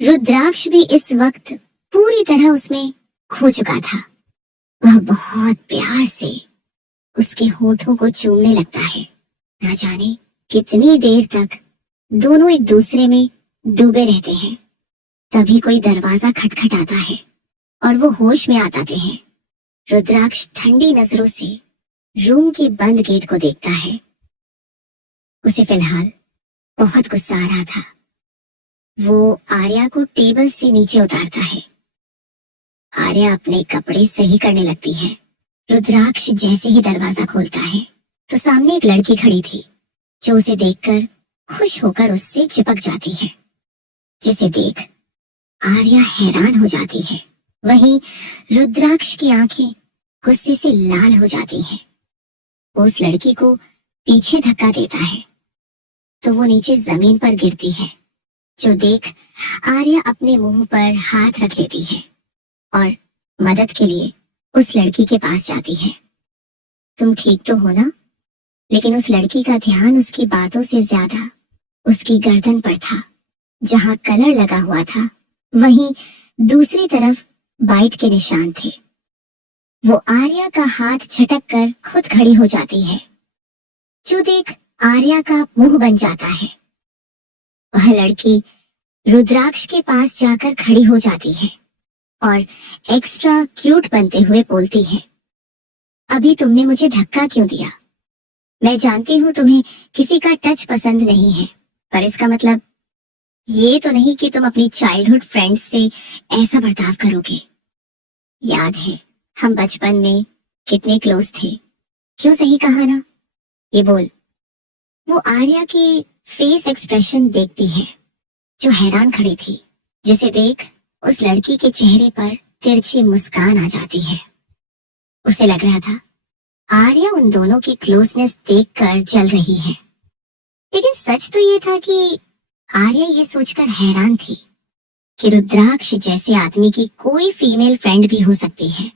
रुद्राक्ष भी इस वक्त पूरी तरह उसमें खो चुका था। वह बहुत प्यार से उसके होठों को चूमने लगता है। ना जाने कितनी देर तक दोनों एक दूसरे में डूबे रहते हैं। तभी कोई दरवाजा खटखटाता है और वो होश में आ जाते हैं। रुद्राक्ष ठंडी नजरों से रूम के बंद गेट को देखता है। उसे फिलहाल बहुत गुस्सा आ रहा था। वो आर्या को टेबल से नीचे उतारता है। आर्या अपने कपड़े सही करने लगती है। रुद्राक्ष जैसे ही दरवाजा खोलता है तो सामने एक लड़की खड़ी थी जो उसे देखकर खुश होकर उससे चिपक जाती है, जिसे देख आर्या हैरान हो जाती है। वहीं रुद्राक्ष की आंखें गुस्से से लाल हो जाती हैं। वो उस लड़की को पीछे धक्का देता है तो वो नीचे जमीन पर गिरती है, जो देख आर्या अपने मुंह पर हाथ रख लेती है और मदद के लिए उस लड़की के पास जाती है। तुम ठीक तो हो ना? लेकिन उस लड़की का ध्यान उसकी बातों से ज्यादा उसकी गर्दन पर था। जहां कलर लगा हुआ था वहीं दूसरी तरफ बाइट के निशान थे। वो आर्या का हाथ झटक कर खुद खड़ी हो जाती है, जो देख आर्या का मुंह बन जाता है। वह लड़की रुद्राक्ष के पास जाकर खड़ी हो जाती है और एक्स्ट्रा क्यूट बनते हुए बोलती है, अभी तुमने मुझे धक्का क्यों दिया? मैं जानती हूँ तुम्हें किसी का टच पसंद नहीं है, पर इसका मतलब ये तो नहीं कि तुम अपनी चाइल्डहुड फ्रेंड्स से ऐसा बर्ताव करोगे। याद है हम बचपन में कितने क्लोज थे, क्यों सही कहा ना? ये बोल। वो आर्या के फेस एक्सप्रेशन देखती है जो हैरान खड़ी थी, जिसे देख उस लड़की के चेहरे पर तिरछी मुस्कान आ जाती है। उसे लग रहा था आर्या उन दोनों की क्लोजनेस देखकर जल रही है, लेकिन सच तो ये था कि आर्या ये सोचकर हैरान थी कि रुद्राक्ष जैसे आदमी की कोई फीमेल फ्रेंड भी हो सकती है।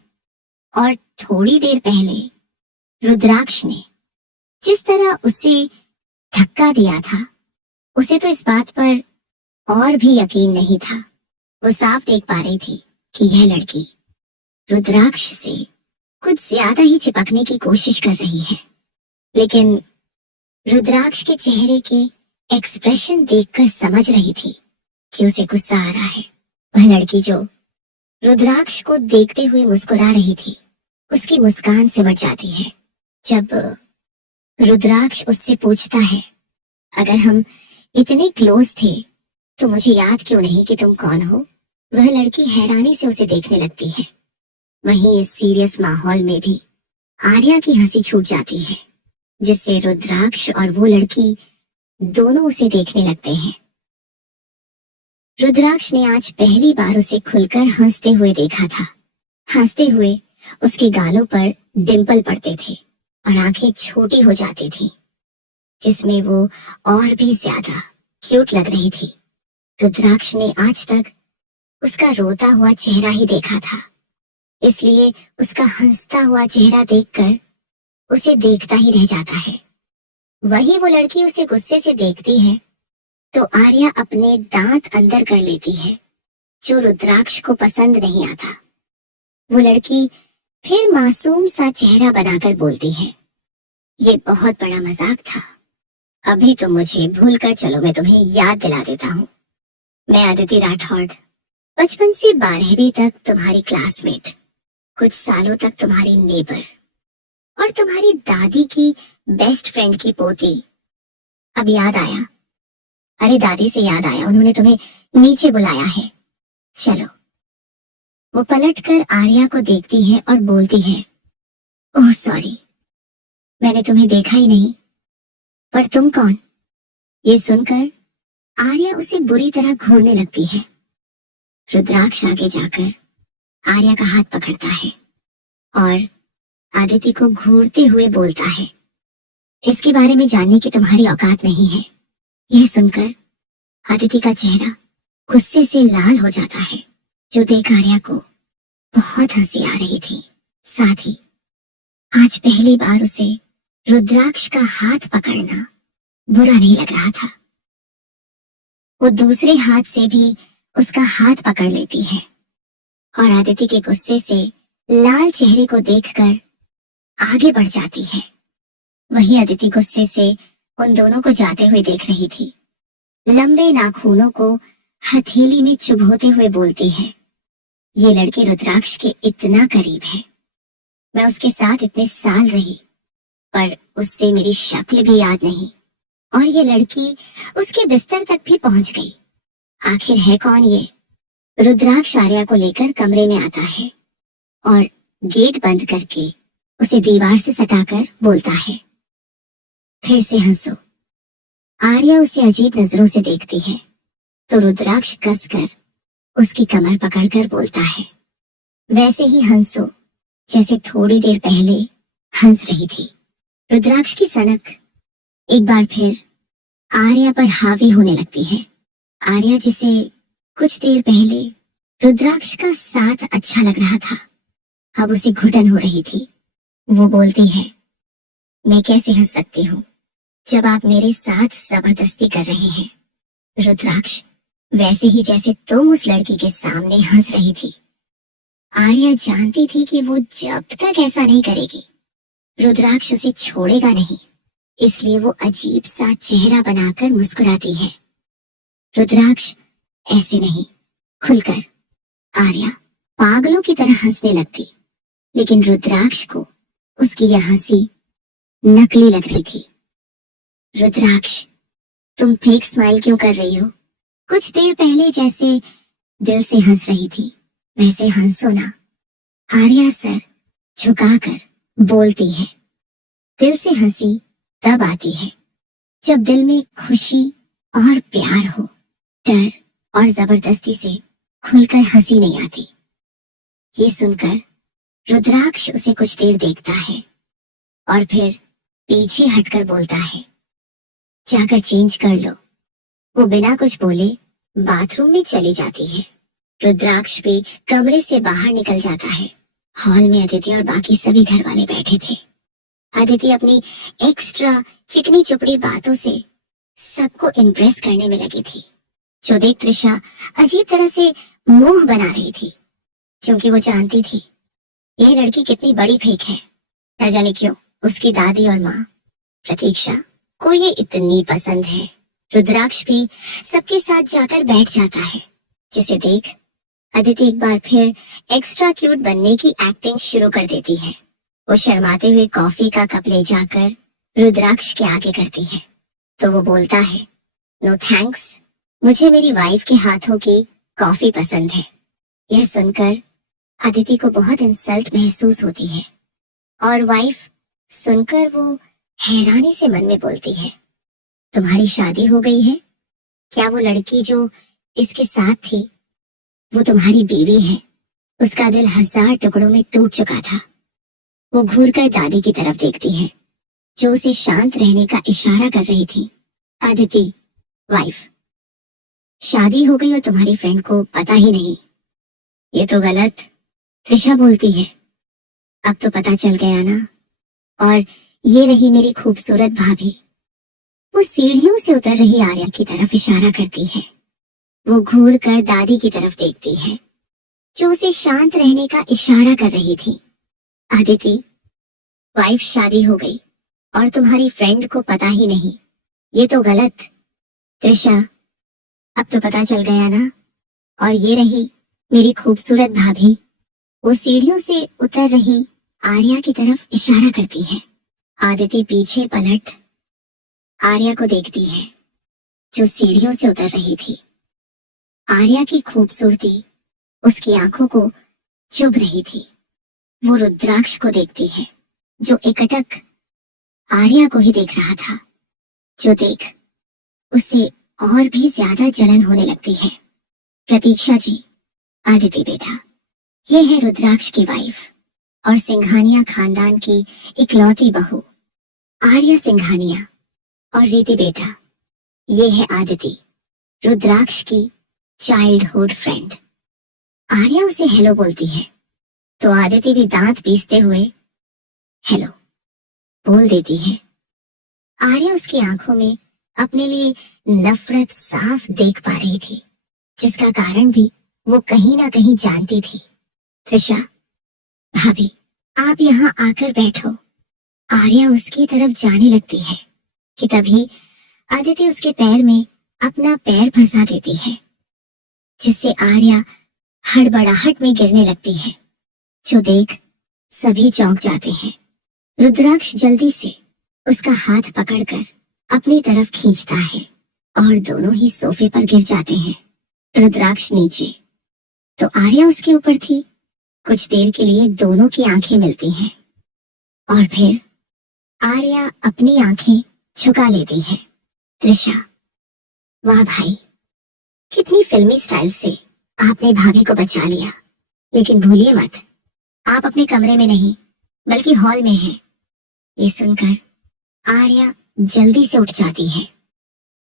और थोड़ी देर पहले रुद्राक्ष ने जिस तरह उसे धक्का दिया था, उसे तो इस बात पर और भी यकीन नहीं था। वो साफ देख पा रही थी कि यह लड़की रुद्राक्ष से कुछ ज्यादा ही चिपकने की कोशिश कर रही है, लेकिन रुद्राक्ष के चेहरे के एक्सप्रेशन देखकर समझ रही थी कि उसे गुस्सा आ रहा है। वह लड़की जो रुद्राक्ष को देखते हुए मुस्कुरा रही थी, उसकी मुस्कान सिमट जाती है जब रुद्राक्ष उससे पूछता है, अगर हम इतने क्लोज थे तो मुझे याद क्यों नहीं कि तुम कौन हो? वह लड़की हैरानी से उसे देखने लगती है। वहीं इस सीरियस माहौल में भी आर्या की हंसी छूट जाती है, जिससे रुद्राक्ष और वो लड़की दोनों उसे देखने लगते हैं। रुद्राक्ष ने आज पहली बार उसे खुलकर हंसते हुए देखा था। हंसते हुए उसके गालों पर डिंपल पड़ते थे और आंखें छोटी हो जाती थी, जिसमें वो और भी ज्यादा क्यूट लग रही थी। रुद्राक्ष ने आज तक उसका रोता हुआ चेहरा ही देखा था, इसलिए उसका हंसता हुआ चेहरा देखकर उसे देखता ही रह जाता है। वही वो लड़की उसे गुस्से से देखती है तो आर्या अपने दांत अंदर कर लेती है, जो रुद्राक्ष को पसंद नहीं आता। वो लड़की फिर मासूम सा चेहरा बनाकर बोलती है, ये बहुत बड़ा मजाक था। अभी तुम मुझे भूल कर चलो, मैं तुम्हें याद दिला देता हूँ। मैं अदिति राठौड़, बचपन से 12वीं तक तुम्हारी क्लासमेट, कुछ सालों तक तुम्हारी नेबर और तुम्हारी दादी की बेस्ट फ्रेंड की पोती। अब याद आया? अरे दादी से याद आया, उन्होंने तुम्हें नीचे बुलाया है, चलो। वो पलटकर आर्या को देखती है और बोलती है, ओह सॉरी, मैंने तुम्हें देखा ही नहीं, पर तुम कौन? ये सुनकर आर्या उसे बुरी तरह घूरने लगती है। रुद्राक्ष आगे जाकर आर्या का हाथ पकड़ता है और आदिति को घूरते हुए बोलता है, इसके बारे में जानने की तुम्हारी औकात नहीं है। यह सुनकर आदिति का चेहरा गुस्से से लाल हो जाता है, जो देख आर्या को बहुत हंसी आ रही थी। साथ ही आज पहली बार उसे रुद्राक्ष का हाथ पकड़ना बुरा नहीं लग रहा था। वो दूसरे हाथ से भी उसका हाथ पकड़ लेती है और आदिति के गुस्से से लाल चेहरे को देखकर आगे बढ़ जाती है। वही अदिति गुस्से से उन दोनों को जाते हुए देख रही थी। लंबे नाखूनों को हथेली में चुभोते हुए बोलती है, ये लड़की रुद्राक्ष के इतना करीब है। मैं उसके साथ इतने साल रही, पर उससे मेरी शक्ल भी याद नहीं, और ये लड़की उसके बिस्तर तक भी पहुंच गई। आखिर है कौन ये? रुद्राक्ष आर्या को लेकर कमरे में आता है और गेट बंद करके उसे दीवार से सटाकर बोलता है, फिर से हंसो। आर्या उसे अजीब नजरों से देखती है तो रुद्राक्ष कसकर उसकी कमर पकड़कर बोलता है, वैसे ही हंसो जैसे थोड़ी देर पहले हंस रही थी। रुद्राक्ष की सनक एक बार फिर आर्या पर हावी होने लगती है। आर्या, जिसे कुछ देर पहले रुद्राक्ष का साथ अच्छा लग रहा था, अब उसे घुटन हो रही थी। वो बोलती है, मैं कैसे हंस सकती हूँ जब आप मेरे साथ जबरदस्ती कर रहे हैं। रुद्राक्ष, वैसे ही जैसे तुम उस लड़की के सामने हंस रही थी। आर्या जानती थी कि वो जब तक ऐसा नहीं करेगी, रुद्राक्ष उसे छोड़ेगा नहीं, इसलिए वो अजीब सा चेहरा बनाकर मुस्कुराती है। रुद्राक्ष ऐसे नहीं, खुलकर। आर्या पागलों की तरह हंसने लगती, लेकिन रुद्राक्ष को उसकी यह हंसी नकली लग रही थी। रुद्राक्ष, तुम फेक स्माइल क्यों कर रही हो? कुछ देर पहले जैसे दिल से हंस रही थी, वैसे हंसो ना। आर्या सर झुकाकर बोलती है, दिल से हंसी तब आती है जब दिल में खुशी और प्यार हो। डर और जबरदस्ती से खुलकर हंसी नहीं आती। ये सुनकर रुद्राक्ष उसे कुछ देर देखता है और फिर पीछे हटकर बोलता है, जाकर चेंज कर लो। वो बिना कुछ बोले बाथरूम में चली जाती है। रुद्राक्ष भी कमरे से बाहर निकल जाता है। हॉल में अदिति और बाकी सभी घर वाले बैठे थे। अदिति अपनी एक्स्ट्रा चिकनी चुपड़ी बातों से सबको इम्प्रेस करने में लगी थी, जो देख त्रिशा अजीब तरह से मुंह बना रही थी, क्योंकि वो जानती थी यह लड़की कितनी बड़ी फेक है। न जाने क्यों उसकी दादी और माँ प्रतीक्षा को ये इतनी पसंद है। रुद्राक्ष भी सबके साथ जाकर बैठ जाता है, जिसे देख अदिति एक बार फिर एक्स्ट्रा क्यूट बनने की एक्टिंग शुरू कर देती है। वो शर्माते हुए कॉफी का कप ले जाकर रुद्राक्ष के आगे करती है तो वो बोलता है, नो थैंक्स, मुझे मेरी वाइफ के हाथों की कॉफी पसंद है। यह सुनकर अदिति को बहुत इंसल्ट महसूस होती है और वाइफ सुनकर वो हैरानी से मन में बोलती है, तुम्हारी शादी हो गई है? क्या वो लड़की जो इसके साथ थी वो तुम्हारी बीवी है? उसका दिल 1000 टुकड़ों में टूट चुका था। वो घूरकर दादी की तरफ देखती है, जो उसे शांत रहने का इशारा कर रही थी। अदिति, वाइफ, शादी हो गई और तुम्हारी फ्रेंड को पता ही नहीं, ये तो गलत। त्रिशा बोलती है, अब तो पता चल गया ना। और ये रही मेरी खूबसूरत भाभी। वो सीढ़ियों से उतर रही आर्या की तरफ इशारा करती है। वो घूर कर दादी की तरफ देखती है, जो उसे शांत रहने का इशारा कर रही थी। अदिति, वाइफ, शादी हो गई और तुम्हारी फ्रेंड को पता ही नहीं, ये तो गलत। त्रिशा, अब तो पता चल गया ना। और ये रही मेरी खूबसूरत भाभी। वो सीढ़ियों से उतर रही आर्या की तरफ इशारा करती है। आदिति पीछे पलट आर्या को देखती है, जो सीढ़ियों से उतर रही थी। आर्या की खूबसूरती उसकी आंखों को चुभ रही थी। वो रुद्राक्ष को देखती है, जो एकटक आर्या को ही देख रहा था, जो देख उसे और भी ज्यादा जलन होने लगती है। प्रतीक्षा जी, आदिति बेटा, ये है रुद्राक्ष की वाइफ और सिंघानिया खानदान की इकलौती बहू आर्या सिंघानिया। और रीति बेटा, ये है आदिति, रुद्राक्ष की चाइल्डहुड फ्रेंड। आर्या उसे हेलो बोलती है तो आदिति भी दांत पीसते हुए हेलो बोल देती है। आर्या उसकी आंखों में अपने लिए नफरत साफ देख पा रही थी। जिसका कारण भी वो कहीं ना कहीं जानती थी। त्रिशा, भाभी, आप यहाँ आकर बैठो। आर्या उसकी तरफ जाने लगती है कि तभी आदिति उसके पैर में अपना पैर फंसा देती है, जिससे आर्या हड़बड़ाहट में गिरने लगती है, जो देख सभी चौंक जाते हैं। रुद्राक्ष जल्दी से उसका हाथ पकड़कर अपनी तरफ खींचता है और दोनों ही सोफे पर गिर जाते हैं। रुद्राक्ष नीचे तो आर्या उसके ऊपर थी। कुछ देर के लिए दोनों की आंखें मिलती हैं और फिर आर्या अपनी आंखें झुका लेती है। त्रिशा, वाह भाई, कितनी फिल्मी स्टाइल से आपने भाभी को बचा लिया। लेकिन भूलिए मत, आप अपने कमरे में नहीं बल्कि हॉल में हैं। ये सुनकर आर्या जल्दी से उठ जाती है।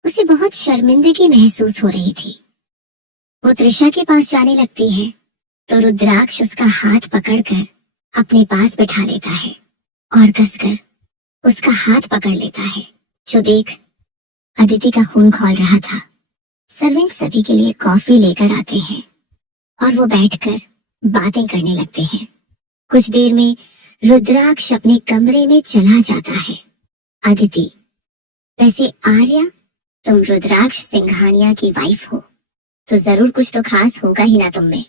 उसे बहुत शर्मिंदगी महसूस हो रही थी। वो त्रिशा के पास जाने लगती है तो रुद्राक्ष उसका हाथ पकड़कर अपने पास बैठा लेता है और कसकर उसका हाथ पकड़ लेता है, जो देख अदिति का खून खौल रहा था। सर्वेंट सभी के लिए कॉफी लेकर आते हैं और वो बैठकर बातें करने लगते हैं। कुछ देर में रुद्राक्ष अपने कमरे में चला जाता है। अदिति, वैसे आर्या, तुम रुद्राक्ष सिंघानिया की वाइफ हो तो जरूर कुछ तो खास होगा ही ना तुम में,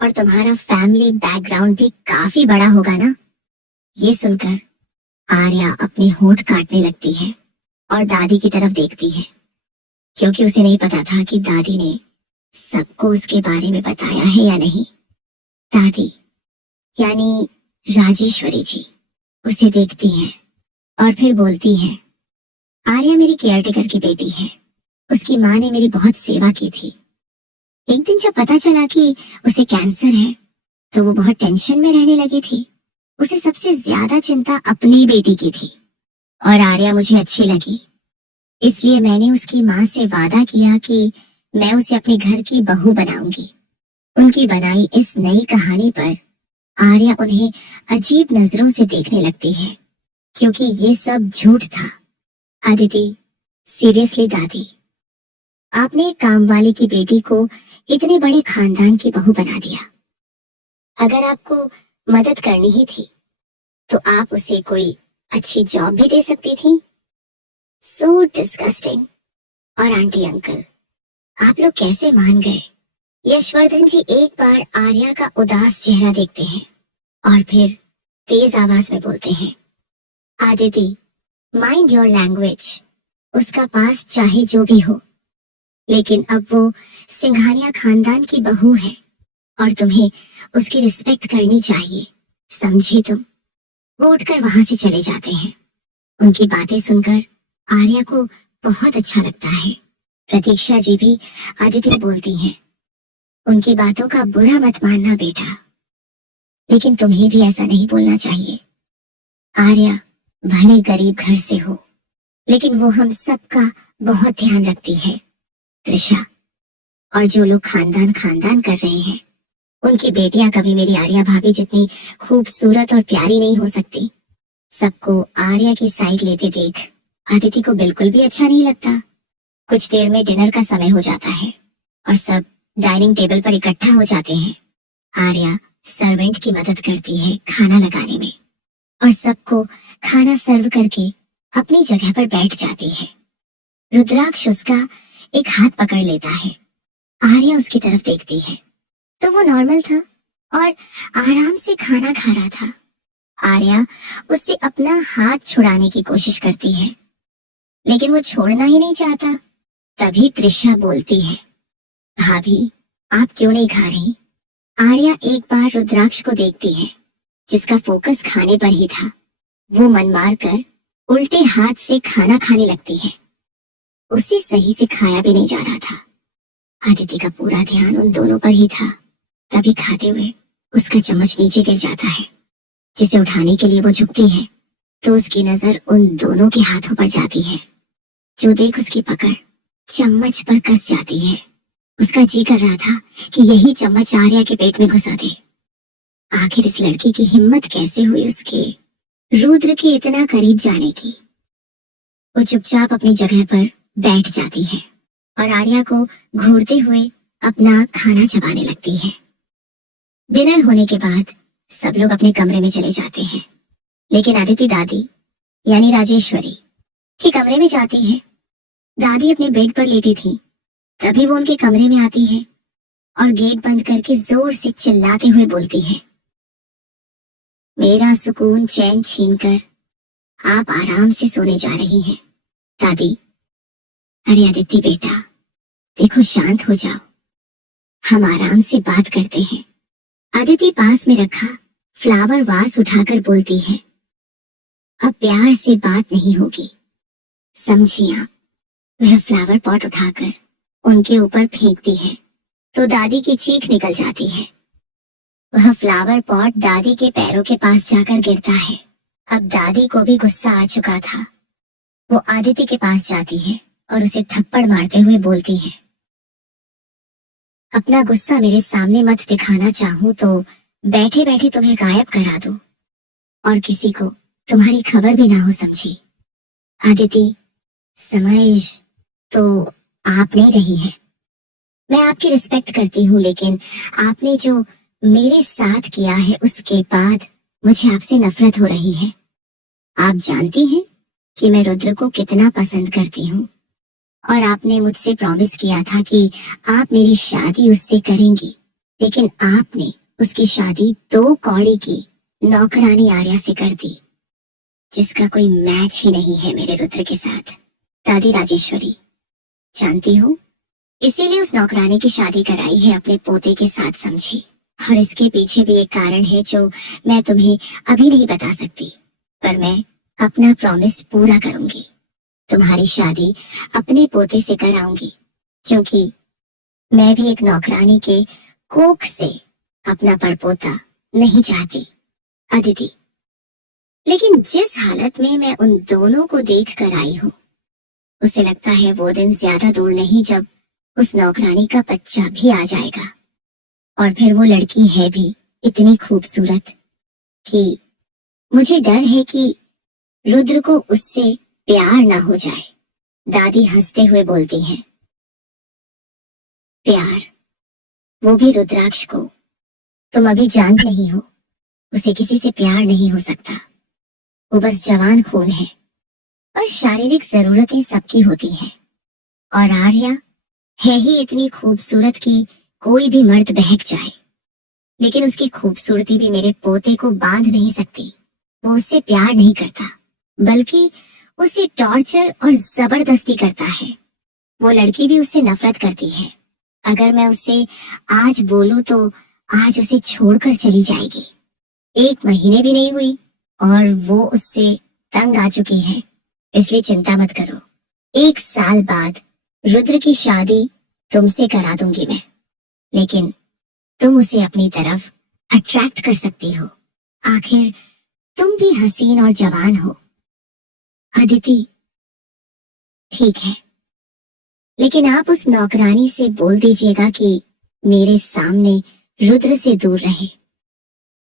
और तुम्हारा फैमिली बैकग्राउंड भी काफी बड़ा होगा ना। ये सुनकर आर्या अपने होंठ काटने लगती है और दादी की तरफ देखती है, क्योंकि उसे नहीं पता था कि दादी ने सबको उसके बारे में बताया है या नहीं। दादी यानी राजेश्वरी जी उसे देखती हैं और फिर बोलती हैं, आर्या मेरी केयरटेकर की बेटी है। उसकी माँ ने मेरी बहुत सेवा की थी। एक दिन जब पता चला कि उसे कैंसर है तो वो बहुत टेंशन में रहने लगी थी। उसे सबसे ज्यादा चिंता अपनी बेटी की थी और आर्या मुझे अच्छी लगी, इसलिए मैंने उसकी माँ से वादा किया कि मैं उसे अपने घर की बहू बनाऊंगी। उनकी बनाई इस नई कहानी पर आर्या उन्हें अजीब नजरों से देखने लगती है, क्योंकि ये सब झूठ था। अदिति, सीरियसली दादी, आपने एक काम वाले की बेटी को इतने बड़े खानदान की बहू बना दिया। अगर आपको मदद करनी ही थी तो आप उसे कोई अच्छी जॉब भी दे सकती थी। So disgusting. और आंटी अंकल, आप लोग कैसे मान गए? यशवर्धन जी एक बार आर्या का उदास चेहरा देखते हैं और फिर तेज आवाज में बोलते हैं, आदिति, माइंड योर लैंग्वेज। उसका पास चाहे जो भी हो, लेकिन अब वो सिंघानिया खानदान की बहू है और तुम्हें उसकी रिस्पेक्ट करनी चाहिए, समझी तुम? वो उठकर वहां से चले जाते हैं। उनकी बातें सुनकर आर्या को बहुत अच्छा लगता है। प्रतीक्षा जी भी आदिति बोलती हैं, उनकी बातों का बुरा मत मानना बेटा, लेकिन तुम्हें भी ऐसा नहीं बोलना चाहिए। आर्या भले गरीब घर से हो, लेकिन वो हम सबका बहुत ध्यान रखती है। त्रिशा, और जो लोग खानदान खानदान कर रहे हैं, उनकी बेटियां कभी मेरी आर्या भाभी जितनी खूबसूरत और प्यारी नहीं हो सकती। सबको आर्या की साइड लेते देख आदिति को बिल्कुल भी अच्छा नहीं लगता। कुछ देर में डिनर का समय हो जाता है और सब डाइनिंग टेबल पर इकट्ठा हो जाते हैं। आर्या सर्वेंट की मदद करती है खाना लगाने में और सबको खाना सर्व करके अपनी जगह पर बैठ जाती है। रुद्राक्ष उसका एक हाथ पकड़ लेता है। आर्या उसकी तरफ देखती है तो वो नॉर्मल था और आराम से खाना खा रहा था। आर्या उससे अपना हाथ छुड़ाने की कोशिश करती है, लेकिन वो छोड़ना ही नहीं चाहता। तभी त्रिशा बोलती है, भाभी, आप क्यों नहीं खा रही? आर्या एक बार रुद्राक्ष को देखती है, जिसका फोकस खाने पर ही था। वो मन मार कर उल्टे हाथ से खाना खाने लगती है। उसे सही से खाया भी नहीं जा रहा था। आदिति का पूरा ध्यान उन दोनों पर ही था। तभी खाते हुए उसका चम्मच नीचे गिर जाता है, जिसे उठाने के लिए वो झुकती है तो उसकी नजर उन दोनों के हाथों पर जाती है, जो देख उसकी पकड़ चम्मच पर कस जाती है। उसका जी कर रहा था कि यही चम्मच आर्या के पेट में घुसा दे। आखिर इस लड़की की हिम्मत कैसे हुई उसके रुद्र के इतना करीब जाने की। वो चुपचाप अपनी जगह पर बैठ जाती है और आर्या को घूरते हुए अपना खाना चबाने लगती है। डिनर होने के बाद सब लोग अपने कमरे में चले जाते हैं, लेकिन अदिति दादी यानी राजेश्वरी के कमरे में जाती है। दादी अपने बेड पर लेटी थी, तभी वो उनके कमरे में आती है और गेट बंद करके जोर से चिल्लाते हुए बोलती है, मेरा सुकून चैन छीनकर आप आराम से सोने जा रही हैं। दादी, अरे अदिति बेटा, देखो शांत हो जाओ, हम आराम से बात करते हैं। अदिति पास में रखा फ्लावर वास उठाकर बोलती है, अब प्यार से बात नहीं होगी, समझिए आप। वह फ्लावर पॉट उठाकर उनके ऊपर फेंकती है तो दादी की चीख निकल जाती है। वह फ्लावर पॉट दादी के पैरों के पास जाकर गिरता है। अब दादी को भी गुस्सा आ चुका था। वो आदिति के पास जाती है और उसे थप्पड़ मारते हुए बोलती है, अपना गुस्सा मेरे सामने मत दिखाना, चाहूं तो बैठे बैठे तुम्हें गायब करा दूं और किसी को तुम्हारी खबर भी ना हो, समझी। आदिति, समझ तो आप नहीं रही है, मैं आपकी रिस्पेक्ट करती हूँ, लेकिन आपने जो मेरे साथ किया है उसके बाद मुझे आपसे नफरत हो रही है। आप जानती हैं कि मैं रुद्र को कितना पसंद करती हूँ और आपने मुझसे प्रॉमिस किया था कि आप मेरी शादी उससे करेंगी, लेकिन आपने उसकी शादी 2 कौड़ी की नौकरानी आर्या से कर दी, जिसका कोई मैच ही नहीं है मेरे रुद्र के साथ। दादी राजेश्वरी, जानती हो, इसीलिए उस नौकरानी की शादी कराई है अपने पोते के साथ, समझी। और इसके पीछे भी एक कारण है जो मैं तुम्हें अभी नहीं बता सकती, पर मैं अपना प्रॉमिस पूरा करूंगी। तुम्हारी शादी अपने पोते से कराऊंगी, क्योंकि मैं भी एक नौकरानी के कोख से अपना परपोता नहीं चाहती। अदिति, लेकिन जिस हालत में मैं उन दोनों को देख कर आई हूँ, उसे लगता है वो दिन ज्यादा दूर नहीं जब उस नौकरानी का बच्चा भी आ जाएगा, और फिर वो लड़की है भी इतनी खूबसूरत कि मुझे डर है कि रुद्र को उससे प्यार ना हो जाए। दादी हंसते हुए बोलती है, प्यार, वो भी रुद्राक्ष को। तुम अभी जानती नहीं हो, उसे किसी से प्यार नहीं हो सकता। वो बस जवान खून है और शारीरिक जरूरतें सबकी होती हैं, और आर्या है ही इतनी खूबसूरत कि कोई भी मर्द बहक जाए, लेकिन उसकी खूबसूरती भी मेरे पोते को बांध नहीं सकती। वो उससे प्यार नहीं करता, बल्कि उसे टॉर्चर और जबरदस्ती करता है। वो लड़की भी उससे नफरत करती है। अगर मैं उससे आज बोलूं तो आज उसे छोड़कर चली जाएगी। 1 महीने भी नहीं हुई और वो उससे तंग आ चुकी है, इसलिए चिंता मत करो। 1 साल बाद रुद्र की शादी तुमसे करा दूंगी मैं, लेकिन तुम उसे अपनी तरफ अट्रैक्ट कर सकती हो। आखिर तुम भी हसीन और जवान हो। अदिति, ठीक है, लेकिन आप उस नौकरानी से बोल दीजिएगा कि मेरे सामने रुद्र से दूर रहे,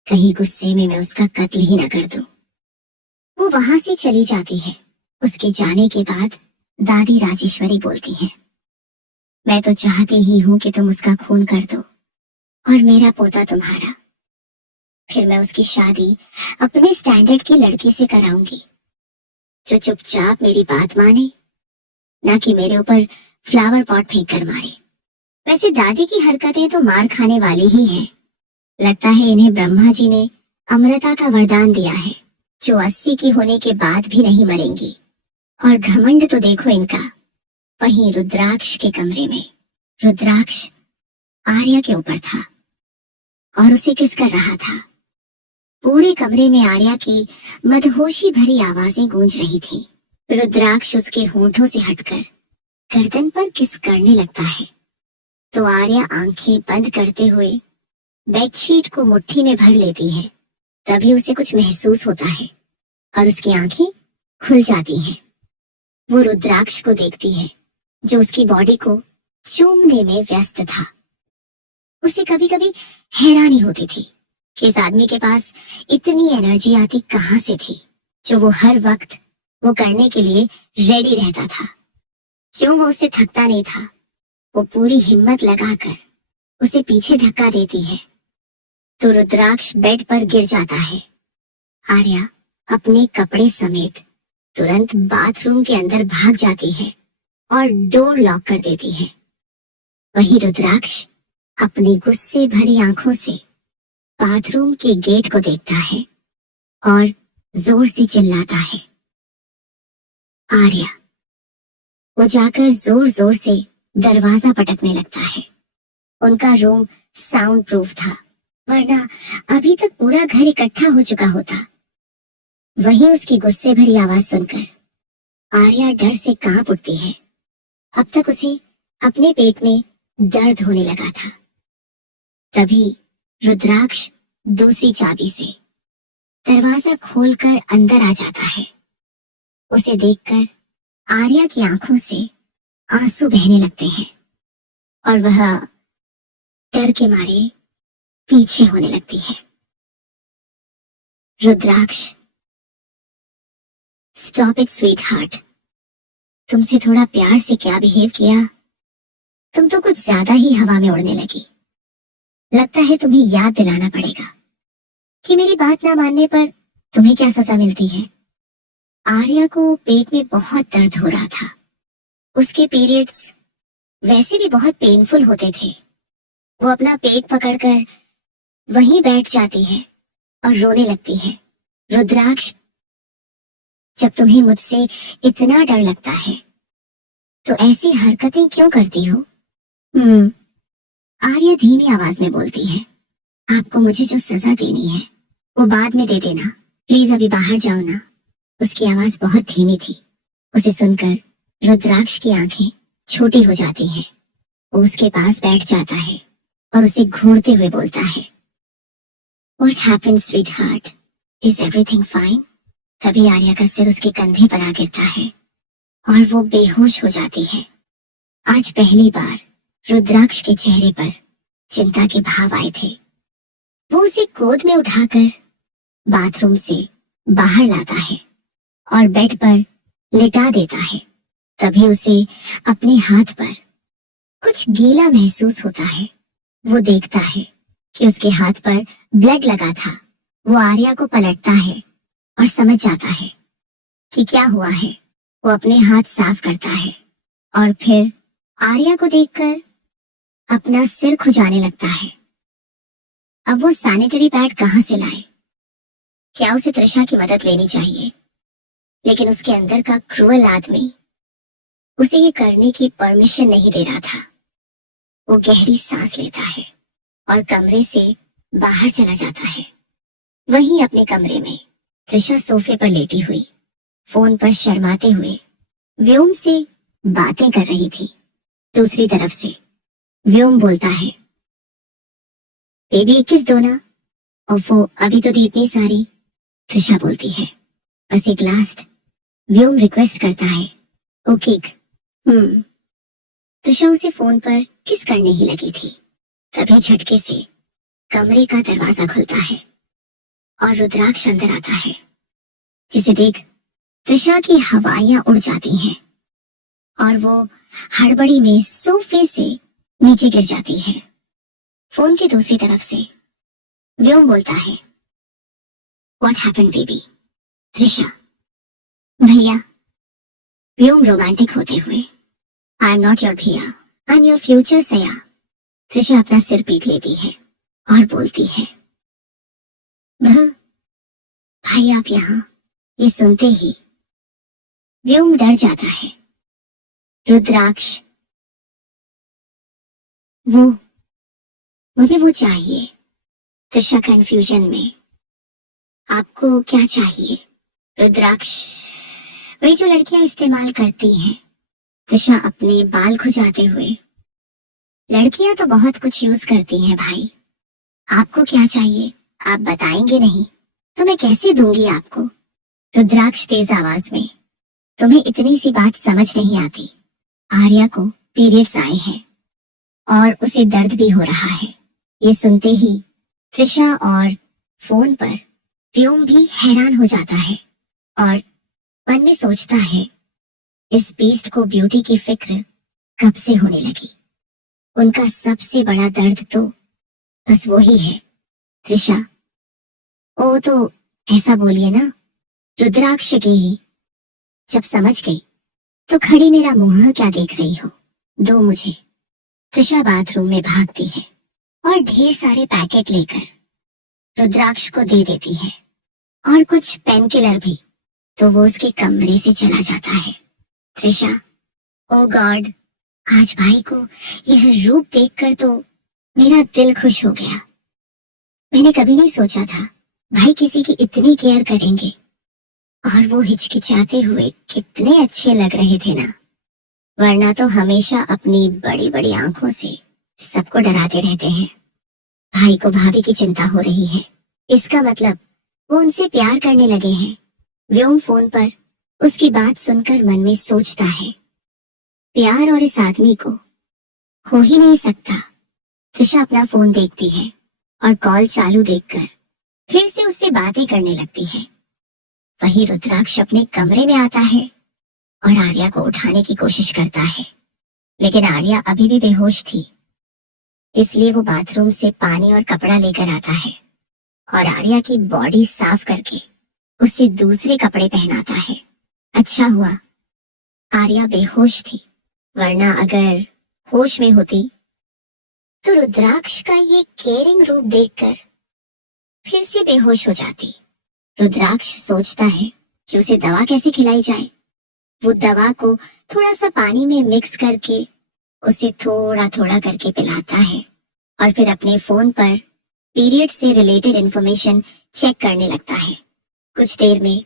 कहीं गुस्से में मैं उसका कत्ल ही ना कर दूं। वो वहां से चली जाती है। उसके जाने के बाद दादी राजेश्वरी बोलती है, मैं तो चाहती ही हूं कि तुम उसका खून कर दो और मेरा पोता तुम्हारा। फिर मैं उसकी शादी अपने स्टैंडर्ड की लड़की से कराऊंगी, जो चुपचाप मेरी बात माने, ना कि मेरे ऊपर फ्लावर पॉट फेंक कर मारे। वैसे दादी की हरकतें तो मार खाने वाली ही हैं। लगता है इन्हें ब्रह्मा जी ने अमृता का वरदान दिया है, जो 80 की होने के बाद भी नहीं मरेंगी। और घमंड तो देखो इनका। वहीं रुद्राक्ष के कमरे में रुद्राक्ष आर्या के ऊपर था और उसे किस कर रहा था। पूरे कमरे में आर्या की मदहोशी भरी आवाजें गूंज रही थी। रुद्राक्ष उसके होंठों से हटकर गर्दन पर किस करने लगता है तो आर्या आंखें बंद करते हुए बेडशीट को मुट्ठी में भर लेती है। तभी उसे कुछ महसूस होता है और उसकी आंखें खुल जाती हैं। वो रुद्राक्ष को देखती है, जो उसकी बॉडी को चूमने में व्यस्त था। उसे कभी कभी हैरानी होती थी कि इस आदमी के पास इतनी एनर्जी आती कहां से थी, जो वो हर वक्त वो करने के लिए रेडी रहता था। क्यों वो उससे थकता नहीं था। वो पूरी हिम्मत लगाकर उसे पीछे धक्का देती है तो रुद्राक्ष बेड पर गिर जाता है। आर्या अपने कपड़े समेत तुरंत बाथरूम के अंदर भाग जाती है और डोर लॉक कर देती है। वहीं रुद्राक्ष अपनी गुस्से भरी आंखों से बाथरूम के गेट को देखता है और जोर से चिल्लाता है, आर्या। वो जाकर जोर जोर से दरवाजा पटकने लगता है। उनका रूम साउंड प्रूफ था, वरना अभी तक पूरा घर इकट्ठा हो चुका होता। वहीं उसकी गुस्से भरी आवाज सुनकर आर्या डर से कांप उठती है। अब तक उसे अपने पेट में दर्द होने लगा था। तभी रुद्राक्ष दूसरी चाबी से दरवाजा खोलकर अंदर आ जाता है। उसे देखकर आर्या की आंखों से आंसू बहने लगते हैं और वह डर के मारे पीछे होने लगती है। रुद्राक्ष, स्टॉप इट स्वीट हार्ट। तुमसे थोड़ा प्यार से क्या बिहेव किया, तुम तो कुछ ज्यादा ही हवा में उड़ने लगी। लगता है तुम्हें याद दिलाना पड़ेगा कि मेरी बात ना मानने पर तुम्हें क्या सजा मिलती है। आर्या को पेट में बहुत दर्द हो रहा था। उसके पीरियड्स वैसे भी बहुत पेनफुल होते थे। वो अपना पेट पकड़कर वहीं बैठ जाती है और रोने लगती है। रुद्राक्ष, जब तुम्हें मुझसे इतना डर लगता है तो ऐसी हरकतें क्यों करती हो? आर्या धीमी आवाज में बोलती है, आपको मुझे जो सजा देनी है वो बाद में दे देना, प्लीज अभी बाहर जाओ ना। उसकी आवाज बहुत धीमी थी। उसे सुनकर रुद्राक्ष की आंखें छोटी हो जाती हैं। वो उसके पास बैठ जाता है और उसे घूरते हुए बोलता है, What happened, sweetheart? Is everything fine? तभी आर्या का सिर उसके कंधे पर आ गिरता है और वो बेहोश हो जाती है। आज पहली बार रुद्राक्ष के चेहरे पर चिंता के भाव आए थे। वो उसे गोद में उठाकर बाथरूम से बाहर लाता है और बेड पर लिटा देता है। तभी उसे अपने हाथ पर कुछ गीला महसूस होता है। वो देखता है कि उसके हाथ पर ब्लड लगा था। वो आर्या को पलटता है और समझ जाता है कि क्या हुआ है। वो अपने हाथ साफ करता है और फिर आर्या को देखकर अपना सिर खुजाने लगता है। अब वो सैनिटरी पैड कहां से लाए? क्या उसे त्रिशा की मदद लेनी चाहिए? लेकिन उसके अंदर का क्रूअल आदमी उसे ये करने की परमिशन नहीं दे रहा था। वो गहरी सांस लेता है और कमरे से बाहर चला जाता है। वहीं अपने कमरे में त्रिशा सोफे पर लेटी हुई फोन पर शर्माते हुए व्योम से बातें कर रही थी। दूसरी तरफ से व्योम बोलता है, बेबी 21 दो ना। और वो अभी तो दी इतनी सारी। त्रिशा बोलती है, बस एक लास्ट। व्योम रिक्वेस्ट करता है, ओ किक। त्रिशा उसे फोन पर किस करने ही लगी थी। तभी झटके से कमरे का दरवाजा खुलता है और रुद्राक्ष अंदर आता है, जिसे देख त्रिशा की हवाइयां उड़ जाती हैं और वो हड़बड़ी में सोफे से नीचे गिर जाती है। फोन की दूसरी तरफ से व्योम बोलता है, व्हाट हैपेंड बेबी? त्रिशा, भैया। व्योम रोमांटिक होते हुए, आई एम नॉट योर भैया, आई एम योर फ्यूचर सया। त्रिशा अपना सिर पीट लेती है और बोलती है, भाई आप यहाँ। ये सुनते ही व्योम डर जाता है। रुद्राक्ष, मुझे वो चाहिए। त्रिशा कंफ्यूजन में, आपको क्या चाहिए? रुद्राक्ष, वही जो लड़कियां इस्तेमाल करती हैं। त्रिशा अपने बाल खुजाते हुए, लड़कियां तो बहुत कुछ यूज करती हैं भाई, आपको क्या चाहिए? आप बताएंगे नहीं तो मैं कैसे दूंगी आपको? रुद्राक्ष तेज आवाज में, तुम्हें इतनी सी बात समझ नहीं आती। आर्या को पीरियड्स आए हैं और उसे दर्द भी हो रहा है। ये सुनते ही त्रिशा और फोन पर व्योम भी हैरान हो जाता है और मन में सोचता है, इस बीस्ट को ब्यूटी की फिक्र कब से होने लगी। उनका सबसे बड़ा दर्द तो बस वो ही है। त्रिशा, ओ तो ऐसा बोलिए ना, रुद्राक्ष के ही। जब समझ गई तो खड़ी मेरा मुंह क्या देख रही हो, दो मुझे। त्रिशा बाथरूम में भागती है और ढेर सारे पैकेट लेकर रुद्राक्ष को दे देती है, और कुछ पेन किलर भी। तो वो उसके कमरे से चला जाता है। त्रिशा, ओ गॉड, आज भाई को यह रूप देखकर तो मेरा दिल खुश हो गया। मैंने कभी नहीं सोचा था भाई किसी की इतनी केयर करेंगे, और वो हिचकिचाते हुए कितने अच्छे लग रहे थे ना, वरना तो हमेशा अपनी बड़ी बड़ी आंखों से सबको डराते रहते हैं। भाई को भाभी की चिंता हो रही है, इसका मतलब वो उनसे प्यार करने लगे हैं। व्योम फोन पर उसकी बात सुनकर मन में सोचता है, प्यार और इस आदमी को हो ही नहीं सकता। त्रिशा अपना फोन देखती है और कॉल चालू देखकर फिर से उससे बातें करने लगती है। वही रुद्राक्ष अपने कमरे में आता है और आर्या को उठाने की कोशिश करता है, लेकिन आर्या अभी भी बेहोश थी। इसलिए वो बाथरूम से पानी और कपड़ा लेकर आता है और आर्या की बॉडी साफ करके उसे दूसरे कपड़े पहनाता है। अच्छा हुआ आर्या बेहोश थी, वरना अगर होश में होती तो रुद्राक्ष का ये केयरिंग रूप देखकर फिर से बेहोश हो जाती। रुद्राक्ष सोचता है कि उसे दवा कैसे खिलाई जाए। वो दवा को थोड़ा सा पानी में मिक्स करके उसे थोड़ा थोड़ा करके पिलाता है और फिर अपने फोन पर पीरियड से रिलेटेड इंफॉर्मेशन चेक करने लगता है। कुछ देर में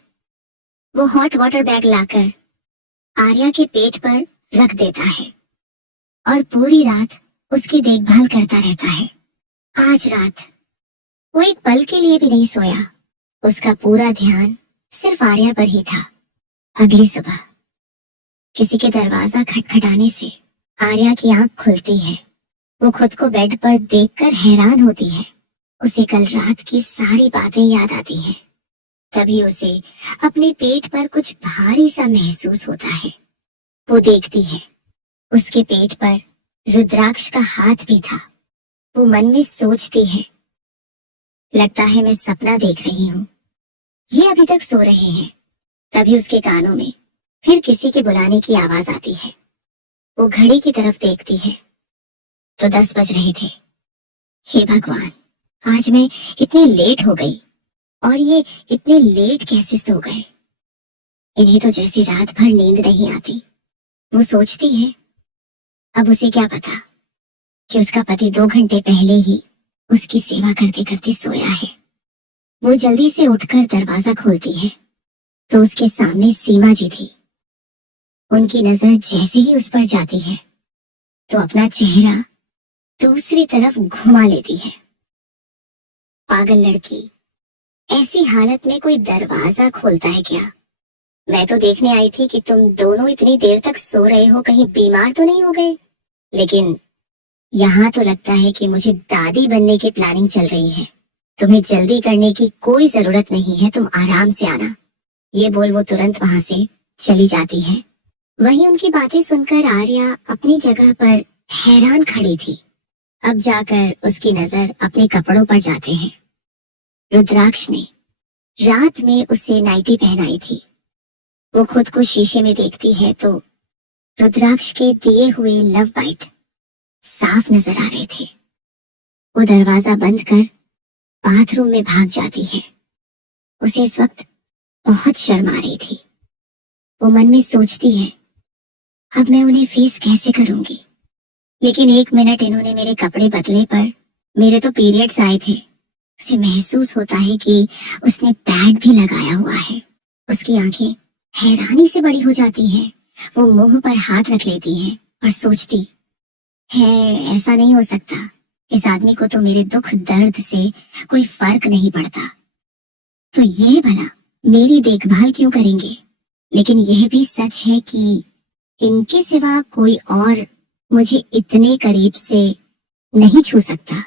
वो हॉट वाटर बैग लाकर आर्या के पेट पर रख देता है और पूरी रात उसकी देखभाल करता रहता है। आज रात वो एक पल के लिए भी नहीं सोया, उसका पूरा ध्यान सिर्फ आर्या पर ही था। अगली सुबह किसी के दरवाजा खटखटाने से आर्या की आंख खुलती है। वो खुद को बेड पर देखकर हैरान होती है। उसे कल रात की सारी बातें याद आती हैं। तभी उसे अपने पेट पर कुछ भारी सा महसूस होता है। वो देखती है, उसके पेट पर रुद्राक्ष का हाथ भी था। वो मन में सोचती है, लगता है मैं सपना देख रही हूँ, ये अभी तक सो रहे हैं। तभी उसके कानों में फिर किसी के बुलाने की आवाज आती है। वो घड़ी की तरफ देखती है तो 10 बज रहे थे। हे भगवान, आज मैं इतनी लेट हो गई, और ये इतने लेट कैसे सो गए। इन्हें तो जैसे रात भर नींद नहीं आती। वो सोचती है, अब उसे क्या पता कि उसका पति 2 घंटे पहले ही उसकी सेवा करते करते सोया है। वो जल्दी से उठकर दरवाजा खोलती है तो उसके सामने सीमा जी थी। उनकी नजर जैसे ही उस पर जाती है तो अपना चेहरा दूसरी तरफ घुमा लेती है। पागल लड़की, ऐसी हालत में कोई दरवाजा खोलता है क्या? मैं तो देखने आई थी कि तुम दोनों इतनी देर तक सो रहे हो, कहीं बीमार तो नहीं हो गए। लेकिन यहाँ तो लगता है कि मुझे दादी बनने की प्लानिंग चल रही है। तुम्हें जल्दी करने की कोई जरूरत नहीं है, तुम आराम से आना। ये बोल वो तुरंत वहां से चली जाती है। वहीं उनकी बातें सुनकर आर्या अपनी जगह पर हैरान खड़ी थी। अब जाकर उसकी नजर अपने कपड़ों पर जाते हैं। रुद्राक्ष ने रात में उसे नाइटी पहनाई थी। वो खुद को शीशे में देखती है तो रुद्राक्ष के दिए हुए लव बाइट साफ नजर आ रहे थे। वो दरवाजा बंद कर बाथरूम में भाग जाती है। उसे इस वक्त बहुत शर्म आ रही थी। वो मन में सोचती है, अब मैं उन्हें फेस कैसे करूंगी। लेकिन 1 मिनट इन्होंने मेरे कपड़े बदले पर मेरे तो पीरियड्स आए थे। उसे महसूस होता है कि उसने पैड भी लगाया हुआ है। उसकी आंखें हैरानी से बड़ी हो जाती हैं। वो मुंह पर हाथ रख लेती है और सोचती है, ऐसा नहीं हो सकता। इस आदमी को तो मेरे दुख दर्द से कोई फर्क नहीं पड़ता, तो ये भला मेरी देखभाल क्यों करेंगे। लेकिन यह भी सच है कि इनके सिवा कोई और मुझे इतने करीब से नहीं छू सकता।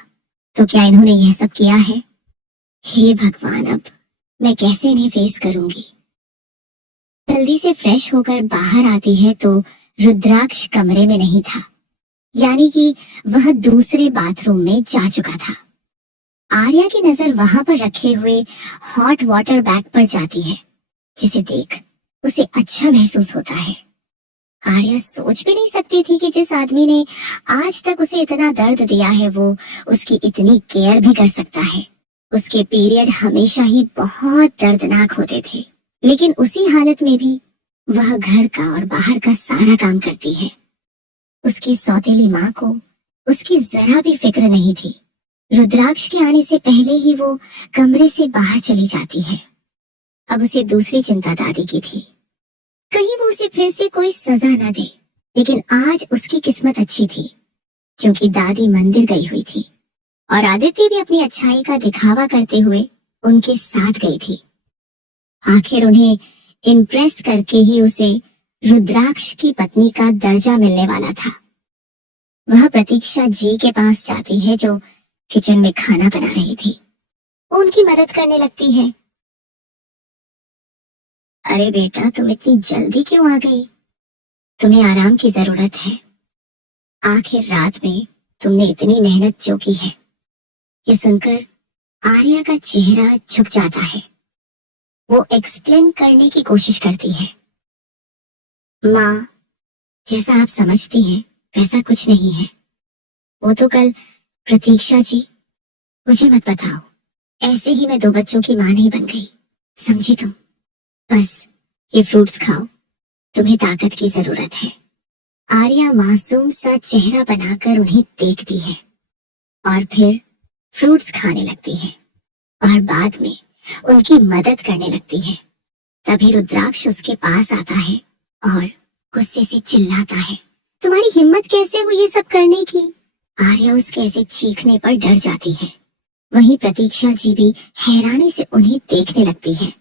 तो क्या इन्होंने यह सब किया है? हे भगवान, अब मैं कैसे इन्हें फेस करूंगी। जल्दी से फ्रेश होकर बाहर आती है तो रुद्राक्ष कमरे में नहीं था। यानी कि वह दूसरे बाथरूम में जा चुका था। आर्या की नजर वहां पर रखे हुए हॉट वाटर बैग पर जाती है, जिसे देख उसे अच्छा महसूस होता है। आर्या सोच भी नहीं सकती थी कि जिस आदमी ने आज तक उसे इतना दर्द दिया है वो उसकी इतनी केयर भी कर सकता है। उसके पीरियड हमेशा ही बहुत दर्दनाक होते थे, लेकिन उसी हालत में भी वह घर का और बाहर का सारा काम करती है। उसकी सौतेली माँ को उसकी जरा भी फिक्र नहीं थी। रुद्राक्ष के आने से पहले ही वो कमरे से बाहर चली जाती है। अब उसे दूसरी चिंता दादी की थी, कहीं वो उसे फिर से कोई सजा न दे। लेकिन आज उसकी किस्मत अच्छी थी, क्योंकि दादी मंदिर गई हुई थी और आदित्य भी अपनी अच्छाई का दिखावा करते हुए उनके साथ गई थी। आखिर उन्हें इम्प्रेस करके ही उसे रुद्राक्ष की पत्नी का दर्जा मिलने वाला था। वह प्रतीक्षा जी के पास जाती है, जो किचन में खाना बना रही थी। वो उनकी मदद करने लगती है। अरे बेटा, तुम इतनी जल्दी क्यों आ गई? तुम्हें आराम की जरूरत है। आखिर रात में तुमने इतनी मेहनत जो की है। ये सुनकर आर्या का चेहरा झुक जाता है। वो एक्सप्लेन करने की कोशिश करती है। माँ, जैसा आप समझती हैं वैसा कुछ नहीं है। वो तो कल प्रतीक्षा जी, मुझे मत बताओ, ऐसे ही मैं 2 बच्चों की माँ नहीं बन गई, समझी तुम? बस ये फ्रूट्स खाओ, तुम्हें ताकत की जरूरत है। आर्या मासूम सा चेहरा बनाकर उन्हें देखती है और फिर फ्रूट्स खाने लगती है और बाद में उनकी मदद करने लगती है। तभी रुद्राक्ष उसके पास आता है और गुस्से से चिल्लाता है, तुम्हारी हिम्मत कैसे हुई ये सब करने की? आर्या उसके ऐसे चीखने पर डर जाती है। वहीं प्रतीक्षा जी भी हैरानी से उन्हें देखने लगती है।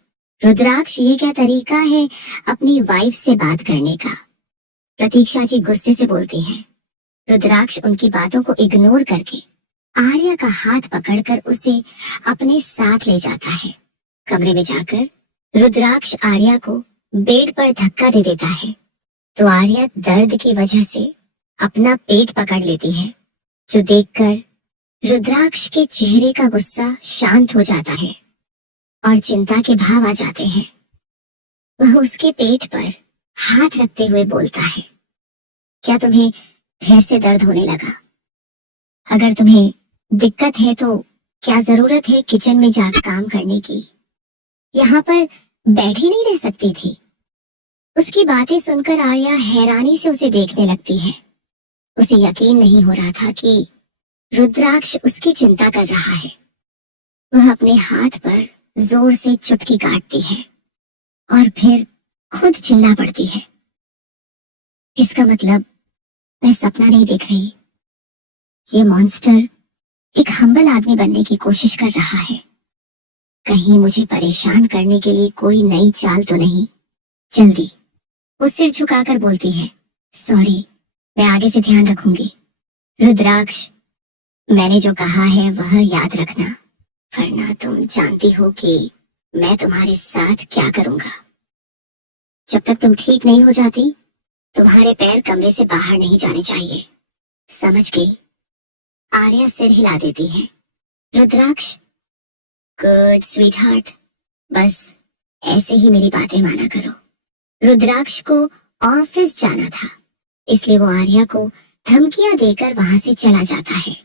रुद्राक्ष, ये क्या तरीका है अपनी वाइफ से बात करने का? प्रतीक्षा जी गुस्से से बोलती हैं। रुद्राक्ष उनकी बातों को इग्नोर करके आर्या का हाथ पकड़कर उसे अपने साथ ले जाता है। कमरे में जाकर रुद्राक्ष आर्या को बेड पर धक्का दे देता है, तो आर्या दर्द की वजह से अपना पेट पकड़ लेती है, जो देखकर रुद्राक्ष के चेहरे का गुस्सा शांत हो जाता है और चिंता के भाव आ जाते हैं। वह उसके पेट पर हाथ रखते हुए बोलता है, क्या तुम्हें फिर से दर्द होने लगा? अगर तुम्हें दिक्कत है तो क्या जरूरत है किचन में जाकर काम करने की? यहाँ पर बैठी नहीं रह सकती थी? उसकी बातें सुनकर आर्या हैरानी से उसे देखने लगती है। उसे यकीन नहीं हो रहा था कि रुद्राक्ष उसकी चिंता कर रहा है। वह अपने हाथ पर जोर से चुटकी काटती है और फिर खुद चिल्ला पड़ती है, इसका मतलब मैं सपना नहीं देख रही। ये मॉन्स्टर एक हम्बल आदमी बनने की कोशिश कर रहा है। कहीं मुझे परेशान करने के लिए कोई नई चाल तो नहीं? जल्दी वो सिर झुकाकर बोलती है, सॉरी, मैं आगे से ध्यान रखूंगी। रुद्राक्ष, मैंने जो कहा है वह याद रखना, वरना तुम जानती हो कि मैं तुम्हारे साथ क्या करूंगा। जब तक तुम ठीक नहीं हो जाती, तुम्हारे पैर कमरे से बाहर नहीं जाने चाहिए, समझ गई? आर्या सिर हिला देती है। रुद्राक्ष, गुड स्वीटहार्ट, बस ऐसे ही मेरी बातें माना करो। रुद्राक्ष को ऑफिस जाना था, इसलिए वो आर्या को धमकियां देकर वहां से चला जाता है।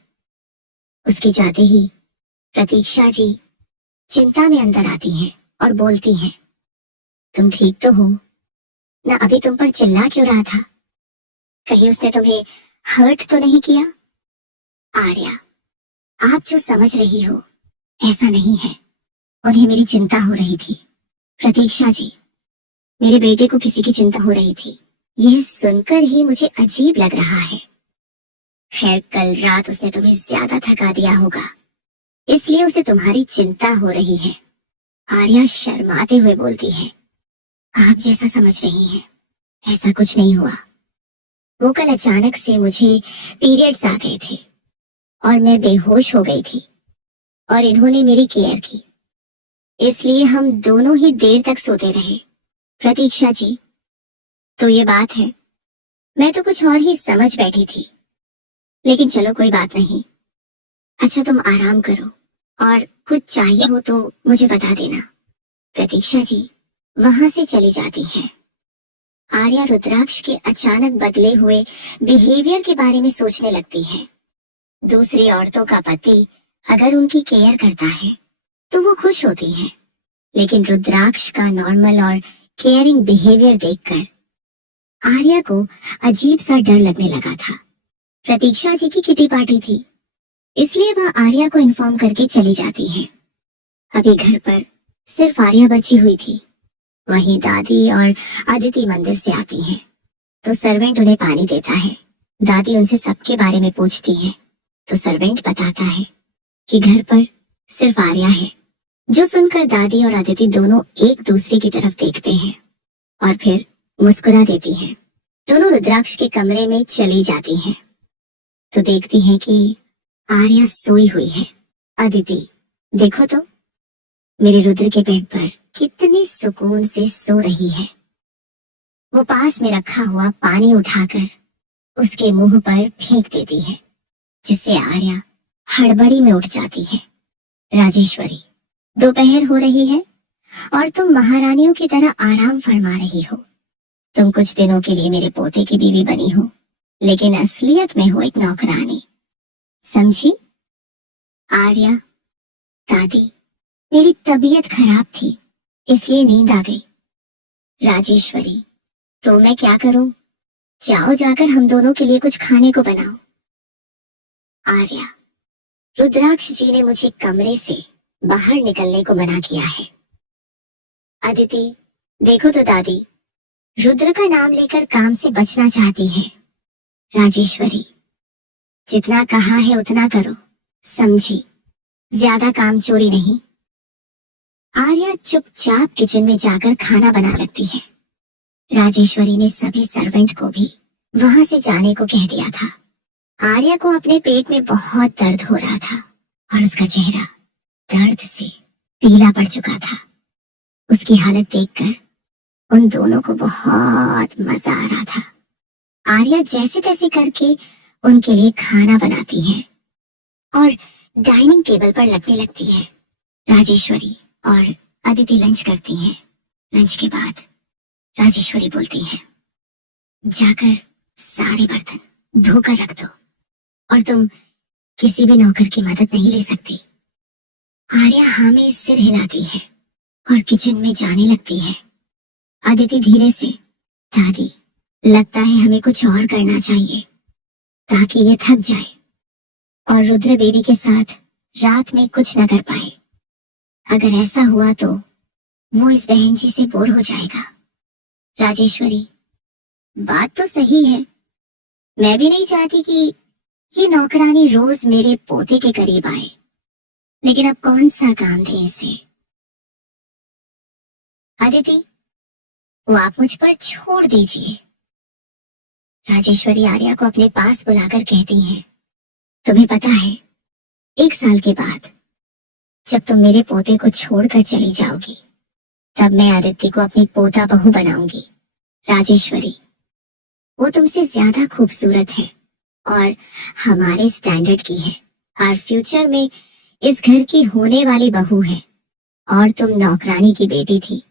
उसके जाते ही प्रतीक्षा जी चिंता में अंदर आती हैं और बोलती हैं, तुम ठीक तो हो ना? अभी तुम पर चिल्ला क्यों रहा था? कहीं उसने तुम्हें हर्ट तो नहीं किया? आर्या, आप जो समझ रही हो ऐसा नहीं है। उन्हें मेरी चिंता हो रही थी। प्रतीक्षा जी, मेरे बेटे को किसी की चिंता हो रही थी, यह सुनकर ही मुझे अजीब लग रहा है। खैर, कल रात उसने तुम्हें ज्यादा थका दिया होगा, इसलिए उसे तुम्हारी चिंता हो रही है। आर्या शर्माते हुए बोलती है, आप जैसा समझ रही हैं ऐसा कुछ नहीं हुआ। वो कल अचानक से मुझे पीरियड्स आ गए थे और मैं बेहोश हो गई थी और इन्होंने मेरी केयर की, इसलिए हम दोनों ही देर तक सोते रहे। प्रतीक्षा जी, तो ये बात है, मैं तो कुछ और ही समझ बैठी थी। लेकिन चलो कोई बात नहीं। अच्छा तुम आराम करो और कुछ चाहिए हो तो मुझे बता देना। प्रतीक्षा जी वहां से चली जाती है। आर्या रुद्राक्ष के अचानक बदले हुए बिहेवियर के बारे में सोचने लगती है। दूसरी औरतों का पति अगर उनकी केयर करता है तो वो खुश होती है, लेकिन रुद्राक्ष का नॉर्मल और केयरिंग बिहेवियर देखकर आर्या को अजीब सा डर लगने लगा था। प्रतीक्षा जी की किटी पार्टी थी, इसलिए वह आर्या को इन्फॉर्म करके चली जाती है। अभी घर पर सिर्फ आर्या बची हुई थी। वहीं दादी और अदिति मंदिर से आती हैं, तो सर्वेंट उन्हें पानी देता है। दादी उनसे सबके बारे में पूछती है, तो सर्वेंट बताता है कि घर पर सिर्फ आर्या है। जो सुनकर दादी और अदिति दोनों एक दूसरे की तरफ देखते हैं और फिर मुस्कुरा देती हैं। दोनों रुद्राक्ष के कमरे में चली जाती हैं, तो देखती हैं कि आर्या सोई हुई है। अदिति देखो तो, मेरे रुद्र के बेड पर कितनी सुकून से सो रही है। वो पास में रखा हुआ पानी उठाकर उसके मुंह पर फेंक देती है, जिससे आर्या हड़बड़ी में उठ जाती है। राजेश्वरी दोपहर हो रही है और तुम महारानियों की तरह आराम फरमा रही हो। तुम कुछ दिनों के लिए मेरे पोते की बीवी बनी हो, लेकिन असलियत में हो एक नौकरानी, समझी? आर्या दादी मेरी तबीयत खराब थी, इसलिए नींद आ गई। राजेश्वरी तो मैं क्या करूं? जाओ जाकर हम दोनों के लिए कुछ खाने को बनाओ। आर्या रुद्राक्ष जी ने मुझे कमरे से बाहर निकलने को मना किया है। अदिति देखो तो दादी रुद्र का नाम लेकर काम से बचना चाहती है। राजेश्वरी जितना कहा है उतना करो, समझी? ज्यादा काम चोरी नहीं। आर्या चुपचाप किचन में जाकर खाना बना लगती है। राजेश्वरी ने सभी सर्वेंट को भी वहां से जाने को कह दिया था। आर्या को अपने पेट में बहुत दर्द हो रहा था और उसका चेहरा दर्द से पीला पड़ चुका था। उसकी हालत देखकर उन दोनों को बहुत मजा आ रहा था। आर्या जैसे तैसे करके उनके लिए खाना बनाती है और डाइनिंग टेबल पर लगने लगती है। राजेश्वरी और अदिति लंच करती हैं। लंच के बाद राजेश्वरी बोलती है, जाकर सारे बर्तन धोकर रख दो और तुम किसी भी नौकर की मदद नहीं ले सकती। आर्या हाँ में सिर हिलाती है और किचन में जाने लगती है। अदिति धीरे से, दादी लगता है हमें कुछ और करना चाहिए ताकि ये थक जाए और रुद्र बेबी के साथ रात में कुछ न कर पाए। अगर ऐसा हुआ तो वो इस बहन जी से बोर हो जाएगा। राजेश्वरी बात तो सही है, मैं भी नहीं चाहती कि ये नौकरानी रोज मेरे पोते के करीब आए, लेकिन अब कौन सा काम दें इसे? अदिति वो आप मुझ पर छोड़ दीजिए। राजेश्वरी आर्या को अपने पास बुलाकर कहती है, तुम्हें पता है 1 साल के बाद जब तुम मेरे पोते को छोड़कर चली जाओगी तब मैं आदित्य को अपनी पोता बहू बनाऊंगी। राजेश्वरी वो तुमसे ज्यादा खूबसूरत है और हमारे स्टैंडर्ड की है और फ्यूचर में इस घर की होने वाली बहू है और तुम नौकरानी की बेटी थी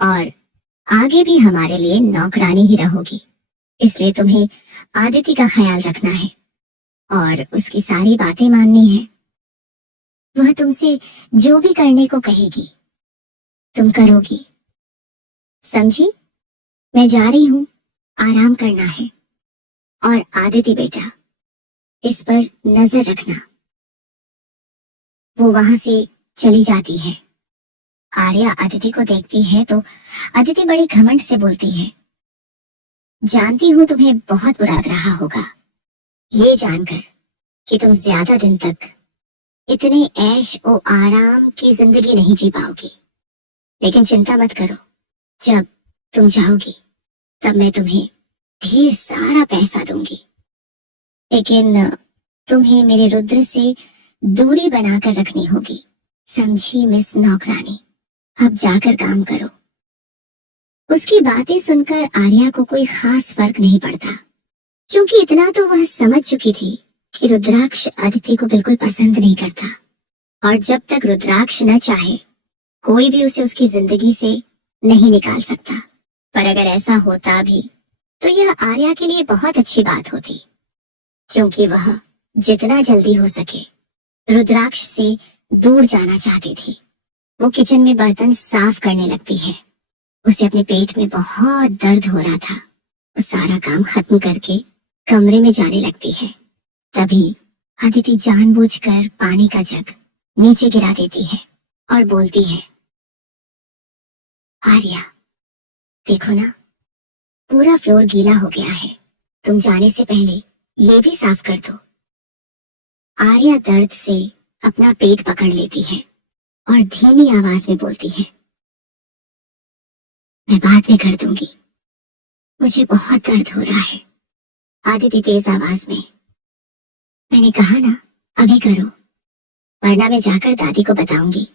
और आगे भी हमारे लिए नौकरानी ही रहोगी। इसलिए तुम्हें आदित्य का ख्याल रखना है और उसकी सारी बातें माननी है। वह तुमसे जो भी करने को कहेगी तुम करोगी, समझी? मैं जा रही हूँ, आराम करना है। और आदित्य बेटा इस पर नजर रखना। वो वहां से चली जाती है। आर्या अदिति को देखती है तो अदिति बड़ी घमंड से बोलती है, जानती हूँ तुम्हें बहुत बुरा लग रहा होगा ये जानकर कि तुम ज्यादा दिन तक इतने ऐश ओ आराम की जिंदगी नहीं जी पाओगी, लेकिन चिंता मत करो, जब तुम जाओगी तब मैं तुम्हें ढेर सारा पैसा दूंगी, लेकिन तुम्हें मेरे रुद्र से दूरी बनाकर रखनी होगी, समझी मिस नौकरानी? अब जाकर काम करो। उसकी बातें सुनकर आर्या को कोई खास फर्क नहीं पड़ता, क्योंकि इतना तो वह समझ चुकी थी कि रुद्राक्ष अदिति को बिल्कुल पसंद नहीं करता और जब तक रुद्राक्ष न चाहे कोई भी उसे उसकी जिंदगी से नहीं निकाल सकता। पर अगर ऐसा होता भी तो यह आर्या के लिए बहुत अच्छी बात होती, क्योंकि वह जितना जल्दी हो सके रुद्राक्ष से दूर जाना चाहती थी। वो किचन में बर्तन साफ करने लगती है। उसे अपने पेट में बहुत दर्द हो रहा था। वो सारा काम खत्म करके कमरे में जाने लगती है। तभी अदिति जानबूझकर पानी का जग नीचे गिरा देती है और बोलती है, आर्या देखो ना, पूरा फ्लोर गीला हो गया है, तुम जाने से पहले ये भी साफ कर दो। आर्या दर्द से अपना पेट पकड़ लेती है और धीमी आवाज में बोलती है, मैं बाद में कर दूंगी, मुझे बहुत दर्द हो रहा है। आदिति तेज आवाज में, मैंने कहा ना अभी करो, वरना मैं जाकर दादी को बताऊंगी।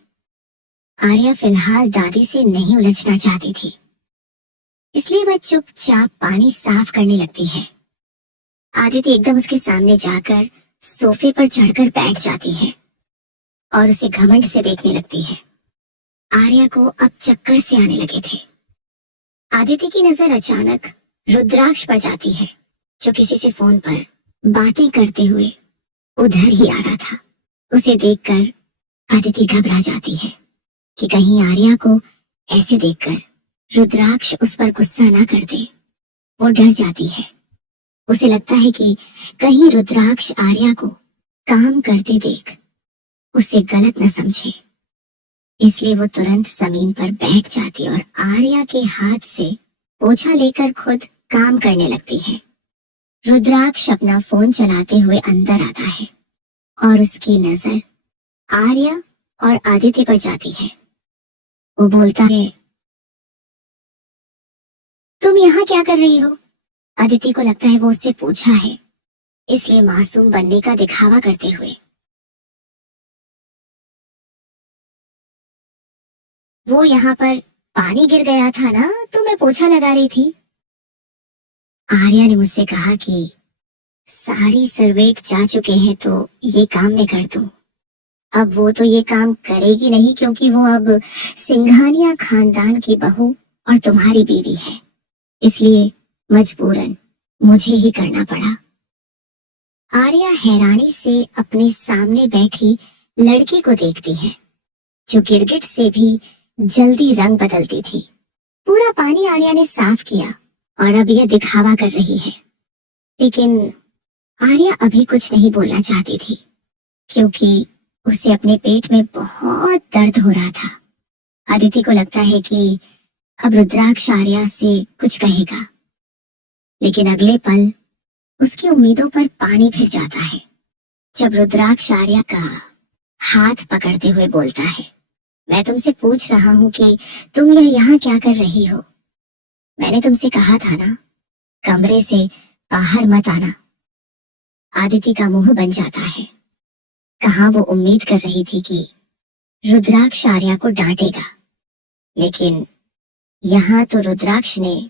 आर्या फिलहाल दादी से नहीं उलझना चाहती थी, इसलिए वह चुपचाप पानी साफ करने लगती है। आदिति एकदम उसके सामने जाकर सोफे पर चढ़कर बैठ जाती है और उसे घमंड से देखने लगती है। आर्या को अब चक्कर से आने लगे थे। आदिति की नजर अचानक रुद्राक्ष पर जाती है, जो किसी से फोन पर बातें करते हुए उधर ही आ रहा था। उसे देखकर आदिति घबरा जाती है कि कहीं आर्या को ऐसे देखकर रुद्राक्ष उस पर गुस्सा ना कर दे। वो डर जाती है। उसे लगता है कि कहीं रुद्राक्ष आर्या को काम करते देख उसे गलत न समझे, इसलिए वो तुरंत जमीन पर बैठ जाती और आर्या के हाथ से पोछा लेकर खुद काम करने लगती है। रुद्राक्ष अपना फोन चलाते हुए अंदर आता है और उसकी नजर आर्या और आदिति पर जाती है। वो बोलता है, तुम यहाँ क्या कर रही हो? आदिति को लगता है वो उससे पूछा है, इसलिए मासूम बनने का दिखावा करते हुए वो यहाँ पर पानी गिर गया था ना, तो मैं पोछा लगा रही थी। आर्या ने मुझसे कहा कि सारी सर्वेंट जा चुके हैं तो ये काम मैं कर दूं। अब वो तो ये काम करेगी नहीं, क्योंकि वो अब सिंघानिया खानदान की बहू और तुम्हारी बीवी है, इसलिए मजबूरन मुझे ही करना पड़ा। आर्या हैरानी से अपने सामने बैठी लड़की को देखती है, जो गिरगिट से भी जल्दी रंग बदलती थी। पूरा पानी आर्या ने साफ किया और अब यह दिखावा कर रही है, लेकिन आर्या अभी कुछ नहीं बोलना चाहती थी, क्योंकि उसे अपने पेट में बहुत दर्द हो रहा था। आदिति को लगता है कि अब रुद्राक्ष आर्या से कुछ कहेगा, लेकिन अगले पल उसकी उम्मीदों पर पानी फिर जाता है जब रुद्राक्ष आर्या का हाथ पकड़ते हुए बोलता है, मैं तुमसे पूछ रहा हूँ कि तुम यह यहाँ क्या कर रही हो? मैंने तुमसे कहा था ना, कमरे से बाहर मत आना। आदिति का मुंह बन जाता है। कहाँ वो उम्मीद कर रही थी कि रुद्राक्ष आर्या को डांटेगा, लेकिन यहाँ तो रुद्राक्ष ने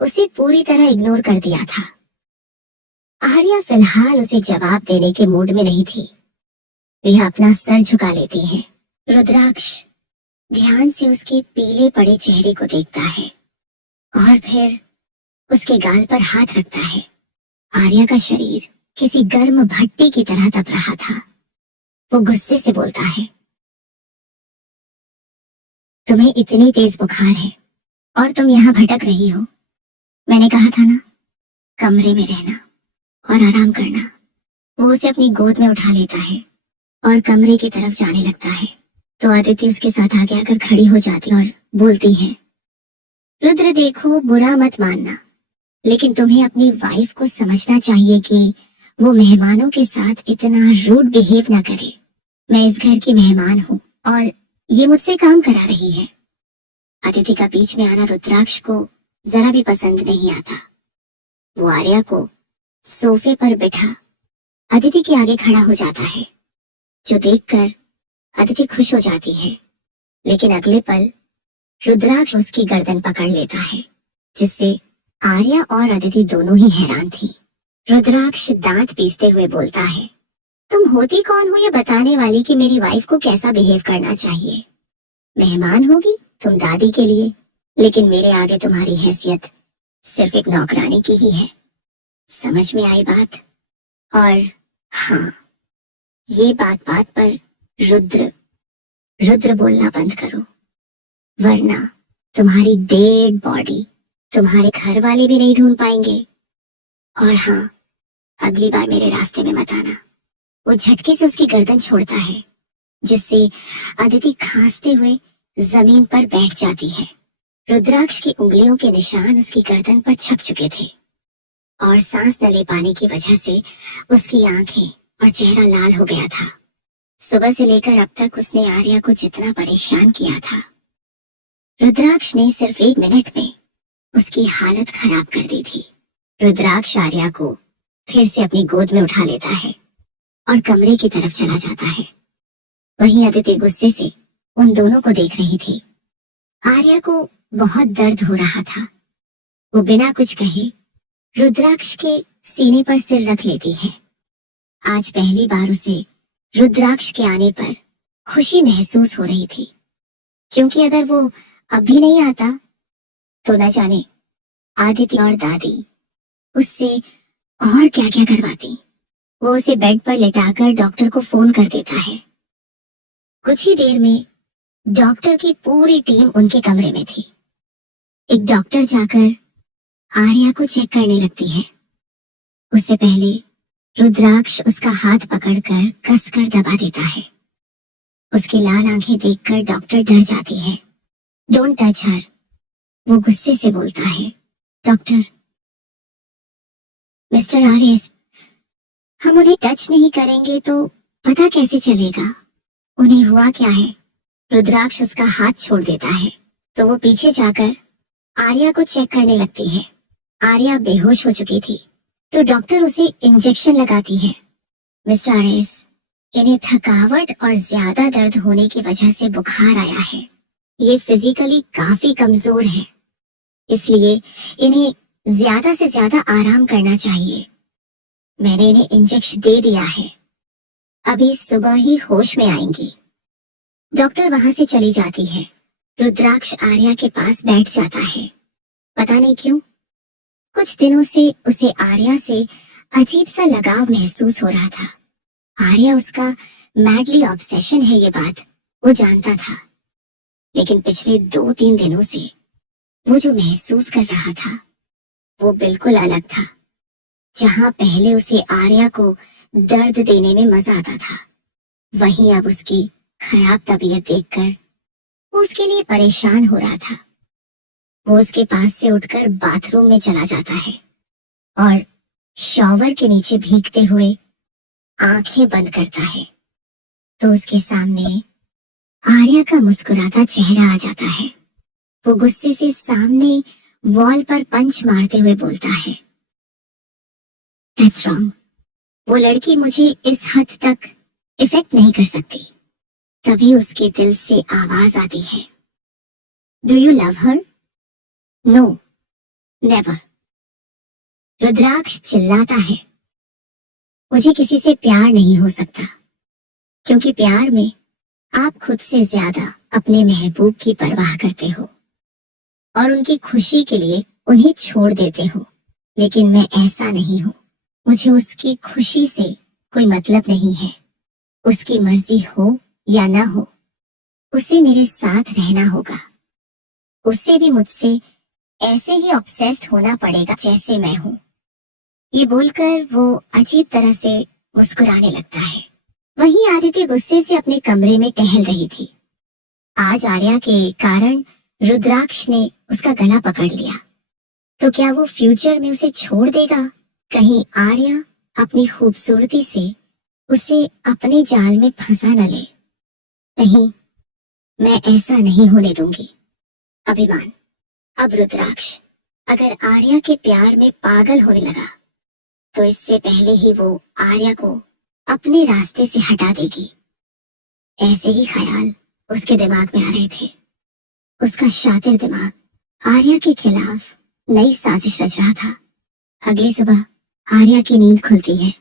उसे पूरी तरह इग्नोर कर दिया था। आर्या फिलहाल उसे जवाब देने के मूड में नहीं थी। वह अपना सर झुका लेती है। रुद्राक्ष ध्यान से उसके पीले पड़े चेहरे को देखता है और फिर उसके गाल पर हाथ रखता है। आर्या का शरीर किसी गर्म भट्टी की तरह तप रहा था। वो गुस्से से बोलता है, तुम्हें इतनी तेज बुखार है और तुम यहाँ भटक रही हो। मैंने कहा था ना, कमरे में रहना और आराम करना। वो उसे अपनी गोद में उठा लेता है और कमरे की तरफ जाने लगता है, तो आदिति उसके साथ आगे आकर खड़ी हो जाती और बोलती है, रुद्र देखो, बुरा मत मानना, लेकिन तुम्हें अपनी वाइफ को समझना चाहिए कि वो मेहमानों के साथ इतना रूड बिहेव ना करे। मैं इस घर की मेहमान हूँ और ये मुझसे काम करा रही है। आदिति का बीच में आना रुद्राक्ष को जरा भी पसंद नहीं आता। वो आर्या को सोफे पर बिठा आदिति के आगे खड़ा हो जाता है, जो देखकर आदिति खुश हो जाती है, लेकिन अगले पल रुद्राक्ष उसकी गर्दन पकड़ लेता है, जिससे आर्या और आदिति दोनों ही हैरान थी। रुद्राक्ष दांत पीसते हुए बोलता है, तुम होती कौन हो ये बताने वाली कि मेरी वाइफ को कैसा बिहेव करना चाहिए? मेहमान होगी तुम दादी के लिए, लेकिन मेरे आगे तुम्हारी हैसियत सिर्फ एक नौकरानी की ही है। समझ में आई बात? और हाँ, ये बात बात पर रुद्र रुद्र बोलना बंद करो, वरना तुम्हारी डेड बॉडी तुम्हारे घर वाले भी नहीं ढूंढ पाएंगे। और हाँ, अगली बार मेरे रास्ते में मत आना। वो झटके से उसकी गर्दन छोड़ता है, जिससे अदिति खांसते हुए जमीन पर बैठ जाती है। रुद्राक्ष की उंगलियों के निशान उसकी गर्दन पर छप चुके थे और सांस न ले पाने की वजह से उसकी आंखें और चेहरा लाल हो गया था। सुबह से लेकर अब तक उसने आर्या को जितना परेशान किया था, रुद्राक्ष ने सिर्फ 1 मिनट में उसकी हालत खराब कर दी थी। रुद्राक्ष आर्या को फिर से अपनी गोद में उठा लेता है और कमरे की तरफ चला जाता है। वहीं अदिति गुस्से से उन दोनों को देख रही थी। आर्या को बहुत दर्द हो रहा था। वो बिना कुछ कहे रुद्राक्ष के सीने पर सिर रख लेती है। आज पहली बार उसे रुद्राक्ष के आने पर खुशी महसूस हो रही थी, क्योंकि अगर वो अब भी नहीं आता तो न जाने आदिति और दादी उससे और क्या क्या करवाती। वो उसे बेड पर लेटाकर डॉक्टर को फोन कर देता है। कुछ ही देर में डॉक्टर की पूरी टीम उनके कमरे में थी। एक डॉक्टर जाकर आर्या को चेक करने लगती है। उससे पहले रुद्राक्ष उसका हाथ पकड़कर कसकर दबा देता है। उसकी लाल आंखें देखकर डॉक्टर डर जाती है। डोंट टच हर, वो गुस्से से बोलता है। डॉक्टर, मिस्टर आर्यस, हम उन्हें टच नहीं करेंगे तो पता कैसे चलेगा उन्हें हुआ क्या है? रुद्राक्ष उसका हाथ छोड़ देता है तो वो पीछे जाकर आर्या को चेक करने लगती है। आर्या बेहोश हो चुकी थी तो डॉक्टर उसे इंजेक्शन लगाती है। मिस्टर आर्यस, इन्हें थकावट और ज्यादा दर्द होने की वजह से बुखार आया है। ये फिजिकली काफी कमजोर है, इसलिए इन्हें ज्यादा से ज्यादा आराम करना चाहिए। मैंने इन्हें इंजेक्शन दे दिया है, अभी सुबह ही होश में आएंगी। डॉक्टर वहां से चली जाती है। रुद्राक्ष आर्या के पास बैठ जाता है। पता नहीं क्यों कुछ दिनों से उसे आर्या से अजीब सा लगाव महसूस हो रहा था। आर्या उसका मैडली ऑब्सेशन है, ये बात वो जानता था, लेकिन पिछले 2-3 दिनों से वो जो महसूस कर रहा था वो बिल्कुल अलग था। जहां पहले उसे आर्या को दर्द देने में मजा आता था, वहीं अब उसकी खराब तबीयत देखकर वो उसके लिए परेशान हो रहा था। वो उसके पास से उठकर बाथरूम में चला जाता है और शॉवर के नीचे भीगते हुए आंखें बंद करता है तो उसके सामने आर्या का मुस्कुराता चेहरा आ जाता है। वो गुस्से से सामने वॉल पर पंच मारते हुए बोलता है, दैट्स रॉन्ग। वो लड़की मुझे इस हद तक इफेक्ट नहीं कर सकती। तभी उसके दिल से आवाज आती है, do you love her? No, never. Rudraksh चिल्लाता है, मुझे किसी से प्यार नहीं हो सकता, क्योंकि प्यार में आप खुद से ज्यादा अपने महबूब की परवाह करते हो और उनकी खुशी के लिए उन्हें छोड़ देते हो। लेकिन मैं ऐसा नहीं हूं। मुझे उसकी खुशी से कोई मतलब नहीं है। उसकी मर्जी हो या ना हो, उसे मेरे साथ रहना होगा। उसे भी मुझसे ऐसे ही ऑब्सेस्ड होना पड़ेगा जैसे मैं हूं। ये बोलकर वो अजीब तरह से मुस्कुराने लगता है। वहीं आदित्य गुस्से से अपने कमरे में टहल रही थी। आज आर्या के कारण रुद्राक्ष ने उसका गला पकड़ लिया, तो क्या वो फ्यूचर में उसे छोड़ देगा? कहीं आर्या अपनी खूबसूरती से उसे अपने जाल में फंसा न ले। नहीं, मैं ऐसा नहीं होने दूंगी। अभिमान। अब रुद्राक्ष अगर आर्या के प्यार में पागल होने लगा तो इससे पहले ही वो आर्या को अपने रास्ते से हटा देगी। ऐसे ही ख्याल उसके दिमाग में आ रहे थे। उसका शातिर दिमाग आर्या के खिलाफ नई साजिश रच रहा था। अगली सुबह आर्या की नींद खुलती है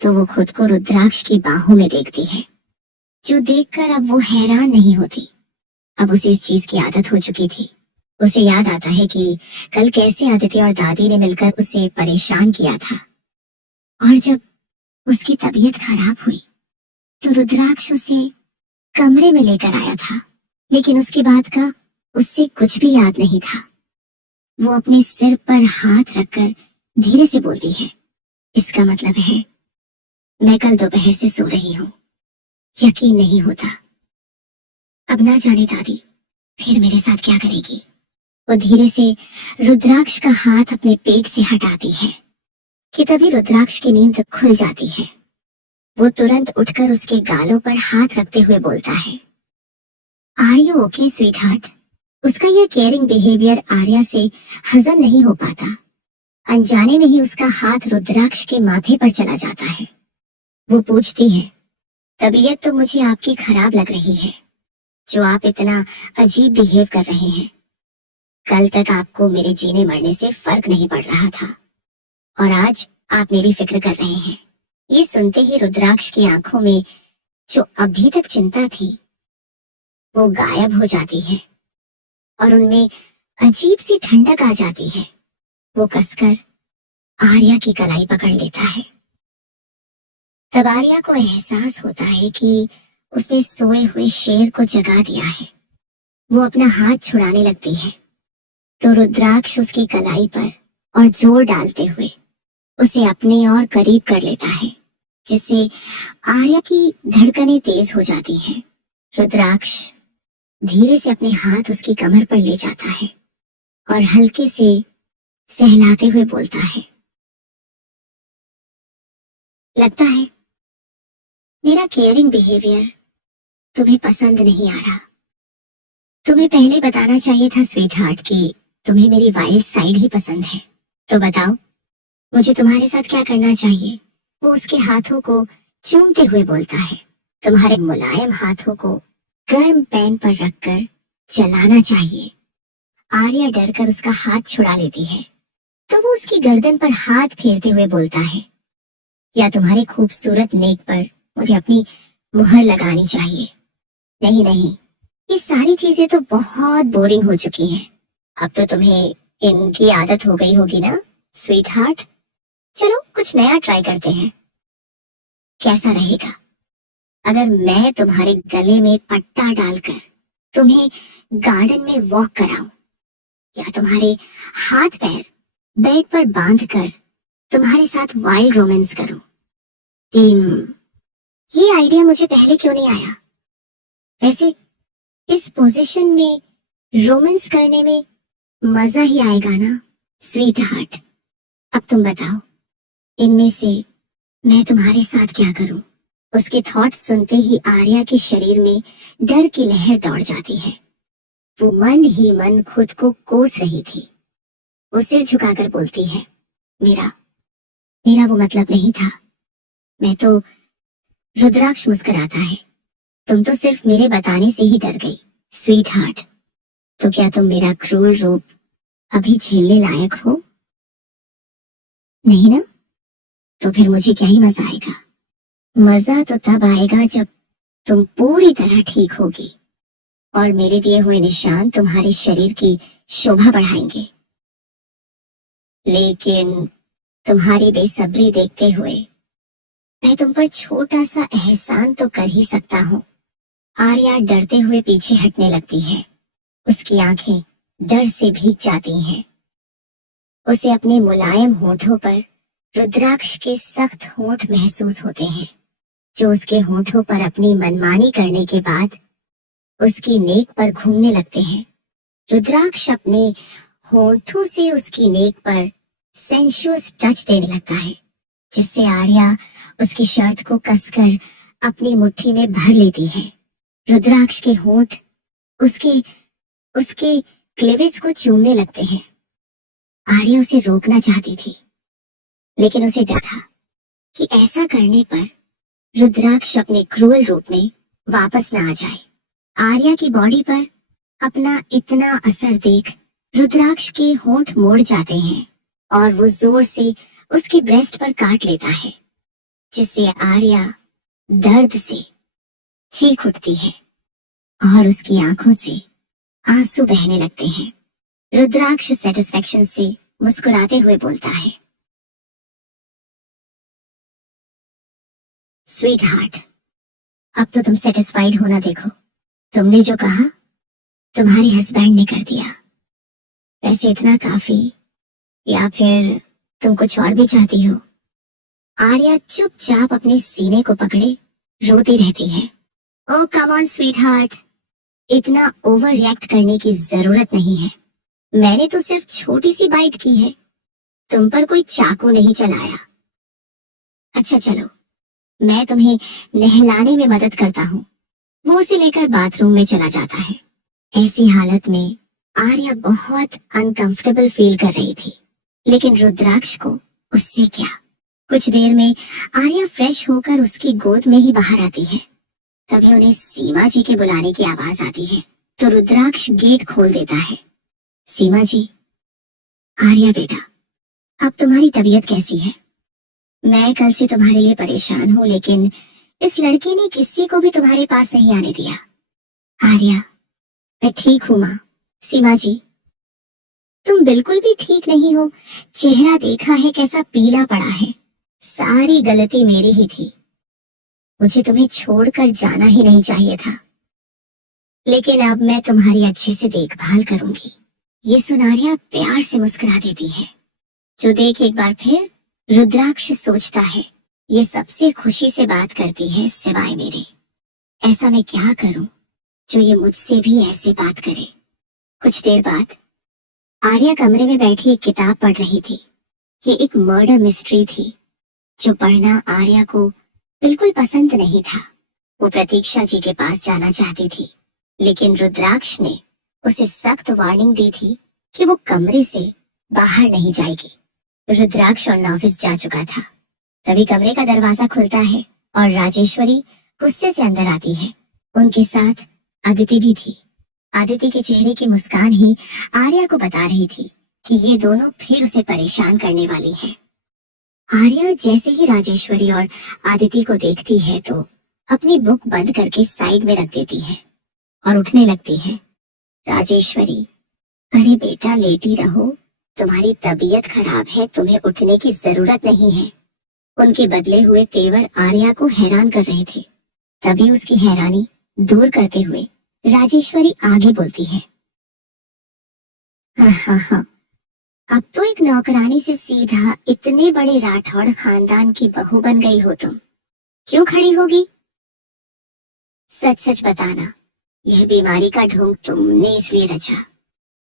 तो वो खुद को रुद्राक्ष की बाहों में देखती है, जो देखकर अब वो हैरान नहीं होती। अब उसे इस चीज की आदत हो चुकी थी। उसे याद आता है कि कल कैसे आदित्य और दादी ने मिलकर उसे परेशान किया था, और जब उसकी तबीयत खराब हुई तो रुद्राक्ष उसे कमरे में लेकर आया था, लेकिन उसके बाद का उससे कुछ भी याद नहीं था। वो अपने सिर पर हाथ रखकर धीरे से बोलती है, इसका मतलब है मैं कल दोपहर से सो रही हूँ। यकीन नहीं होता। अब ना जाने दादी फिर मेरे साथ क्या करेगी। वो धीरे से रुद्राक्ष का हाथ अपने पेट से हटाती है कि तभी रुद्राक्ष की नींद खुल जाती है। वो तुरंत उठकर उसके गालों पर हाथ रखते हुए बोलता है, are you okay sweetheart. उसका यह केयरिंग बिहेवियर आर्या से हजम नहीं हो पाता। अनजाने में ही उसका हाथ रुद्राक्ष के माथे पर चला जाता है। वो पूछती है, तबीयत तो मुझे आपकी खराब लग रही है, जो आप इतना अजीब बिहेव कर रहे हैं। कल तक आपको मेरे जीने मरने से फर्क नहीं पड़ रहा था, और आज आप मेरी फिक्र कर रहे हैं। ये सुनते ही रुद्राक्ष की आंखों में जो अभी तक चिंता थी वो गायब हो जाती है, और उनमें अजीब सी ठंडक आ जाती है। वो कसकर आर्या की कलाई पकड़ लेता है। तब आर्या को एहसास होता है कि उसने सोए हुए शेर को जगा दिया है। वो अपना हाथ छुड़ाने लगती है तो रुद्राक्ष उसकी कलाई पर और जोर डालते हुए उसे अपने और करीब कर लेता है, जिससे आर्या की धड़कनें तेज हो जाती हैं। रुद्राक्ष धीरे से अपने हाथ उसकी कमर पर ले जाता है और हल्के से सहलाते हुए बोलता है, लगता है मेरा केयरिंग बिहेवियर तुम्हें पसंद नहीं आ रहा। तुम्हें पहले बताना चाहिए था स्वीट हार्ट कि तुम्हें मेरी वाइल्ड साइड ही पसंद है। तो बताओ मुझे तुम्हारे साथ क्या करना चाहिए। वो उसके हाथों को चूमते हुए बोलता है, तुम्हारे मुलायम हाथों को गर्म पैन पर रखकर चलाना चाहिए। आर्या डरकर उसका हाथ छुड़ा लेती है तो वो उसकी गर्दन पर हाथ फेरते हुए बोलता है, या तुम्हारे खूबसूरत नेक पर मुझे अपनी मुहर लगानी चाहिए। नहीं नहीं, ये सारी चीजें तो बहुत बोरिंग हो चुकी हैं। अब तो तुम्हें इनकी आदत हो गई होगी ना स्वीट हार्ट। चलो कुछ नया ट्राई करते हैं। कैसा रहेगा अगर मैं तुम्हारे गले में पट्टा डालकर तुम्हें गार्डन में वॉक कराऊं, या तुम्हारे हाथ पैर बेड पर बांधकर तुम्हारे साथ वाइल्ड रोमांस करूं। टीम, ये आइडिया मुझे पहले क्यों नहीं आया। वैसे इस पोजीशन में रोमांस करने में मजा ही आएगा ना स्वीट हार्ट। अब तुम बताओ इनमें से मैं तुम्हारे साथ क्या करूं। उसके थॉट सुनते ही आर्या के शरीर में डर की लहर दौड़ जाती है। वो मन ही मन खुद को कोस रही थी। वो सिर झुकाकर बोलती है, मेरा मेरा वो मतलब नहीं था। मैं तो रुद्राक्ष मुस्कुराता है, तुम तो सिर्फ मेरे बताने से ही डर गई स्वीट हार्ट। तो क्या तुम मेरा क्रूर रूप अभी झेलने लायक हो? नहीं ना? तो फिर मुझे क्या ही मजा आएगा। मजा तो तब आएगा जब तुम पूरी तरह ठीक होगी और मेरे दिए हुए निशान तुम्हारे शरीर की शोभा बढ़ाएंगे। लेकिन तुम्हारी बेसब्री देखते हुए मैं तुम पर छोटा सा एहसान तो कर ही सकता हूँ। आर्या डरते हुए पीछे हटने लगती है। उसकी आंखें डर से भीग जाती हैं। उसे अपने मुलायम होठों पर रुद्राक्ष के सख्त होंठ महसूस होते हैं, जो उसके होठों पर अपनी मनमानी करने के बाद उसकी नेक पर घूमने लगते हैं। रुद्राक्ष अपने होठों से उसकी नेक पर सेंशुअस टच देने लगता है, जिससे आर्या उसकी शर्ट को कसकर अपनी मुट्ठी में भर लेती है। रुद्राक्ष के होंठ उसके उसके क्लेविज को चूमने लगते हैं। आर्या उसे रोकना चाहती थी, लेकिन उसे डर था कि ऐसा करने पर रुद्राक्ष अपने क्रूर रूप में वापस ना आ जाए। आर्या की बॉडी पर अपना इतना असर देख रुद्राक्ष के होंठ मोड़ जाते हैं और वो जोर से उसकी ब्रेस्ट पर काट लेता है, जिससे आर्या दर्द से चीख उठती है और उसकी आंखों से आंसू बहने लगते हैं। रुद्राक्ष सेटिस्फेक्शन से मुस्कुराते हुए बोलता है, स्वीट हार्ट, अब तो तुम सेटिस्फाइड होना देखो। तुमने जो कहा तुम्हारे हस्बैंड ने कर दिया। वैसे इतना काफी, या फिर तुम कुछ और भी चाहती हो? आर्या चुपचाप अपने सीने को पकड़े रोती रहती है। ओ कम ऑन स्वीट हार्ट, इतना ओवर रिएक्ट करने की जरूरत नहीं है। मैंने तो सिर्फ छोटी सी बाइट की है, तुम पर कोई चाकू नहीं चलाया। अच्छा चलो, मैं तुम्हें नहलाने में मदद करता हूँ। वो उसे लेकर बाथरूम में चला जाता है। ऐसी हालत में आर्या बहुत अनकंफर्टेबल फील कर रही थी, लेकिन रुद्राक्ष को उससे क्या। कुछ देर में आर्या फ्रेश होकर उसकी गोद में ही बाहर आती है। तभी उन्हें सीमा जी के बुलाने की आवाज आती है, तो रुद्राक्ष गेट खोल देता है। सीमा जी, आर्या बेटा, अब तुम्हारी तबीयत कैसी है? मैं कल से तुम्हारे लिए परेशान हूँ, लेकिन इस लड़के ने किसी को भी तुम्हारे पास नहीं आने दिया। आर्या, मैं ठीक हूँ माँ। सीमा जी, तुम बिल्कुल भी ठीक नहीं हो। चेहरा देखा है कैसा पीला पड़ा है। सारी गलती मेरी ही थी। मुझे तुम्हें छोड़कर जाना ही नहीं चाहिए था, लेकिन अब मैं तुम्हारी अच्छे से देखभाल करूंगी। ये सुन आर्या प्यार से मुस्कुरा देती है, जो देख एक बार फिर रुद्राक्ष सोचता है, ये सबसे खुशी से बात करती है सिवाय मेरे। ऐसा मैं क्या करूं जो ये मुझसे भी ऐसे बात करे। कुछ देर बाद आर्या कमरे में बैठी एक किताब पढ़ रही थी। ये एक मर्डर मिस्ट्री थी, जो पढ़ना आर्या को बिल्कुल पसंद नहीं था। वो प्रतीक्षा जी के पास जाना चाहती थी, लेकिन रुद्राक्ष ने उसे सख्त वार्निंग दी थी कि वो कमरे से बाहर नहीं जाएगी। रुद्राक्ष और ऑफिस जा चुका था। तभी कमरे का दरवाजा खुलता है और राजेश्वरी गुस्से से अंदर आती है। उनके साथ अदिति भी थी। अदिति के चेहरे की मुस्कान ही आर्या को बता रही थी कि ये दोनों फिर उसे परेशान करने वाली हैं। आर्या जैसे ही राजेश्वरी और अदिति को देखती है तो अपनी बुक बंद करके साइड में रख देती है और उठने लगती है। राजेश्वरी, अरे बेटा लेटी रहो, तुम्हारी तबीयत खराब है, तुम्हें उठने की जरूरत नहीं है। उनके बदले हुए तेवर आर्या को हैरान कर रहे थे। तभी उसकी हैरानी दूर करते हुए राजेश्वरी आगे बोलती है, हाँ, अब तो एक नौकरानी से सीधा इतने बड़े राठौड़ खानदान की बहू बन गई हो तुम। क्यों खड़ी होगी? सच सच बताना, यह बीमारी का ढोंग तुमने इसलिए रचा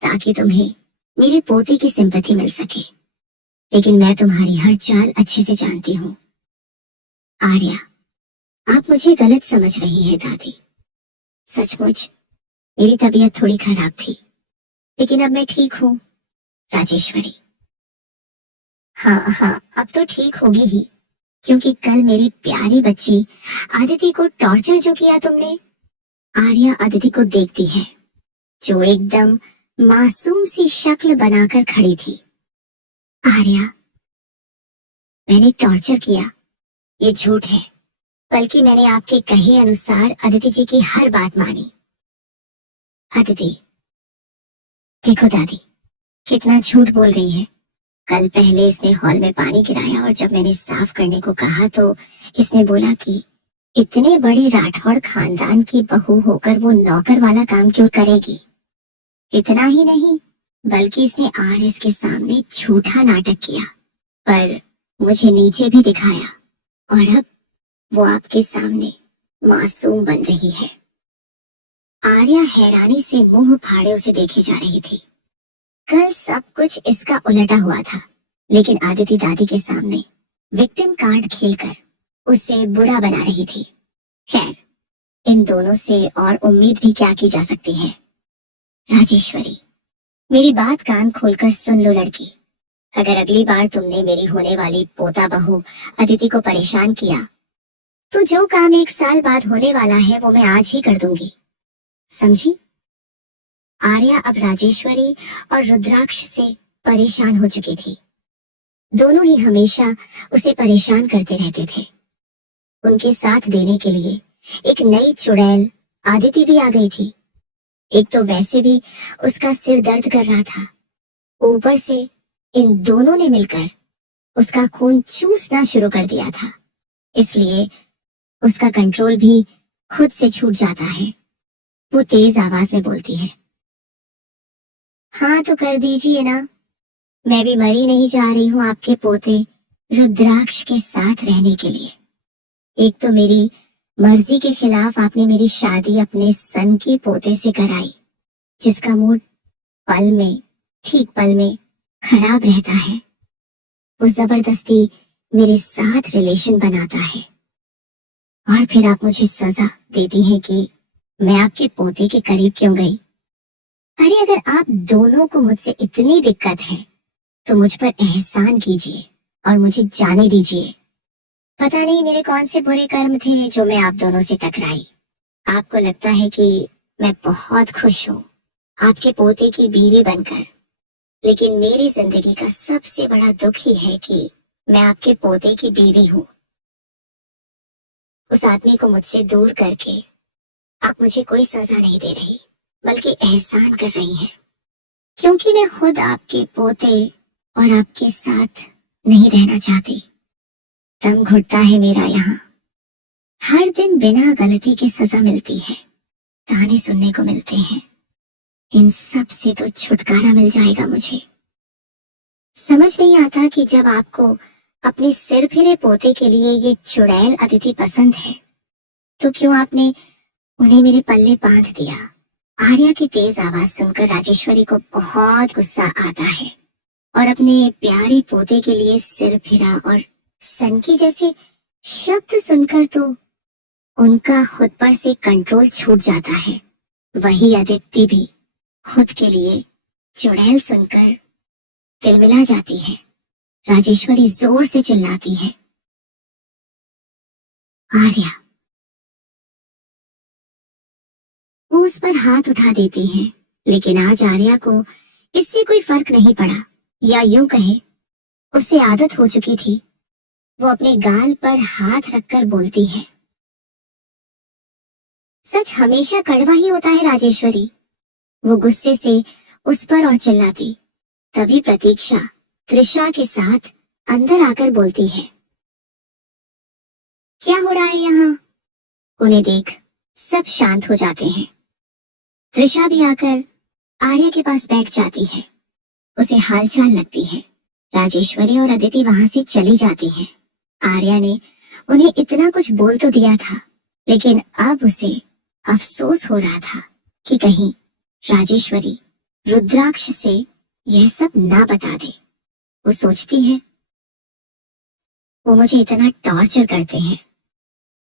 ताकि तुम्हें मेरे पोते की सिंपैथी मिल सके, लेकिन मैं तुम्हारी हर चाल अच्छे से जानती हूँ। आर्या, आप मुझे गलत समझ रही हैं दादी। सचमुच मेरी तबीयत थोड़ी खराब थी, लेकिन अब मैं ठीक हूँ। राजेश्वरी, हाँ, अब तो ठीक होगी ही, क्योंकि कल मेरी प्यारी बच्ची आदिति को टॉर्चर जो किया तुमने। आर्या आदिति को देखती है, जो एकदम मासूम सी शक्ल बनाकर खड़ी थी। आर्या, मैंने टॉर्चर किया ये झूठ है, बल्कि मैंने आपके कहे अनुसार अदिति जी की हर बात मानी। अदिति, देखो दादी कितना झूठ बोल रही है। कल पहले इसने हॉल में पानी गिराया और जब मैंने साफ करने को कहा तो इसने बोला कि इतने बड़े राठौड़ खानदान की बहू होकर वो नौकर वाला काम क्यों करेगी। इतना ही नहीं, बल्कि इसने आरएस के सामने झूठा नाटक किया, पर मुझे नीचे भी दिखाया, और अब वो आपके सामने मासूम बन रही है। आर्या हैरानी से मुंह फाड़े उसे देखे जा रही थी। कल सब कुछ इसका उलटा हुआ था, लेकिन आदिति दादी के सामने विक्टिम कार्ड खेलकर उसे बुरा बना रही थी। खैर, इन दोनों से और उम्मीद भी क्या की जा सकती है। राजेश्वरी, मेरी बात कान खोलकर सुन लो लड़की। अगर अगली बार तुमने मेरी होने वाली पोता बहू अदिति को परेशान किया, तो जो काम 1 साल बाद होने वाला है वो मैं आज ही कर दूंगी, समझी? आर्या अब राजेश्वरी और रुद्राक्ष से परेशान हो चुकी थी। दोनों ही हमेशा उसे परेशान करते रहते थे। उनके साथ देने के लिए एक नई चुड़ैल आदिति भी आ गई थी। एक तो वैसे भी उसका सिर दर्द कर रहा था, ऊपर से इन दोनों ने मिलकर उसका खून चूसना शुरू कर दिया था, इसलिए उसका कंट्रोल भी खुद से छूट जाता है। वो तेज आवाज में बोलती है, हाँ तो कर दीजिए ना, मैं भी मरी नहीं जा रही हूँ आपके पोते रुद्राक्ष के साथ रहने के लिए। एक तो मेरी मर्जी के खिलाफ आपने मेरी शादी अपने सन की पोते से कराई, जिसका मूड ठीक पल में खराब रहता है। वो जबरदस्ती मेरे साथ रिलेशन बनाता है और फिर आप मुझे सजा देती हैं कि मैं आपके पोते के करीब क्यों गई। अरे अगर आप दोनों को मुझसे इतनी दिक्कत है तो मुझ पर एहसान कीजिए और मुझे जाने दीजिए। पता नहीं मेरे कौन से बुरे कर्म थे जो मैं आप दोनों से टकराई। आपको लगता है कि मैं बहुत खुश हूँ आपके पोते की बीवी बनकर, लेकिन मेरी जिंदगी का सबसे बड़ा दुख ही है कि मैं आपके पोते की बीवी हूँ। उस आदमी को मुझसे दूर करके आप मुझे कोई सजा नहीं दे रही, बल्कि एहसान कर रही हैं, क्योंकि मैं खुद आपके पोते और आपके साथ नहीं रहना चाहती। दम घुटता है मेरा यहाँ। हर दिन बिना गलती के सजा मिलती है, ताने सुनने को मिलते हैं। इन सब से तो छुटकारा मिल जाएगा मुझे। समझ नहीं आता कि जब आपको अपने सिर फिरे पोते के लिए ये चुड़ैल अदिति पसंद है, तो क्यों आपने उन्हें मेरे पल्ले बांध दिया। आर्या की तेज आवाज सुनकर राजेश्वरी को बहुत गुस्सा आता है और अपने प्यारे पोते के लिए सिर फिरा और सनकी जैसे शब्द सुनकर तो उनका खुद पर से कंट्रोल छूट जाता है। वही अदिति भी खुद के लिए चुड़ैल सुनकर तिलमिला जाती है। राजेश्वरी जोर से चिल्लाती है, आर्या। वो उस पर हाथ उठा देती है, लेकिन आज आर्या को इससे कोई फर्क नहीं पड़ा, या यूं कहे उसे आदत हो चुकी थी। वो अपने गाल पर हाथ रखकर बोलती है, सच हमेशा कड़वा ही होता है राजेश्वरी। वो गुस्से से उस पर और चिल्लाती। तभी प्रतीक्षा त्रिशा के साथ अंदर आकर बोलती है, क्या हो रहा है यहाँ? उन्हें देख सब शांत हो जाते हैं। त्रिशा भी आकर आर्या के पास बैठ जाती है। उसे हालचाल लगती है। राजेश्वरी और अदिति वहां से चली जाती हैं। आर्या ने उन्हें इतना कुछ बोल तो दिया था, लेकिन अब उसे अफसोस हो रहा था कि कहीं राजेश्वरी रुद्राक्ष से यह सब ना बता दे। वो सोचती है, वो मुझे इतना टॉर्चर करते हैं,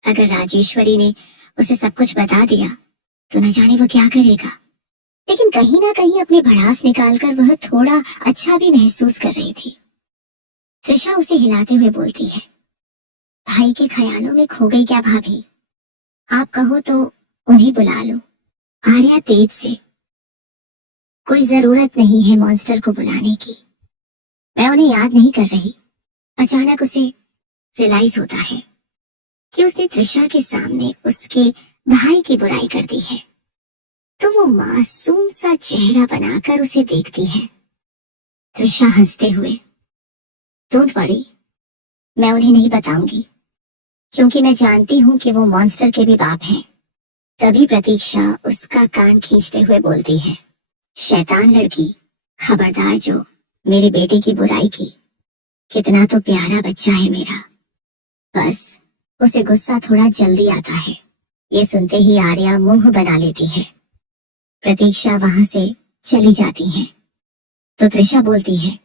अगर राजेश्वरी ने उसे सब कुछ बता दिया तो न जाने वो क्या करेगा। लेकिन कहीं ना कहीं अपनी भड़ास निकालकर वह थोड़ा अच्छा भी महसूस कर रही थी। त्रिशा उसे हिलाते हुए बोलती है, भाई के ख्यालों में खो गई क्या भाभी? आप कहो तो उन्हें बुला लो। आर्या तेज से, कोई जरूरत नहीं है मॉन्स्टर को बुलाने की, मैं उन्हें याद नहीं कर रही। अचानक उसे रियलाइज होता है कि उसने त्रिशा के सामने उसके भाई की बुराई कर दी है, तो वो मासूम सा चेहरा बनाकर उसे देखती है। त्रिशा हंसते हुए, डोंट वरी, मैं उन्हें नहीं बताऊंगी, क्योंकि मैं जानती हूँ कि वो मॉन्स्टर के भी बाप हैं। तभी प्रतीक्षा उसका कान खींचते हुए बोलती है, शैतान लड़की, खबरदार जो मेरे बेटे की बुराई की। कितना तो प्यारा बच्चा है मेरा। बस उसे गुस्सा थोड़ा जल्दी आता है। ये सुनते ही आर्या मुंह बना लेती है। प्रतीक्षा वहां से चली जाती है तो त्रिशा बोलती है,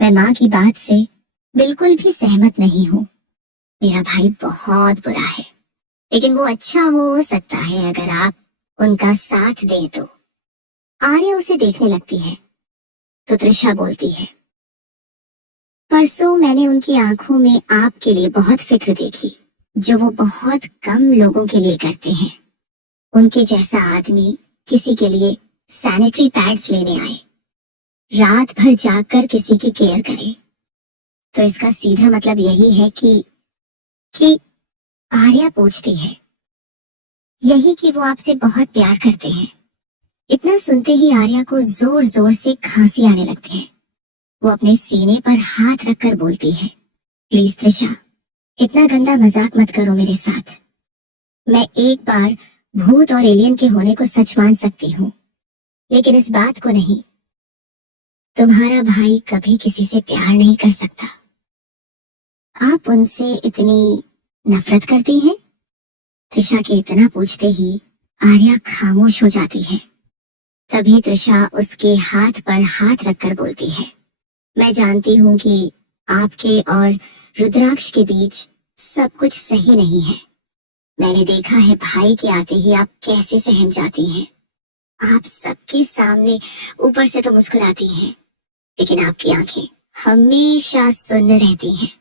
मैं माँ की बात से बिल्कुल भी सहमत नहीं हूँ। मेरा भाई बहुत बुरा है, लेकिन वो अच्छा हो सकता है अगर आप उनका साथ दें तो। आर्या उसे देखने लगती है तो त्रिशा बोलती है, परसों मैंने उनकी आंखों में आपके लिए बहुत फिक्र देखी, जो वो बहुत कम लोगों के लिए करते हैं। उनके जैसा आदमी किसी के लिए सैनिटरी पैड्स लेने आए रात भर जागकर किसी की केयर करे, तो इसका सीधा मतलब यही है कि आर्या पूछती है यही कि वो आपसे बहुत प्यार करते हैं। इतना सुनते ही आर्या को जोर जोर से खांसी आने लगती है। वो अपने सीने पर हाथ रखकर बोलती है, प्लीज त्रिशा, इतना गंदा मजाक मत करो मेरे साथ। मैं एक बार भूत और एलियन के होने को सच मान सकती हूँ, लेकिन इस बात को नहीं। तुम्हारा भाई कभी किसी से प्यार नहीं कर सकता। आप उनसे इतनी नफरत करती हैं? त्रिशा के इतना पूछते ही आर्या खामोश हो जाती है। तभी त्रिशा उसके हाथ पर हाथ रखकर बोलती है, मैं जानती हूँ कि आपके और रुद्राक्ष के बीच सब कुछ सही नहीं है। मैंने देखा है भाई के आते ही आप कैसे सहम जाती हैं। आप सबके सामने ऊपर से तो मुस्कुराती हैं, लेकिन आपकी आंखें हमेशा सुन्न रहती हैं।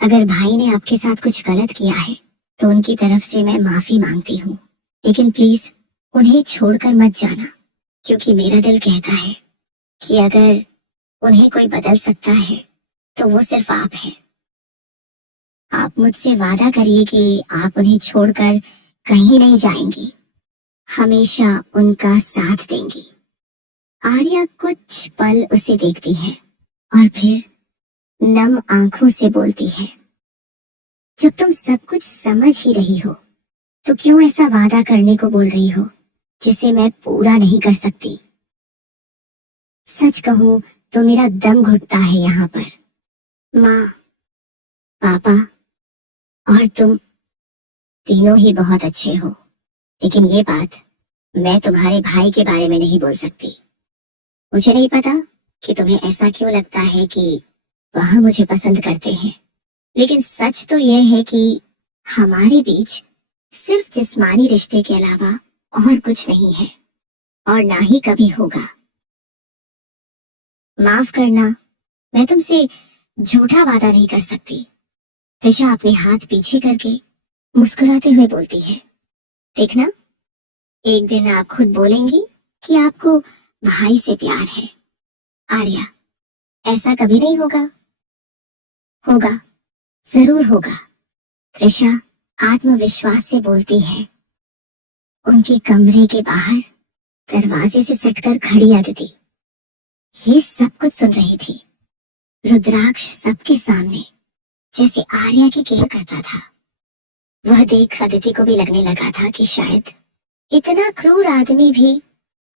अगर भाई ने आपके साथ कुछ गलत किया है तो उनकी तरफ से मैं माफी मांगती हूँ, लेकिन प्लीज उन्हें छोड़कर मत जाना, क्योंकि मेरा दिल कहता है कि अगर उन्हें कोई बदल सकता है तो वो सिर्फ आप हैं। आप मुझसे वादा करिए कि आप उन्हें छोड़कर कहीं नहीं जाएंगी, हमेशा उनका साथ देंगी। आर्या कुछ पल उसे देखती है और फिर नम आंखों से बोलती है, जब तुम सब कुछ समझ ही रही हो तो क्यों ऐसा वादा करने को बोल रही हो जिसे मैं पूरा नहीं कर सकती? सच कहूं तो मेरा दम घुटता है यहाँ पर। माँ, पापा और तुम तीनों ही बहुत अच्छे हो, लेकिन ये बात मैं तुम्हारे भाई के बारे में नहीं बोल सकती। मुझे नहीं पता कि तुम्हें ऐसा क्यों लगता है कि वह मुझे पसंद करते हैं, लेकिन सच तो यह है कि हमारे बीच सिर्फ जिस्मानी रिश्ते के अलावा और कुछ नहीं है और ना ही कभी होगा। माफ करना, मैं तुमसे झूठा वादा नहीं कर सकती। त्रिशा अपने हाथ पीछे करके मुस्कुराते हुए बोलती है, देखना, एक दिन आप खुद बोलेंगी कि आपको भाई से प्यार है। आर्या, ऐसा कभी नहीं होगा। होगा, जरूर होगा। त्रिशा आत्मविश्वास से बोलती है। उनके कमरे के बाहर दरवाजे से सटकर खड़ी अदिति ये सब कुछ सुन रही थी। रुद्राक्ष सबके सामने जैसे आर्या की केयर करता था। वह देख अदिति को भी लगने लगा था कि शायद इतना क्रूर आदमी भी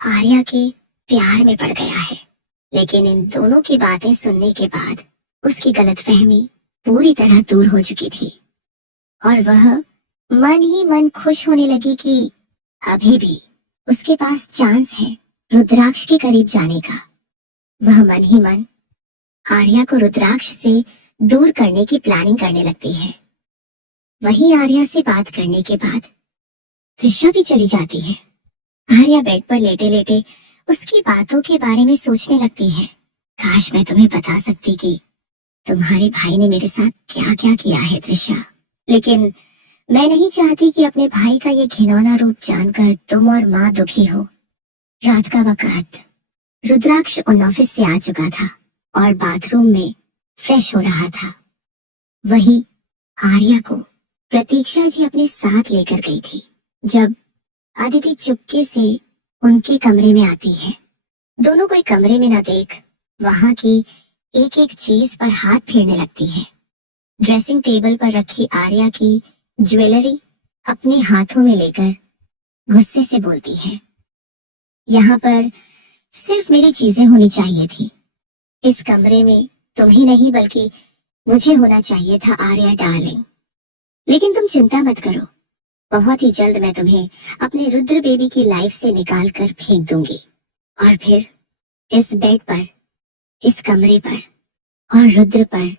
आर्या के प्यार में पड़ गया है। लेकिन इन दोनों की बातें सुनने के बाद उसकी गलतफहमी पूरी तरह दूर हो चुकी थी और वह मन ही मन खुश होने लगी कि अभी भी उसके पास चांस है रुद्राक्ष के करीब जाने का। वह मन ही मन आर्या को रुद्राक्ष से दूर करने की प्लानिंग करने लगती है। वही आर्या से बात करने के बाद त्रिशा भी चली जाती है। आर्या बेड पर लेटे लेटे उसकी बातों के बारे में सोचने लगती है। काश मैं तुम्हें बता सकती कि तुम्हारे भाई ने मेरे साथ क्या क्या किया है त्रिशा, लेकिन मैं नहीं चाहती कि अपने भाई का ये घिनौना रूप जानकर तुम और माँ दुखी हो। रात का वक्त, रुद्राक्ष उन ऑफिस से आ चुका था और बाथरूम में फ्रेश हो रहा था। वही आर्या को प्रतीक्षा जी अपने साथ लेकर गई थी। जब आदिति चुपके से उनके कमरे में आती है, दोनों कोई कमरे में न देख वहां की एक एक चीज पर हाथ फेरने लगती है। ड्रेसिंग टेबल पर रखी आर्या की ज्वेलरी अपने हाथों में लेकर गुस्से से बोलती है, यहाँ पर सिर्फ मेरी चीजें होनी चाहिए थी। इस कमरे में तुम ही नहीं बल्कि मुझे होना चाहिए था आर्या डार्लिंग। लेकिन तुम चिंता मत करो, बहुत ही जल्द मैं तुम्हें अपने रुद्र बेबी की लाइफ से निकाल कर फेंक दूंगी और फिर इस बेड पर, इस कमरे पर और रुद्र पर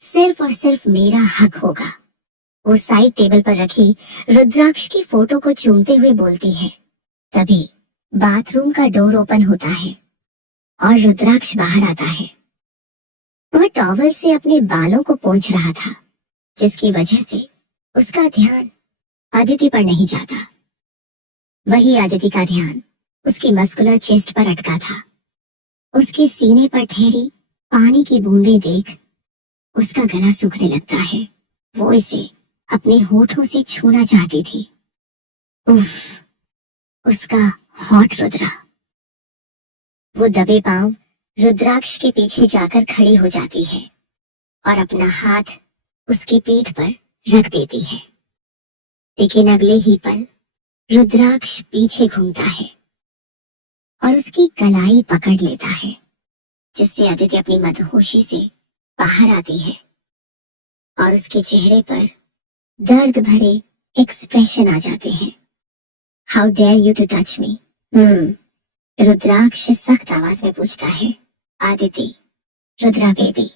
सिर्फ और सिर्फ मेरा हक होगा। वो साइड टेबल पर रखी रुद्राक्ष की फोटो को चूमते हुए बोलती है। तभी बाथरूम का डोर ओपन होता है और रुद्राक्ष बाहर आता है। वह टॉवल से अपने बालों को पोंछ रहा था, जिसकी वजह से उसका ध्यान आदिति पर नहीं जाता। वही आदिति का ध्यान उसकी मस्कुलर चेस्ट पर अटका था। उसके सीने पर ठहरी पानी की बूंदें देख उसका गला सूखने लगता है। वो इसे अपने होठों से छूना चाहती थी। उफ, उसका हॉट रुद्रा। वो दबे पांव रुद्राक्ष के पीछे जाकर खड़ी हो जाती है और अपना हाथ उसकी पीठ पर रख देती है। लेकिन अगले ही पल रुद्राक्ष पीछे घूमता है और उसकी कलाई पकड़ लेता है, जिससे अदिति अपनी मदहोशी से बाहर आती है और उसके चेहरे पर दर्द भरे एक्सप्रेशन आ जाते हैं। How dare you to touch me? Rudraksh सख्त आवाज में पूछता है। Aditi, Rudra baby,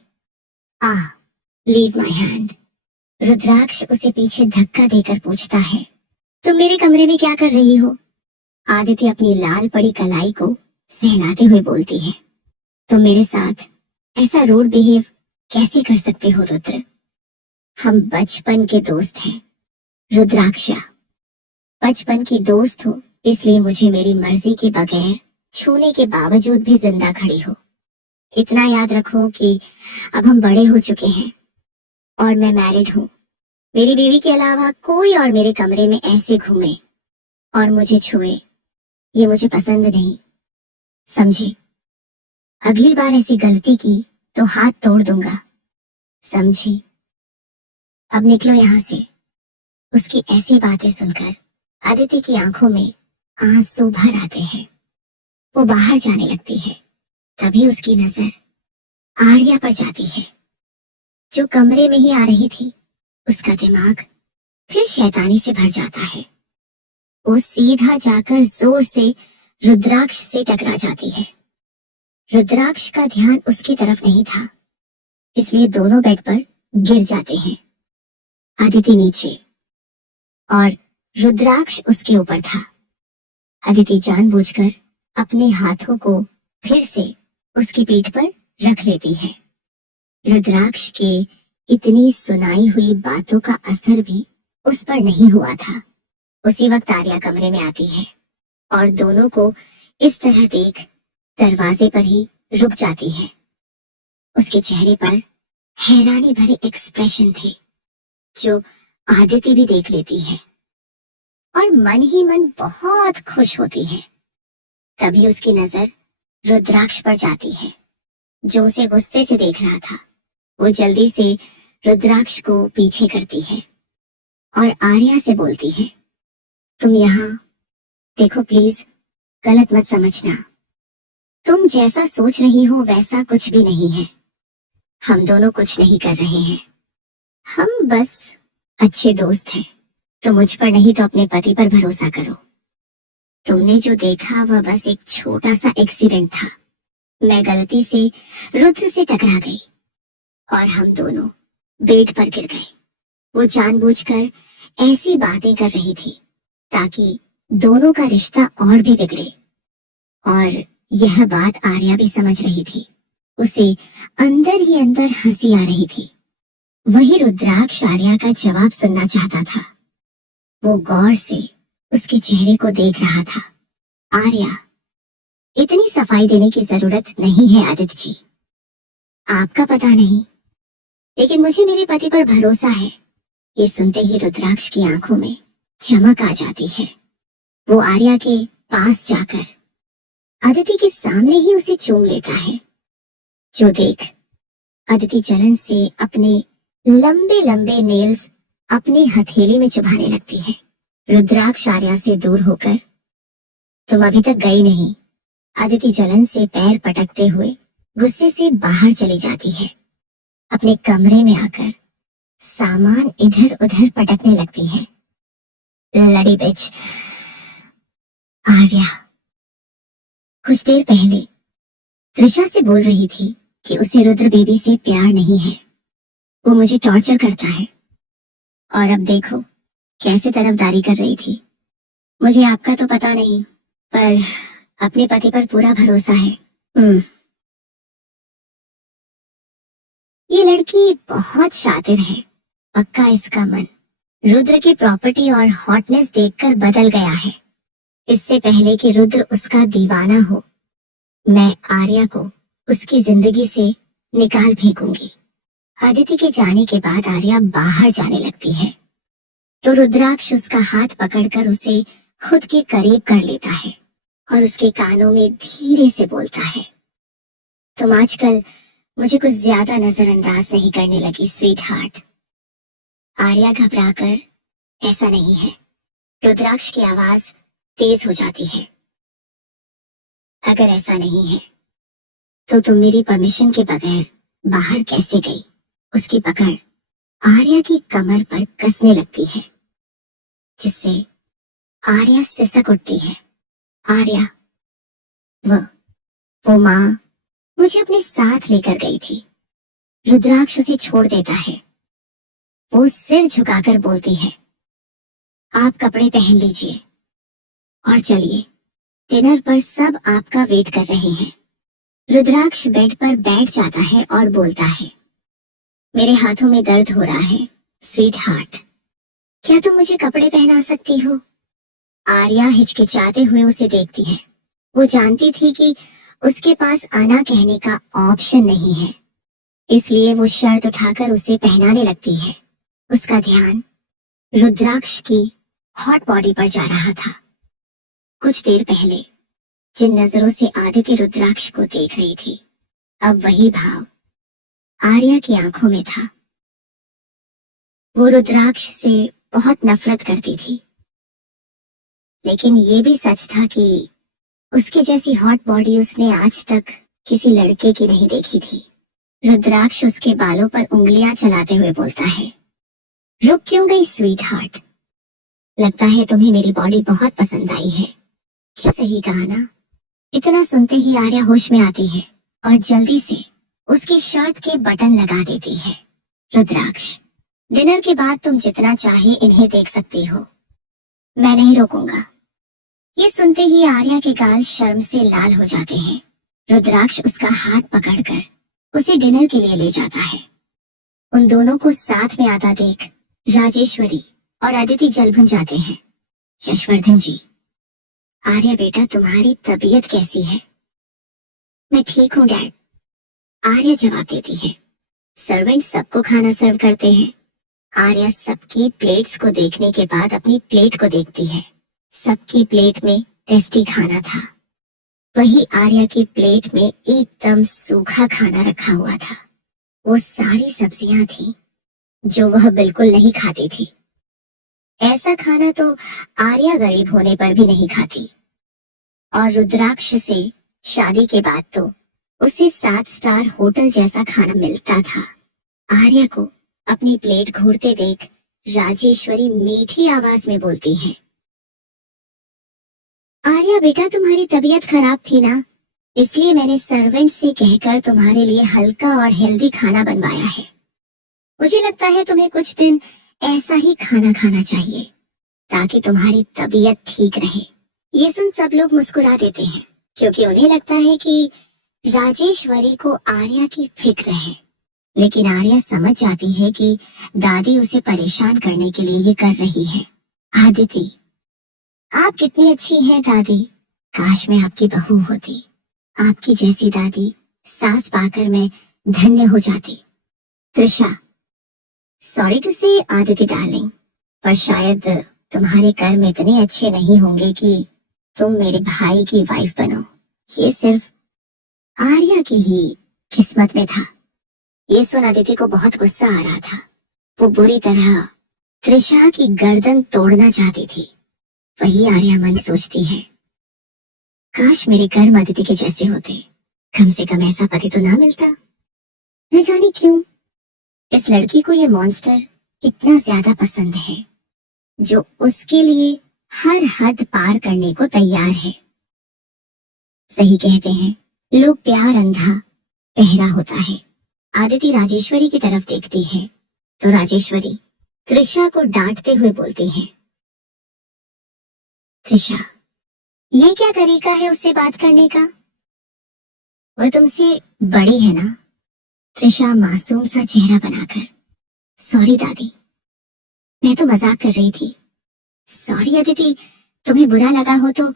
leave my hand. Rudraksh उसे पीछे धक्का देकर पूछता है, तुम मेरे कमरे में क्या कर रही हो? आदिति अपनी लाल पड़ी कलाई को सहलाते हुए बोलती है, तुम मेरे साथ ऐसा रूड बिहेव कैसे कर सकते हो रुद्र? हम बचपन के दोस्त हैं। रुद्राक्षा, बचपन की दोस्त हो इसलिए मुझे मेरी मर्जी के बगैर छूने के बावजूद भी जिंदा खड़ी हो। इतना याद रखो कि अब हम बड़े हो चुके हैं और मैं मैरिड हूँ। मेरी बीवी के अलावा कोई और मेरे कमरे में ऐसे घूमे और मुझे छुए, ये मुझे पसंद नहीं, समझे? अगली बार ऐसी गलती की तो हाथ तोड़ दूंगा, समझी? अब निकलो यहाँ से। उसकी ऐसी बातें सुनकर आदिति की आंखों में आंसू भर आते हैं। वो बाहर जाने लगती है। तभी उसकी नजर आर्या पर जाती है, जो कमरे में ही आ रही थी। उसका दिमाग फिर शैतानी से भर जाता है। वो सीधा जाकर जोर से रुद्राक्ष से टकरा जाती है। रुद्राक्ष का ध्यान उसकी तरफ नहीं था, इसलिए दोनों बेड पर गिर जाते हैं। आदिति नीचे और रुद्राक्ष उसके ऊपर था। आदिति जानबूझकर अपने हाथों को फिर से उसकी पीठ पर रख लेती है। रुद्राक्ष के इतनी सुनाई हुई बातों का असर भी उस पर नहीं हुआ था। उसी वक्त आर्या कमरे में आती है और दोनों को इस तरह देख दरवाजे पर ही रुक जाती है। उसके चेहरे पर हैरानी भरे एक्सप्रेशन थे, जो आदिति भी देख लेती है और मन ही मन बहुत खुश होती है। तभी उसकी नजर रुद्राक्ष पर जाती है, जो उसे गुस्से से देख रहा था। वो जल्दी से रुद्राक्ष को पीछे करती है और आर्या से बोलती है, तुम यहाँ देखो प्लीज, गलत मत समझना। तुम जैसा सोच रही हो वैसा कुछ भी नहीं है। हम दोनों कुछ नहीं कर रहे हैं, हम बस अच्छे दोस्त हैं। तो मुझ पर नहीं तो अपने पति पर भरोसा करो। तुमने जो देखा वह बस एक छोटा सा एक्सीडेंट था। मैं गलती से रुद्र से टकरा गई और हम दोनों बेड पर गिर गए। वो जानबूझकर ऐसी बातें कर रही थी ताकि दोनों का रिश्ता और भी बिगड़े, और यह बात आर्या भी समझ रही थी। उसे अंदर ही अंदर हंसी आ रही थी। वही रुद्राक्ष आर्या का जवाब सुनना चाहता था। वो गौर से उसके चेहरे को देख रहा था। आर्या, इतनी सफाई देने की जरूरत नहीं है आदित्य जी। आपका पता नहीं, लेकिन मुझे मेरे पति पर भरोसा है। ये सुनते ही रुद्राक्ष की आंखों में चमक आ जाती है। वो आर्या के पास जाकर अदिति के सामने ही उसे चूम लेता है, जो देख अदिति जलन से अपने लंबे लंबे नेल्स अपनी हथेली में चुभाने लगती है। रुद्राक्ष आर्या से दूर होकर, तुम अभी तक गई नहीं। अदिति जलन से पैर पटकते हुए गुस्से से बाहर चली जाती है। अपने कमरे में आकर सामान इधर उधर पटकने लगती है। लड़ी बिच। आर्या कुछ देर पहले त्रिशा से बोल रही थी कि उसे रुद्र बेबी से प्यार नहीं है, वो मुझे टॉर्चर करता है, और अब देखो कैसे तरफदारी कर रही थी। मुझे आपका तो पता नहीं, पर अपने पति पर पूरा भरोसा है। ये लड़की बहुत शातिर है, पक्का इसका मन रुद्र की प्रॉपर्टी और हॉटनेस देखकर बदल गया है। इससे पहले कि रुद्र उसका दीवाना हो, मैं आर्या को उसकी जिंदगी से निकाल फेंकूंगी। आदिति के जाने के बाद आर्या बाहर जाने लगती है तो रुद्राक्ष उसका हाथ पकड़कर उसे खुद के करीब कर लेता है और उसके कानों में धीरे से बोलता है, तुम आजकल मुझे कुछ ज्यादा नजरअंदाज नहीं करने लगी स्वीट हार्ट। आर्या घबराकर, ऐसा नहीं है। रुद्राक्ष की आवाज तेज हो जाती है, अगर ऐसा नहीं है तो तुम मेरी परमिशन के बगैर बाहर कैसे गई? उसकी पकड़ आर्या की कमर पर कसने लगती है जिससे आर्या सिसक उठती है। आर्या, वो माँ मुझे अपने साथ लेकर गई थी। रुद्राक्ष उसे छोड़ देता है। वो सिर झुकाकर बोलती है, आप कपड़े पहन लीजिए और चलिए, डिनर पर सब आपका वेट कर रहे हैं। रुद्राक्ष बेड पर बैठ जाता है और बोलता है, मेरे हाथों में दर्द हो रहा है स्वीट हार्ट, क्या तुम मुझे कपड़े पहना सकती हो? आर्या हिचकिचाते हुए उसे देखती है। वो जानती थी कि उसके पास आना कहने का ऑप्शन नहीं है, इसलिए वो शर्त उठाकर उसे पहनाने लगती है। उसका ध्यान रुद्राक्ष की हॉट बॉडी पर जा रहा था। कुछ देर पहले जिन नजरों से आदित्य रुद्राक्ष को देख रही थी, अब वही भाव आर्या की आंखों में था। वो रुद्राक्ष से बहुत नफरत करती थी, लेकिन ये भी सच था कि उसके जैसी हॉट बॉडी उसने आज तक किसी लड़के की नहीं देखी थी। रुद्राक्ष उसके बालों पर उंगलियां चलाते हुए बोलता है, रुक क्यों गई स्वीट हार्ट? लगता है तुम्हें मेरी बॉडी बहुत पसंद आई है। क्या सही कहा ना? इतना सुनते ही आर्या होश में आती है और जल्दी से उसकी शर्ट के बटन लगा देती है। रुद्राक्ष, डिनर के बाद तुम जितना चाहे इन्हें देख सकती हो, मैं नहीं रोकूंगा। ये सुनते ही आर्या के गाल शर्म से लाल हो जाते हैं। रुद्राक्ष उसका हाथ पकड़कर उसे डिनर के लिए ले जाता है। उन दोनों को साथ में आता देख राजेश्वरी और अदिति जल भुन जाते हैं। यशवर्धन जी, आर्या बेटा तुम्हारी तबीयत कैसी है? मैं ठीक हूँ डैड, आर्या जवाब देती है। सर्वेंट सबको खाना सर्व करते हैं। आर्या सबकी प्लेट्स को देखने के बाद अपनी प्लेट को देखती है। सबकी प्लेट में टेस्टी खाना था, वही आर्या की प्लेट में एकदम सूखा खाना रखा हुआ था। वो सारी सब्जियां थी जो वह बिल्कुल नहीं खाती थी। ऐसा खाना तो आर्या गरीब होने पर भी नहीं खाती, और रुद्राक्ष से शादी के बाद तो उसे 7 स्टार होटल जैसा खाना मिलता था। आर्या को अपनी प्लेट घूरते देख राजेश्वरी मीठी आवाज में बोलती है, आर्या बेटा तुम्हारी तबीयत खराब थी ना, इसलिए मैंने सर्वेंट से कहकर तुम्हारे लिए हल्का और हेल्दी खाना बनवाया है। मुझे लगता है तुम्हें कुछ दिन ऐसा ही खाना खाना चाहिए ताकि तुम्हारी तबीयत ठीक रहे। ये सुन सब लोग मुस्कुरा देते हैं क्योंकि उन्हें लगता है कि राजेश्वरी को आर्या की फिक्र है, लेकिन आर्या समझ जाती है कि दादी उसे परेशान करने के लिए ये कर रही है। आदिति, आप कितनी अच्छी हैं दादी, काश मैं आपकी बहू होती। आपकी जैसी दादी सास पाकर मैं धन्य हो जाती। त्रिशा, सॉरी टू से आदिति डार्लिंग, पर शायद तुम्हारे कर्म इतने अच्छे नहीं होंगे कि तुम मेरे भाई की वाइफ बनो। ये सिर्फ आर्या की ही किस्मत में था। ये सुन आदिति को बहुत गुस्सा आ रहा था। वो बुरी तरह त्रिशा की गर्दन तोड़ना चाहती थी। वही आर्या मन सोचती है, काश मेरे कर्म आदिति के जैसे होते, कम से कम ऐसा पति तो ना मिलता। न जाने क्यों इस लड़की को ये मॉन्स्टर इतना ज्यादा पसंद है जो उसके लिए हर हद पार करने को तैयार है। सही कहते हैं, लोग प्यार अंधा बहरा होता है। आदिति राजेश्वरी की तरफ देखती है तो राजेश्वरी त्रिशा को डांटते हुए बोलती है, त्रिशा, ये क्या तरीका है उससे बात करने का? वो तुमसे बड़ी है ना? त्रिशा मासूम सा चेहरा बनाकर, सॉरी दादी, मैं तो मजाक कर रही थी। सॉरी अदिति, तुम्हें बुरा लगा हो तो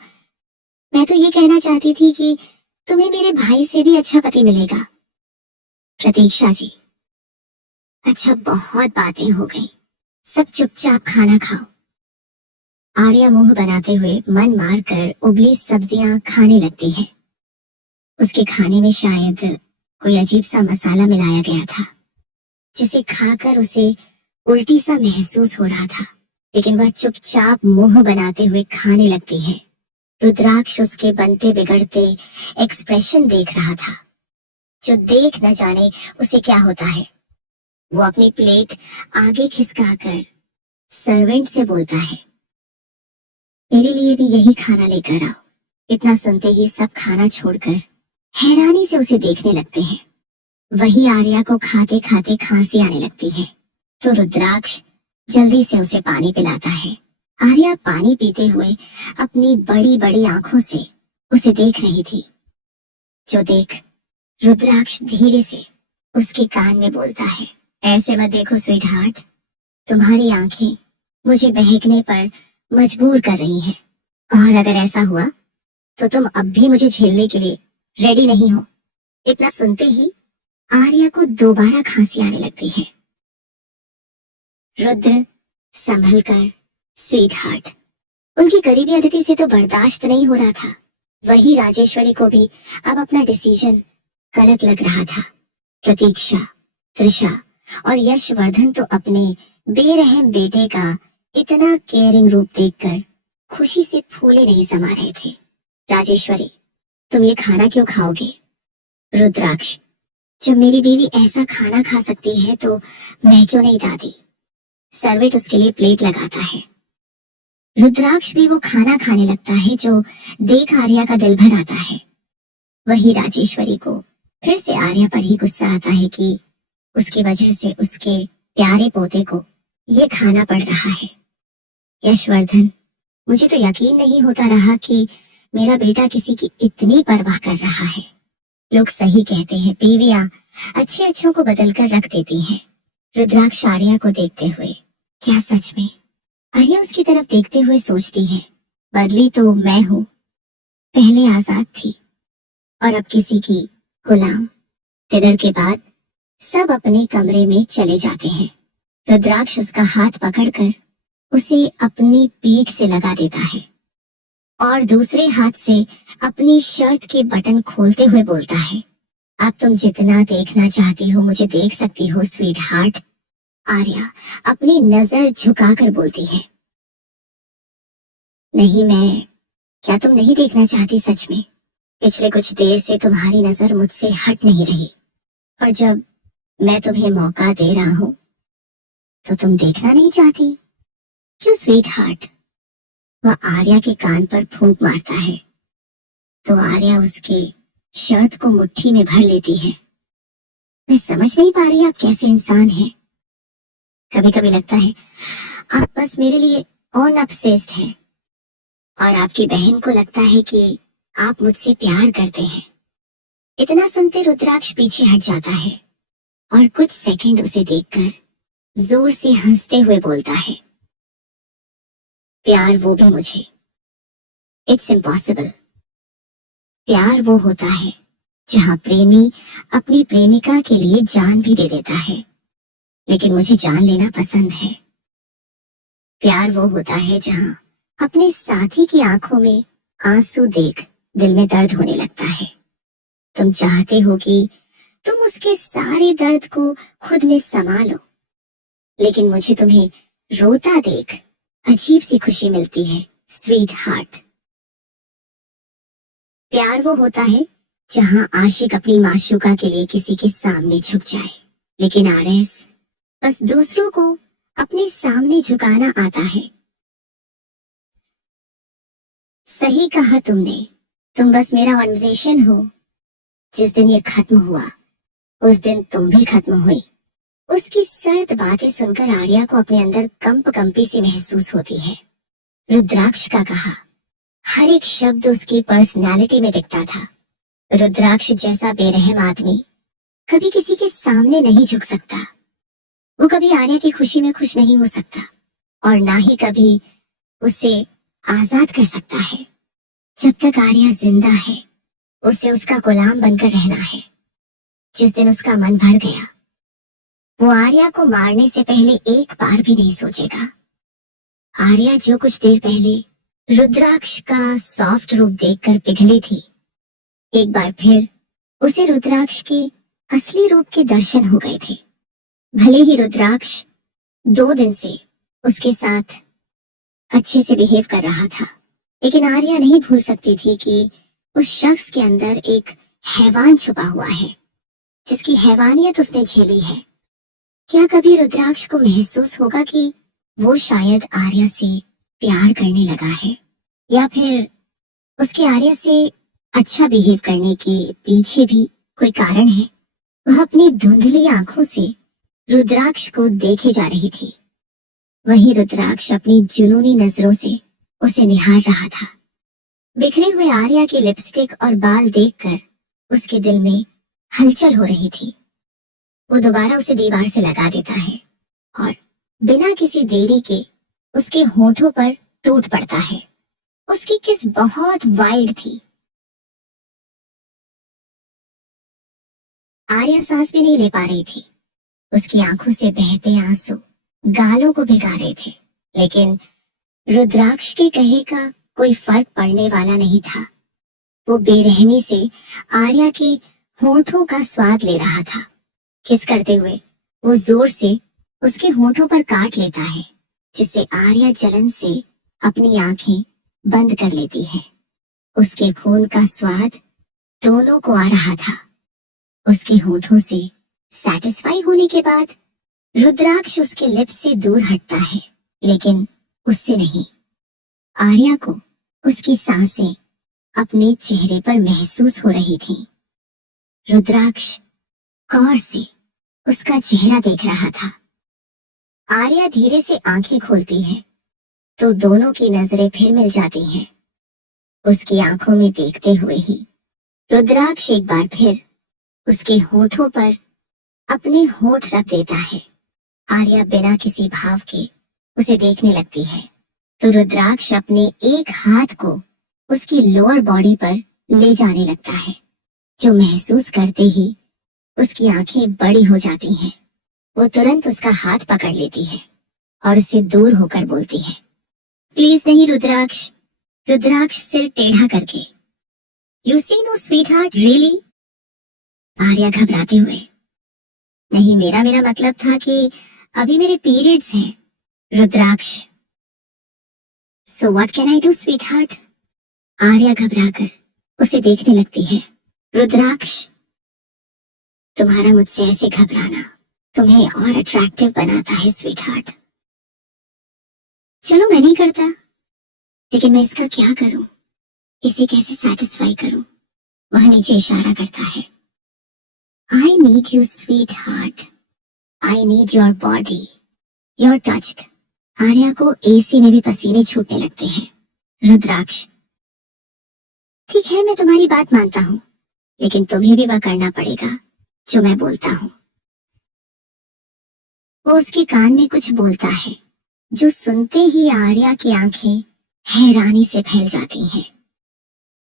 मैं तो ये कहना चाहती थी कि तुम्हें मेरे भाई से भी अच्छा पति मिलेगा। प्रतीक्षा जी, अच्छा बहुत बातें हो गई, सब चुपचाप खाना खाओ। आर्या मुंह बनाते हुए मन मार कर उबली सब्जियां खाने लगती है। उसके खाने में शायद कोई अजीब सा मसाला मिलाया गया था, जिसे खाकर उसे उल्टी सा महसूस हो रहा था, लेकिन वह चुपचाप मुंह बनाते हुए खाने लगती है। रुद्राक्ष उसके बनते बिगड़ते एक्सप्रेशन देख रहा था, जो देख न जाने उसे क्या होता है। वो अपनी प्लेट आगे खिसकाकर सर्वेंट से बोलता है, मेरे लिए भी यही खाना लेकर आओ। इतना सुनते ही सब खाना छोड़कर हैरानी से उसे देखने लगते हैं। वही आर्या को खाते खाते खांसी आने लगती है, तो रुद्राक्ष जल्दी से उसे पानी पिलाता है। आर्या पानी पीते हुए अपनी बड़ी बड़ी आंखों से उसे देख रही थी, जो देख रुद्राक्ष धीरे से उसके कान में बोलता है, ऐसे मत देखो स्वीट हार्ट, तुम्हारी आंखें मुझे बहकने पर मजबूर कर रही हैं, और अगर ऐसा हुआ तो तुम अब भी मुझे झेलने के लिए रेडी नहीं हो। इतना सुनते ही आर्या को दोबारा खांसी आने लगती है। रुद्र संभल कर स्वीट हार्ट, उनकी करीबी अतिथि से तो बर्दाश्त नहीं हो रहा था। वही राजेश्वरी को भी अब अपना डिसीजन गलत लग रहा था। प्रतीक्षा, त्रिशा और यशवर्धन तो अपने बेरहम बेटे का इतना केयरिंग रूप देखकर खुशी से फूले नहीं समा रहे थे। राजेश्वरी, तुम ये खाना क्यों खाओगे? रुद्राक्ष, जब मेरी बीवी ऐसा खाना खा सकती है तो मैं क्यों नहीं दादी? सर्वेंट उसके लिए प्लेट लगाता है। रुद्राक्ष भी वो खाना खाने लगता है जो देख आर्या का दिल भर आता है। वही राजेश्वरी को फिर से आर्या पर ही गुस्सा आता है कि उसकी वजह से उसके प्यारे पोते को ये खाना पड़ रहा है। यशवर्धन, मुझे तो यकीन नहीं होता रहा कि मेरा बेटा किसी की इतनी परवाह कर रहा है। लोग सही कहते हैं, बीवियां अच्छे अच्छों को बदल कर रख देती हैं। रुद्राक्ष आर्या को देखते हुए, क्या सच में? आर्या उसकी तरफ देखते हुए सोचती है, बदली तो मैं हूँ, पहले आजाद थी और अब किसी की गुलाम। डिनर के बाद सब अपने कमरे में चले जाते हैं। रुद्राक्ष उसका हाथ पकड़कर उसे अपनी पीठ से लगा देता है और दूसरे हाथ से अपनी शर्ट के बटन खोलते हुए बोलता है, अब तुम जितना देखना चाहती हो मुझे देख सकती हो स्वीट हार्ट। आर्या अपनी नजर झुकाकर बोलती है, नहीं, मैं क्या तुम नहीं देखना चाहती सच में? पिछले कुछ देर से तुम्हारी नजर मुझसे हट नहीं रही, और जब मैं तुम्हें मौका दे रहा हूं तो तुम देखना नहीं चाहती? क्यों स्वीट हार्ट? वह आर्या के कान पर फूंक मारता है तो आर्या उसके शर्ट को मुट्ठी में भर लेती है। मैं समझ नहीं पा रही आप कैसे इंसान हैं। कभी कभी लगता है आप बस मेरे लिए ऑन ऑब्सेस्ड हैं, और आपकी बहन को लगता है कि आप मुझसे प्यार करते हैं। इतना सुनते रुद्राक्ष पीछे हट जाता है और कुछ सेकंड उसे देखकर जोर से हंसते हुए बोलता है, प्यार वो भी मुझे, इट्स इम्पॉसिबल। प्यार वो होता है जहां प्रेमी अपनी प्रेमिका के लिए जान भी दे देता है, लेकिन मुझे जान लेना पसंद है। प्यार वो होता है जहां अपने साथी की आंखों में आंसू देख दिल में दर्द होने लगता है। तुम चाहते हो कि तुम उसके सारे दर्द को खुद में समा लो, लेकिन मुझे तुम्हें रोता देख अजीब सी खुशी मिलती है स्वीट हार्ट। प्यार वो होता है जहां आशिक अपनी माशूका के लिए किसी के सामने झुक जाए, लेकिन आरएस बस दूसरों को अपने सामने झुकाना आता है। सही कहा तुमने, तुम बस मेरा ऑब्जेक्शन हो। जिस दिन ये खत्म हुआ उस दिन तुम भी खत्म हुई। उसकी सर्द बातें सुनकर आर्या को अपने अंदर कंपी सी महसूस होती है। रुद्राक्ष का कहा हर एक शब्द उसकी पर्सनालिटी में दिखता था। रुद्राक्ष जैसा बेरहम आदमी कभी किसी के सामने नहीं झुक सकता। वो कभी आर्या की खुशी में खुश नहीं हो सकता, और ना ही कभी उसे आजाद कर सकता है। जब तक आर्या जिंदा है उसे उसका गुलाम बनकर रहना है। जिस दिन उसका मन भर गया, वो आर्या को मारने से पहले एक बार भी नहीं सोचेगा। आर्या जो कुछ देर पहले रुद्राक्ष का सॉफ्ट रूप देखकर पिघली थी, एक बार फिर उसे रुद्राक्ष के असली रूप के दर्शन हो गए थे। भले ही रुद्राक्ष 2 दिन से उसके साथ अच्छे से बिहेव कर रहा था, लेकिन आर्या नहीं भूल सकती थी कि उस शख्स के अंदर एक हैवान छुपा हुआ है, जिसकी हैवानियत उसने झेली है। क्या कभी रुद्राक्ष को महसूस होगा कि वो शायद आर्या से प्यार करने लगा है, या फिर उसके आर्या से अच्छा बिहेव करने के पीछे भी कोई कारण है? वह अपनी धुंधली आंखों से रुद्राक्ष को देखे जा रही थी। वही रुद्राक्ष अपनी जुनूनी नजरों से उसे निहार रहा था। बिखरे हुए आर्या के लिपस्टिक और बाल देखकर उसके दिल में हलचल हो रही थी। वो दोबारा उसे दीवार से लगा देता है और बिना किसी देरी के उसके होठों पर टूट पड़ता है। उसकी किस बहुत वाइल्ड थी। आर्या सांस भी नहीं ले पा रही थी। उसकी आंखों से बहते आंसू गालों को भिगा रहे थे, लेकिन रुद्राक्ष के कहे का कोई फर्क पड़ने वाला नहीं था। वो बेरहमी से आर्या के होठों का स्वाद ले रहा था। किस करते हुए वो जोर से उसके होठों पर काट लेता है, जिससे आर्या जलन से अपनी आंखें बंद कर लेती है। उसके खून का स्वाद दोनों को आ रहा था। उसके होठों से सैटिस्फाई होने के बाद रुद्राक्ष उसके लिप्स से दूर हटता है, लेकिन उससे नहीं। आर्या को उसकी सांसें अपने चेहरे पर महसूस हो रही थीं। रुद्राक्ष गौर से उसका चेहरा देख रहा था। आर्या धीरे से आंखें खोलती है तो दोनों की नजरें फिर मिल जाती हैं। उसकी आंखों में देखते हुए ही रुद्राक्ष एक बार फिर उसके होठों पर अपने होठ रख देता है। आर्या बिना किसी भाव के उसे देखने लगती है तो रुद्राक्ष अपने एक हाथ को उसकी लोअर बॉडी पर ले जाने लगता है, जो महसूस करते ही उसकी आंखें बड़ी हो जाती हैं। वो तुरंत उसका हाथ पकड़ लेती है और उससे दूर होकर बोलती है, प्लीज नहीं रुद्राक्ष। रुद्राक्ष सिर टेढ़ा करके, you see no sweetheart really? Arya घबराते हुए, नहीं, मेरा मतलब था कि अभी मेरे पीरियड्स हैं। Rudraksh, so what can I do sweetheart? Arya घबराकर उसे देखने लगती है। रुद्राक्ष, तुम्हारा मुझसे ऐसे घबराना तुम्हें और अट्रैक्टिव बनाता है स्वीट हार्ट। चलो मैं नहीं करता, लेकिन मैं इसका क्या करूं? इसे कैसे सेटिस्फाई करूं? वह नीचे इशारा करता है। I need you, sweetheart. I need your body, your touch. Arya को एसी में भी पसीने छूटने लगते हैं। रुद्राक्ष, ठीक है, मैं तुम्हारी बात मानता हूँ, लेकिन तुम्हें भी वह करना पड़ेगा जो मैं बोलता हूँ। वो उसके कान में कुछ बोलता है, जो सुनते ही आर्या की आंखें हैरानी से फैल जाती हैं।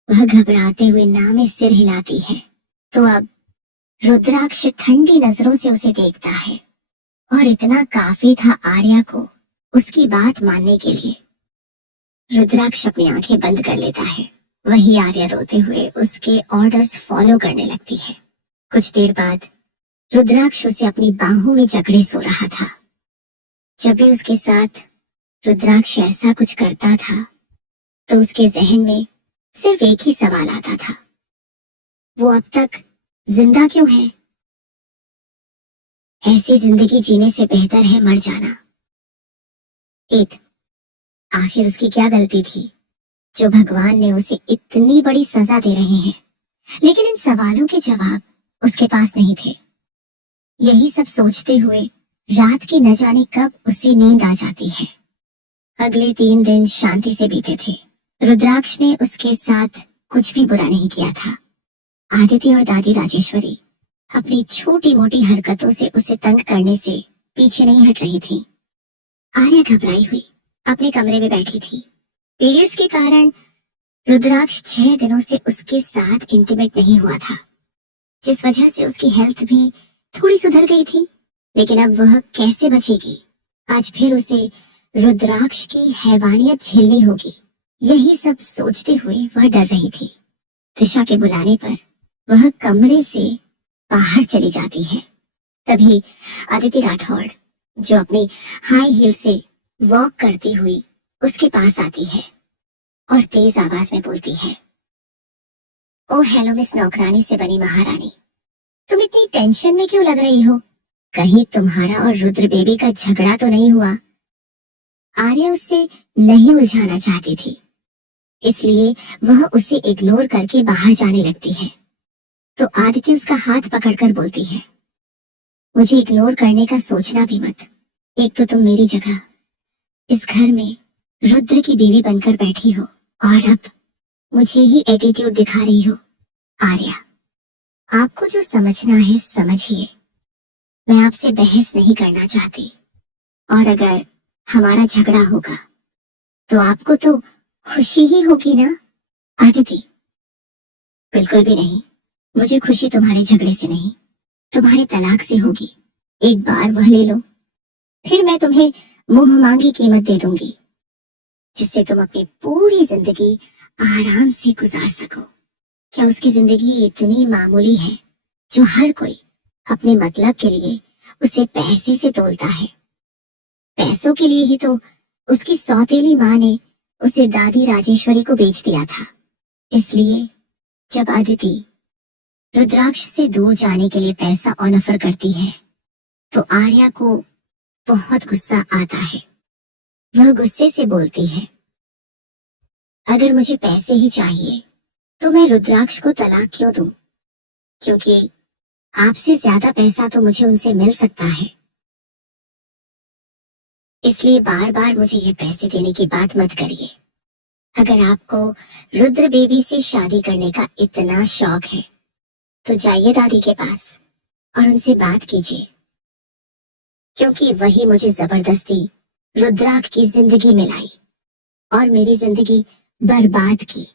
वह घबराते हुए ना में सिर हिलाती है तो अब रुद्राक्ष ठंडी नजरों से उसे देखता है, और इतना काफी था आर्या को उसकी बात मानने के लिए। रुद्राक्ष अपनी आंखें बंद कर लेता है। वही आर्या रोते हुए उसके ऑर्डर्स फॉलो करने लगती है। कुछ देर बाद रुद्राक्ष उसे अपनी बाहों में जकड़े सो रहा था। जब भी उसके साथ रुद्राक्ष ऐसा कुछ करता था तो उसके जहन में सिर्फ एक ही सवाल आता था, वो अब तक जिंदा क्यों है? ऐसी जिंदगी जीने से बेहतर है मर जाना। आखिर उसकी क्या गलती थी जो भगवान ने उसे इतनी बड़ी सजा दे रहे हैं? लेकिन इन सवालों के जवाब उसके पास नहीं थे। यही सब सोचते हुए रात की न जाने कब उसे नींद आ जाती है। अगले 3 दिन शांति से बीते थे। रुद्राक्ष ने उसके साथ कुछ भी बुरा नहीं किया था। आदित्य और दादी राजेश्वरी अपनी छोटी मोटी हरकतों से उसे तंग करने से पीछे नहीं हट रही थी। आर्या घबराई हुई अपने कमरे में बैठी थी। पीरियड्स के कारण रुद्राक्ष 6 दिनों से उसके साथ इंटीमेट नहीं हुआ था, जिस वजह से उसकी हेल्थ भी थोड़ी सुधर गई थी। लेकिन अब वह कैसे बचेगी? आज फिर उसे रुद्राक्ष की हैवानियत झेलनी होगी। यही सब सोचते हुए वह डर रही थी। त्रिशा के बुलाने पर वह कमरे से बाहर चली जाती है। तभी अदिति राठौड़, जो अपनी हाई हील से वॉक करती हुई उसके पास आती है और तेज आवाज में बोलती है, ओ हेलो मिस नौकरानी से बनी महारानी, तुम इतनी टेंशन में क्यों लग रही हो? कहीं तुम्हारा और रुद्र बेबी का झगड़ा तो नहीं हुआ? आर्या उससे नहीं उलझाना चाहती थी, इसलिए वह उसे इग्नोर करके बाहर जाने लगती है। तो आदित्य उसका हाथ पकड़कर बोलती है, मुझे इग्नोर करने का सोचना भी मत। एक तो तुम मेरी जगह इस घर में रुद्र की बीवी बनकर बैठी हो और अब मुझे ही एटीट्यूड दिखा रही हो। आर्या, आपको जो समझना है समझिए। मैं आपसे बहस नहीं करना चाहती, और अगर हमारा झगड़ा होगा तो आपको तो खुशी ही होगी ना? आदिति, बिल्कुल भी नहीं। मुझे खुशी तुम्हारे झगड़े से नहीं, तुम्हारे तलाक से होगी। एक बार वह ले लो, फिर मैं तुम्हें मुंह मांगी कीमत दे दूंगी, जिससे तुम अपनी पूरी जिंदगी आराम से गुजार सको। क्या उसकी जिंदगी इतनी मामूली है जो हर कोई अपने मतलब के लिए उसे पैसे से तोलता है? पैसों के लिए ही तो उसकी सौतेली माँ ने उसे दादी राजेश्वरी को बेच दिया था। इसलिए जब आदिति रुद्राक्ष से दूर जाने के लिए पैसा ऑफर करती है तो आर्या को बहुत गुस्सा आता है। वह गुस्से से बोलती है, अगर मुझे पैसे ही चाहिए तो मैं रुद्राक्ष को तलाक क्यों दूं? क्योंकि आपसे ज्यादा पैसा तो मुझे उनसे मिल सकता है। इसलिए बार बार मुझे ये पैसे देने की बात मत करिए। अगर आपको रुद्र बेबी से शादी करने का इतना शौक है तो जाइए दादी के पास और उनसे बात कीजिए, क्योंकि वही मुझे जबरदस्ती रुद्राक्ष की जिंदगी में लाई और मेरी जिंदगी बर्बाद की।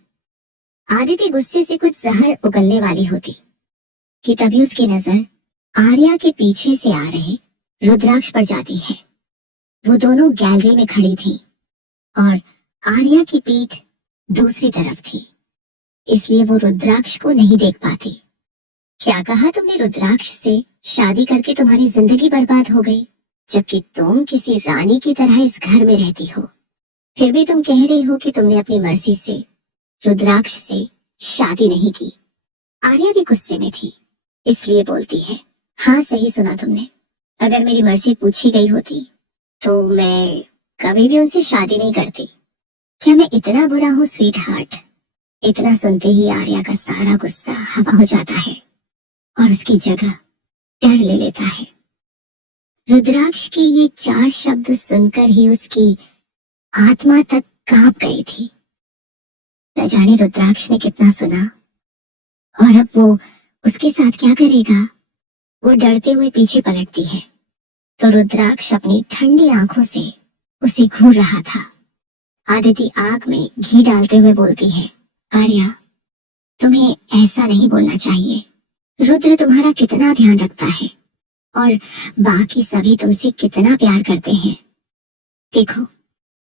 आदिति गुस्से से कुछ जहर उगलने वाली होती कि तभी उसकी नजर आर्या के पीछे से आ रहे रुद्राक्ष पर जाती है। वो दोनों गैलरी में खड़ी थी और आर्या की पीठ दूसरी तरफ थी, इसलिए वो रुद्राक्ष को नहीं देख पाती। क्या कहा तुमने? रुद्राक्ष से शादी करके तुम्हारी जिंदगी बर्बाद हो गई, जबकि तुम किसी रानी की तरह इस घर में रहती हो। फिर भी तुम कह रही हो कि तुमने अपनी मर्जी से रुद्राक्ष से शादी नहीं की। आर्या भी गुस्से में थी, इसलिए बोलती है, हाँ सही सुना तुमने। अगर मेरी मर्जी पूछी गई होती तो मैं कभी भी उनसे शादी नहीं करती। क्या मैं इतना बुरा हूँ स्वीट हार्ट? इतना सुनते ही आर्या का सारा गुस्सा हवा हो जाता है और उसकी जगह डर ले लेता है। रुद्राक्ष की ये 4 शब्द सुनकर ही उसकी आत्मा तक कांप गई थी। न जाने रुद्राक्ष ने कितना सुना और अब वो उसके साथ क्या करेगा। वो डरते हुए पीछे पलटती है तो रुद्राक्ष अपनी ठंडी आंखों से उसे घूर रहा था। आदिति आग में घी डालते हुए बोलती है, आर्या, तुम्हें ऐसा नहीं बोलना चाहिए। रुद्र तुम्हारा कितना ध्यान रखता है और बाकी सभी तुमसे कितना प्यार करते हैं। देखो,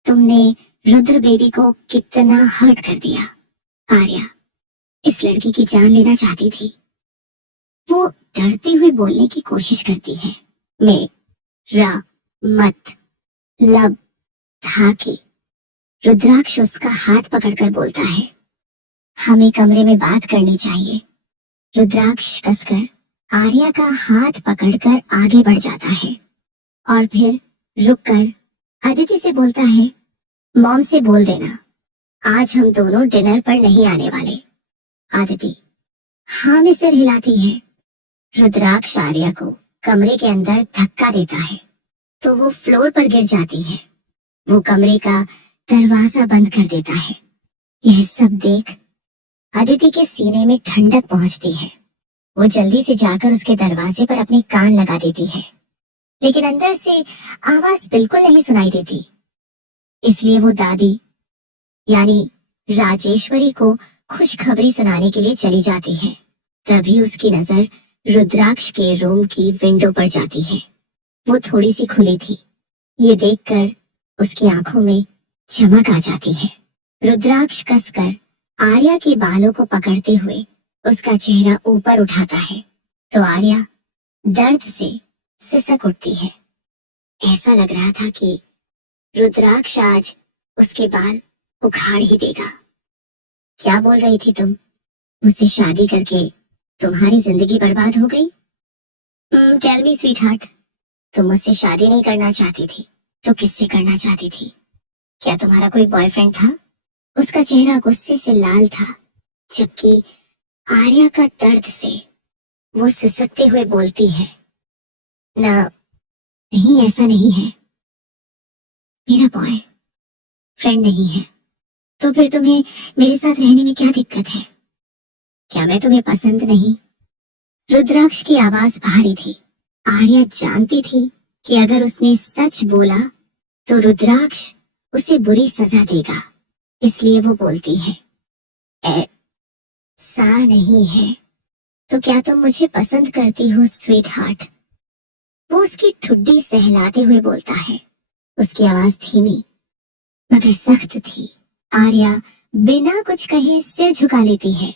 तुमने रुद्र बेबी को कितना हर्ट कर दिया। आर्या इस लड़की की जान लेना चाहती थी। वो डरते हुए बोलने की कोशिश करती है, मेरा मतलब था कि रुद्राक्ष उसका हाथ पकड़कर बोलता है, हमें कमरे में बात करनी चाहिए। रुद्राक्ष कसकर आर्या का हाथ पकड़कर आगे बढ़ जाता है और फिर रुककर आदिति से बोलता है, मॉम से बोल देना आज हम दोनों डिनर पर नहीं आने वाले। आदिति हाँ में सिर हिलाती है। रुद्राक्ष आर्या को कमरे के अंदर धक्का देता है तो वो फ्लोर पर गिर जाती है। वो कमरे का दरवाजा बंद कर देता है। यह सब देख आदिति के सीने में ठंडक पहुंचती है। वो जल्दी से जाकर उसके दरवाजे पर अपने कान लगा देती है, लेकिन अंदर से आवाज बिल्कुल नहीं सुनाई देती। इसलिए वो दादी यानी राजेश्वरी को खुशखबरी सुनाने के लिए चली जाती है। तभी उसकी नजर रुद्राक्ष के रूम की विंडो पर जाती है। वो थोड़ी सी खुली थी। ये देखकर उसकी आंखों में चमक आ जाती है। रुद्राक्ष कसकर आर्या के बालों को पकड़ते हुए उसका चेहरा ऊपर उठाता है तो आर्या दर्द से सिसक उठती है। ऐसा लग रहा था कि रुद्राक्ष आज उसके बाल उखाड़ ही देगा। क्या बोल रही थी तुम? मुझसे शादी करके तुम्हारी जिंदगी बर्बाद हो गई? टेल मी स्वीट हार्ट, तुम मुझसे शादी नहीं करना चाहती थी तो किससे करना चाहती थी? क्या तुम्हारा कोई बॉयफ्रेंड था? उसका चेहरा गुस्से से लाल था, जबकि आर्या का दर्द से वो सिसकते हुए बोलती है, ना, नहीं, ऐसा नहीं है। मेरा बॉय फ्रेंड नहीं है। तो फिर तुम्हें मेरे साथ रहने में क्या दिक्कत है? क्या मैं तुम्हें पसंद नहीं? रुद्राक्ष की आवाज भारी थी। आर्या जानती थी कि अगर उसने सच बोला तो रुद्राक्ष उसे बुरी सजा देगा, इसलिए वो बोलती है, ऐसा नहीं है। तो क्या तुम मुझे पसंद करती हो स्वीट हार्ट? वो उसकी ठुड्डी सहलाते हुए बोलता है। उसकी आवाज धीमी मगर सख्त थी। आर्या बिना कुछ कहे सिर झुका लेती है।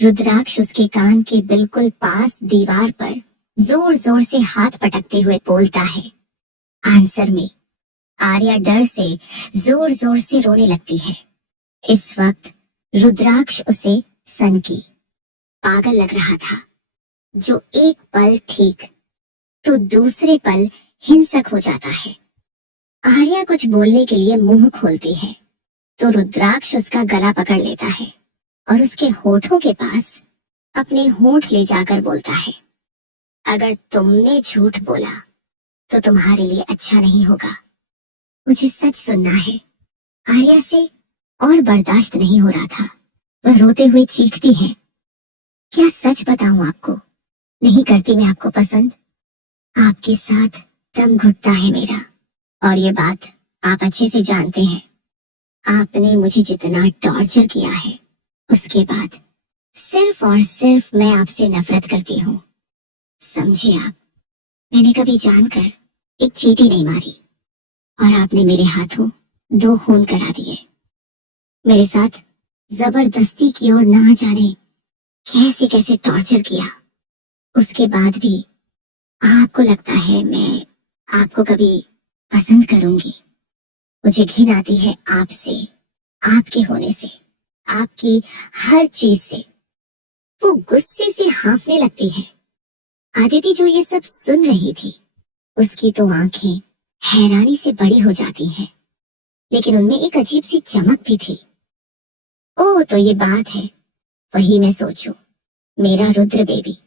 रुद्राक्ष उसके कान के बिल्कुल पास दीवार पर जोर जोर से हाथ पटकते हुए बोलता है। आंसर में आर्या डर से जोर जोर से रोने लगती है। इस वक्त रुद्राक्ष उसे सनकी पागल लग रहा था, जो एक पल ठीक तो दूसरे पल हिंसक हो जाता है। आर्या कुछ बोलने के लिए मुंह खोलती है तो रुद्राक्ष उसका गला पकड़ लेता है और उसके होठों के पास अपने होठ ले जाकर बोलता है, अगर तुमने झूठ बोला तो तुम्हारे लिए अच्छा नहीं होगा। मुझे सच सुनना है। आर्या से और बर्दाश्त नहीं हो रहा था। वह रोते हुए चीखती है, क्या सच बताऊं आपको? नहीं करती मैं आपको पसंद। आपके साथ दम घुटता है मेरा, और ये बात आप अच्छे से जानते हैं। आपने मुझे जितना टॉर्चर किया है, उसके बाद सिर्फ और सिर्फ मैं आपसे नफरत करती हूँ। समझे आप, मैंने कभी जानकर एक चींटी नहीं मारी, और आपने मेरे हाथों 2 खून करा दिए। मेरे साथ जबरदस्ती की और ना जाने कैसे कैसे टॉर्चर किया। उसके बाद भी आपको लगता है मैं आपको कभी पसंद करूंगी? मुझे घिन आती है आपसे, आपके होने से, आपकी हर चीज से। वो गुस्से से हाँफने लगती है। आदिति जो ये सब सुन रही थी, उसकी तो आंखें हैरानी से बड़ी हो जाती हैं, लेकिन उनमें एक अजीब सी चमक भी थी। ओह, तो ये बात है। वही मैं सोचूं, मेरा रुद्र बेबी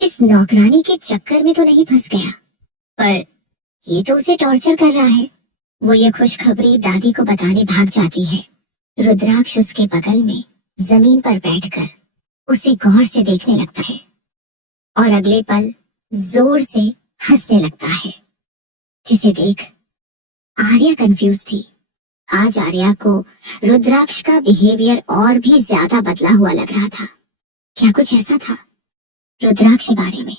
इस नौकरानी के चक्कर में तो नहीं फंस गया, पर ये तो उसे टॉर्चर कर रहा है। वो ये खुशखबरी दादी को बताने भाग जाती है। रुद्राक्ष उसके बगल में जमीन पर बैठकर उसे गौर से देखने लगता है और अगले पल जोर से हंसने लगता है, जिसे देख आर्या कंफ्यूज थी। आज आर्या को रुद्राक्ष का बिहेवियर और भी ज्यादा बदला हुआ लग रहा था। क्या कुछ ऐसा था रुद्राक्ष के बारे में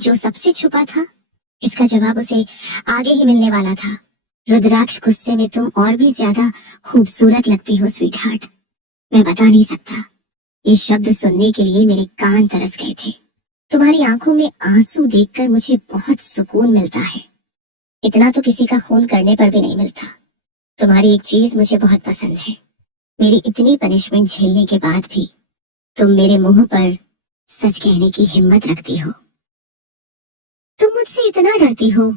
जो सबसे छुपा था? इसका जवाब उसे आगे ही मिलने वाला था। रुद्राक्ष, गुस्से में तुम और भी ज्यादा खूबसूरत लगती हो स्वीट हार्ट। मैं बता नहीं सकता। ये शब्द सुनने के लिए मेरे कान तरस गए थे। तुम्हारी आंखों में आंसू देखकर मुझे बहुत सुकून मिलता है। इतना तो किसी का खून करने पर भी नहीं मिलता। तुम्हारी एक चीज मुझे बहुत पसंद है। मेरी इतनी पनिशमेंट झेलने के बाद भी तुम मेरे मुंह पर सच कहने की हिम्मत रखती हो। तुम मुझसे इतना डरती हो,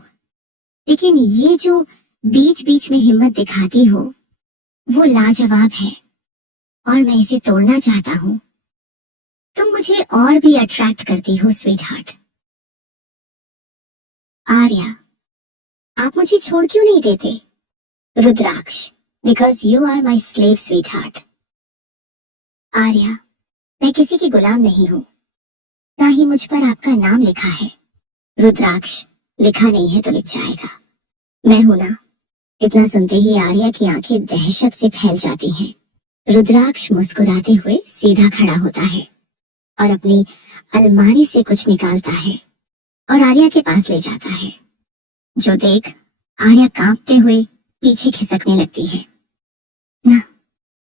लेकिन ये जो बीच बीच में हिम्मत दिखाती हो वो लाजवाब है, और मैं इसे तोड़ना चाहता हूँ। तुम मुझे और भी अट्रैक्ट करती हो स्वीट हार्ट। आर्या, आप मुझे छोड़ क्यों नहीं देते? Rudraksh, because you are my slave sweetheart. Arya, मैं किसी की गुलाम नहीं हूँ, ना ही मुझ पर आपका नाम लिखा है। रुद्राक्ष, लिखा नहीं है तो लिख जाएगा। मैं हूं ना। इतना सुनते ही आर्या की आंखें दहशत से फैल जाती हैं। रुद्राक्ष मुस्कुराते हुए सीधा खड़ा होता है और अपनी अलमारी से कुछ निकालता है और आर्या के पास ले जाता है, जो देख आर्या कांपते हुए पीछे खिसकने लगती है। ना,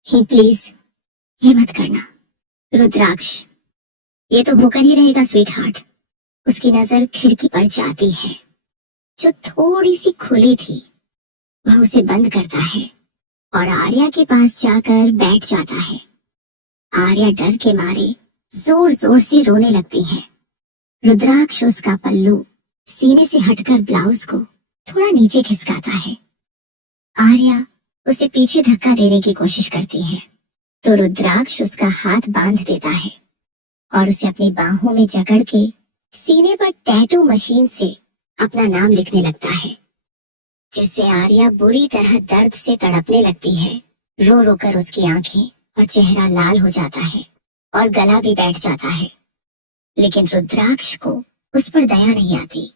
ही प्लीज, ये मत करना रुद्राक्ष, ये तो होकर ही रहेगा स्वीट हार्ट। उसकी नजर खिड़की पर जाती है जो थोड़ी सी खुली थी, वह उसे बंद करता है और आर्या के पास जाकर बैठ जाता है। आर्या डर के मारे जोर जोर से रोने लगती है। रुद्राक्ष उसका पल्लू सीने से हटकर ब्लाउज को थोड़ा नीचे खिसकाता है। आर्या उसे पीछे धक्का देने की कोशिश करती है तो रुद्राक्ष उसका हाथ बांध देता है और उसे अपनी बाहों में जकड़ के सीने पर टैटू मशीन से अपना नाम लिखने लगता है, जिससे आर्या बुरी तरह दर्द से तड़पने लगती है। रो रो कर उसकी आंखें और चेहरा लाल हो जाता है और गला भी बैठ जाता है, लेकिन रुद्राक्ष को उस पर दया नहीं आती।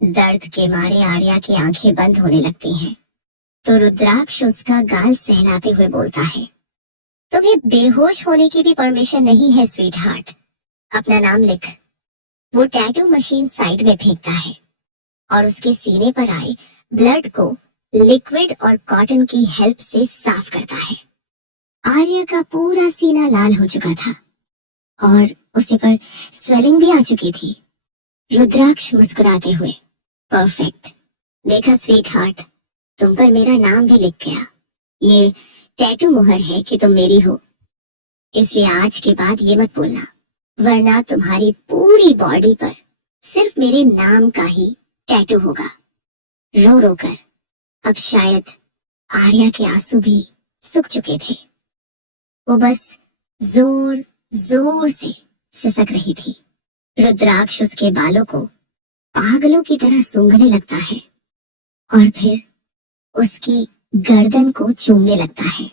दर्द के मारे आर्या की आंखें बंद होने लगती हैं, तो रुद्राक्ष उसका गाल सहलाते हुए बोलता है, तुम्हें बेहोश होने की भी परमिशन नहीं है स्वीट हार्ट, अपना नाम लिख। वो टैटू मशीन साइड में फेंकता है और उसके सीने पर आए ब्लड को लिक्विड और कॉटन की हेल्प से साफ करता है। आर्या का पूरा सीना लाल हो चुका था और उसे पर स्वेलिंग भी आ चुकी थी। रुद्राक्ष मुस्कुराते हुए, परफेक्ट, देखा स्वीट हार्ट, तुम पर मेरा नाम भी लिख गया। ये टैटू मुहर है कि तुम मेरी हो, इसलिए आज के बाद ये मत बोलना, वरना तुम्हारी पूरी बॉडी पर सिर्फ मेरे नाम का ही टैटू होगा। रो रो कर अब शायद आर्या के आंसू भी सूख चुके थे। वो बस जोर जोर से सिसक रही थी। रुद्राक्ष उसके बालों को पागलों की तरह सूंघने लगता है और फिर उसकी गर्दन को चूमने लगता है।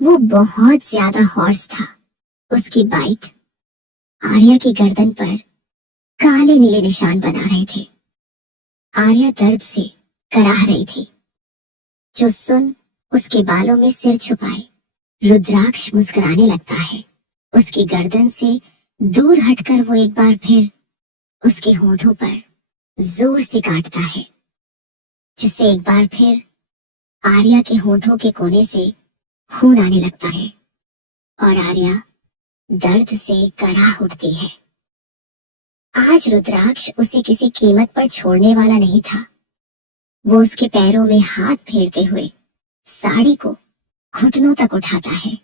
वो बहुत ज्यादा हॉर्स था। उसकी बाइट आर्या की गर्दन पर काले नीले निशान बना रहे थे। आर्या दर्द से कराह रही थी। जो सुन उसके बालों में सिर छुपाए रुद्राक्ष मुस्कुराने लगता है। उसकी गर्दन से दूर हटकर वो एक बार फिर उसके होठों पर जोर से काटता है, जिससे एक बार फिर आर्या के होठों के कोने से खून आने लगता है और आर्या दर्द से कराह उठती है। आज रुद्राक्ष उसे किसी कीमत पर छोड़ने वाला नहीं था। वो उसके पैरों में हाथ फेरते हुए साड़ी को घुटनों तक उठाता है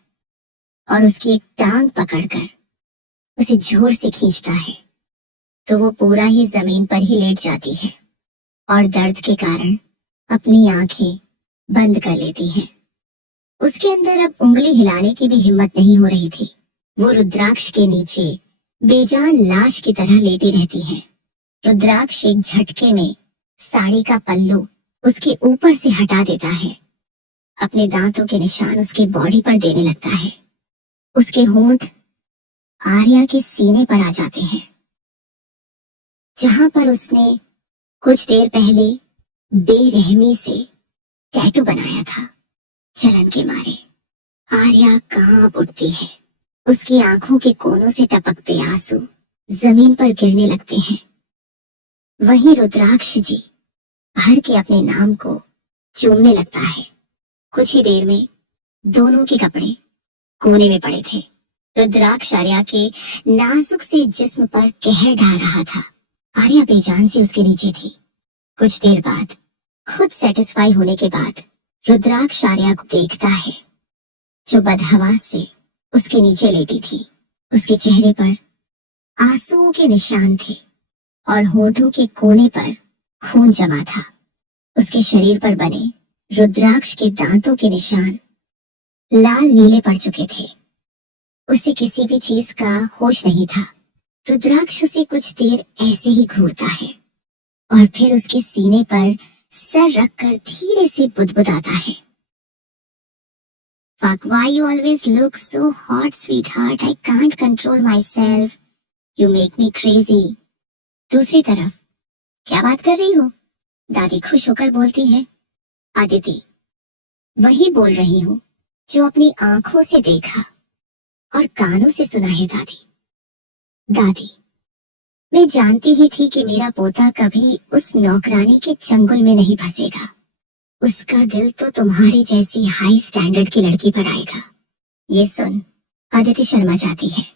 और उसकी एक टांग पकड़कर उसे जोर से खींचता है, तो वो पूरा ही जमीन पर ही लेट जाती है और दर्द के कारण अपनी आंखें बंद कर लेती है। उसके अंदर अब उंगली हिलाने की भी हिम्मत नहीं हो रही थी। वो रुद्राक्ष के नीचे बेजान लाश की तरह लेटी रहती है। रुद्राक्ष एक झटके में साड़ी का पल्लू उसके ऊपर से हटा देता है, अपने दांतों के निशान उसके बॉडी पर देने लगता है। उसके होंठ आर्या के सीने पर आ जाते हैं, जहां पर उसने कुछ देर पहले बेरहमी से टैटू बनाया था। जलन के मारे आर्या कांप उठती है। उसकी आंखों के कोनों से टपकते आंसू जमीन पर गिरने लगते हैं। वहीं रुद्राक्ष जी भर के अपने नाम को चूमने लगता है। कुछ ही देर में दोनों के कपड़े कोने में पड़े थे। रुद्राक्ष आर्या के नाजुक से जिस्म पर कहर ढा रहा था। आर्या बेजान सी उसके नीचे थी। कुछ देर बाद खुद सेटिस्फाई होने के बाद रुद्राक्ष आर्या को देखता है, जो बदहवास से उसके नीचे लेटी थी। उसके चेहरे पर आंसुओं के निशान थे और होठों के कोने पर खून जमा था। उसके शरीर पर बने रुद्राक्ष के दांतों के निशान लाल नीले पड़ चुके थे। उसे किसी भी चीज का होश नहीं था। रुद्राक्ष उसे कुछ देर ऐसे ही घूरता है और फिर उसके सीने पर सर रखकर धीरे से बुदबुदाता है। Fuck, why you always look so hot, sweetheart? I can't control myself. You make me crazy. दूसरी तरफ, क्या बात कर रही हो? दादी खुश होकर बोलती है। आदिति, वही बोल रही हूँ जो अपनी आंखों से देखा और कानों से सुना है दादी। दादी, मैं जानती ही थी कि मेरा पोता कभी उस नौकरानी के चंगुल में नहीं फंसेगा। उसका दिल तो तुम्हारी जैसी हाई स्टैंडर्ड की लड़की पर आएगा। ये सुन, अदिति शर्मा जाती है।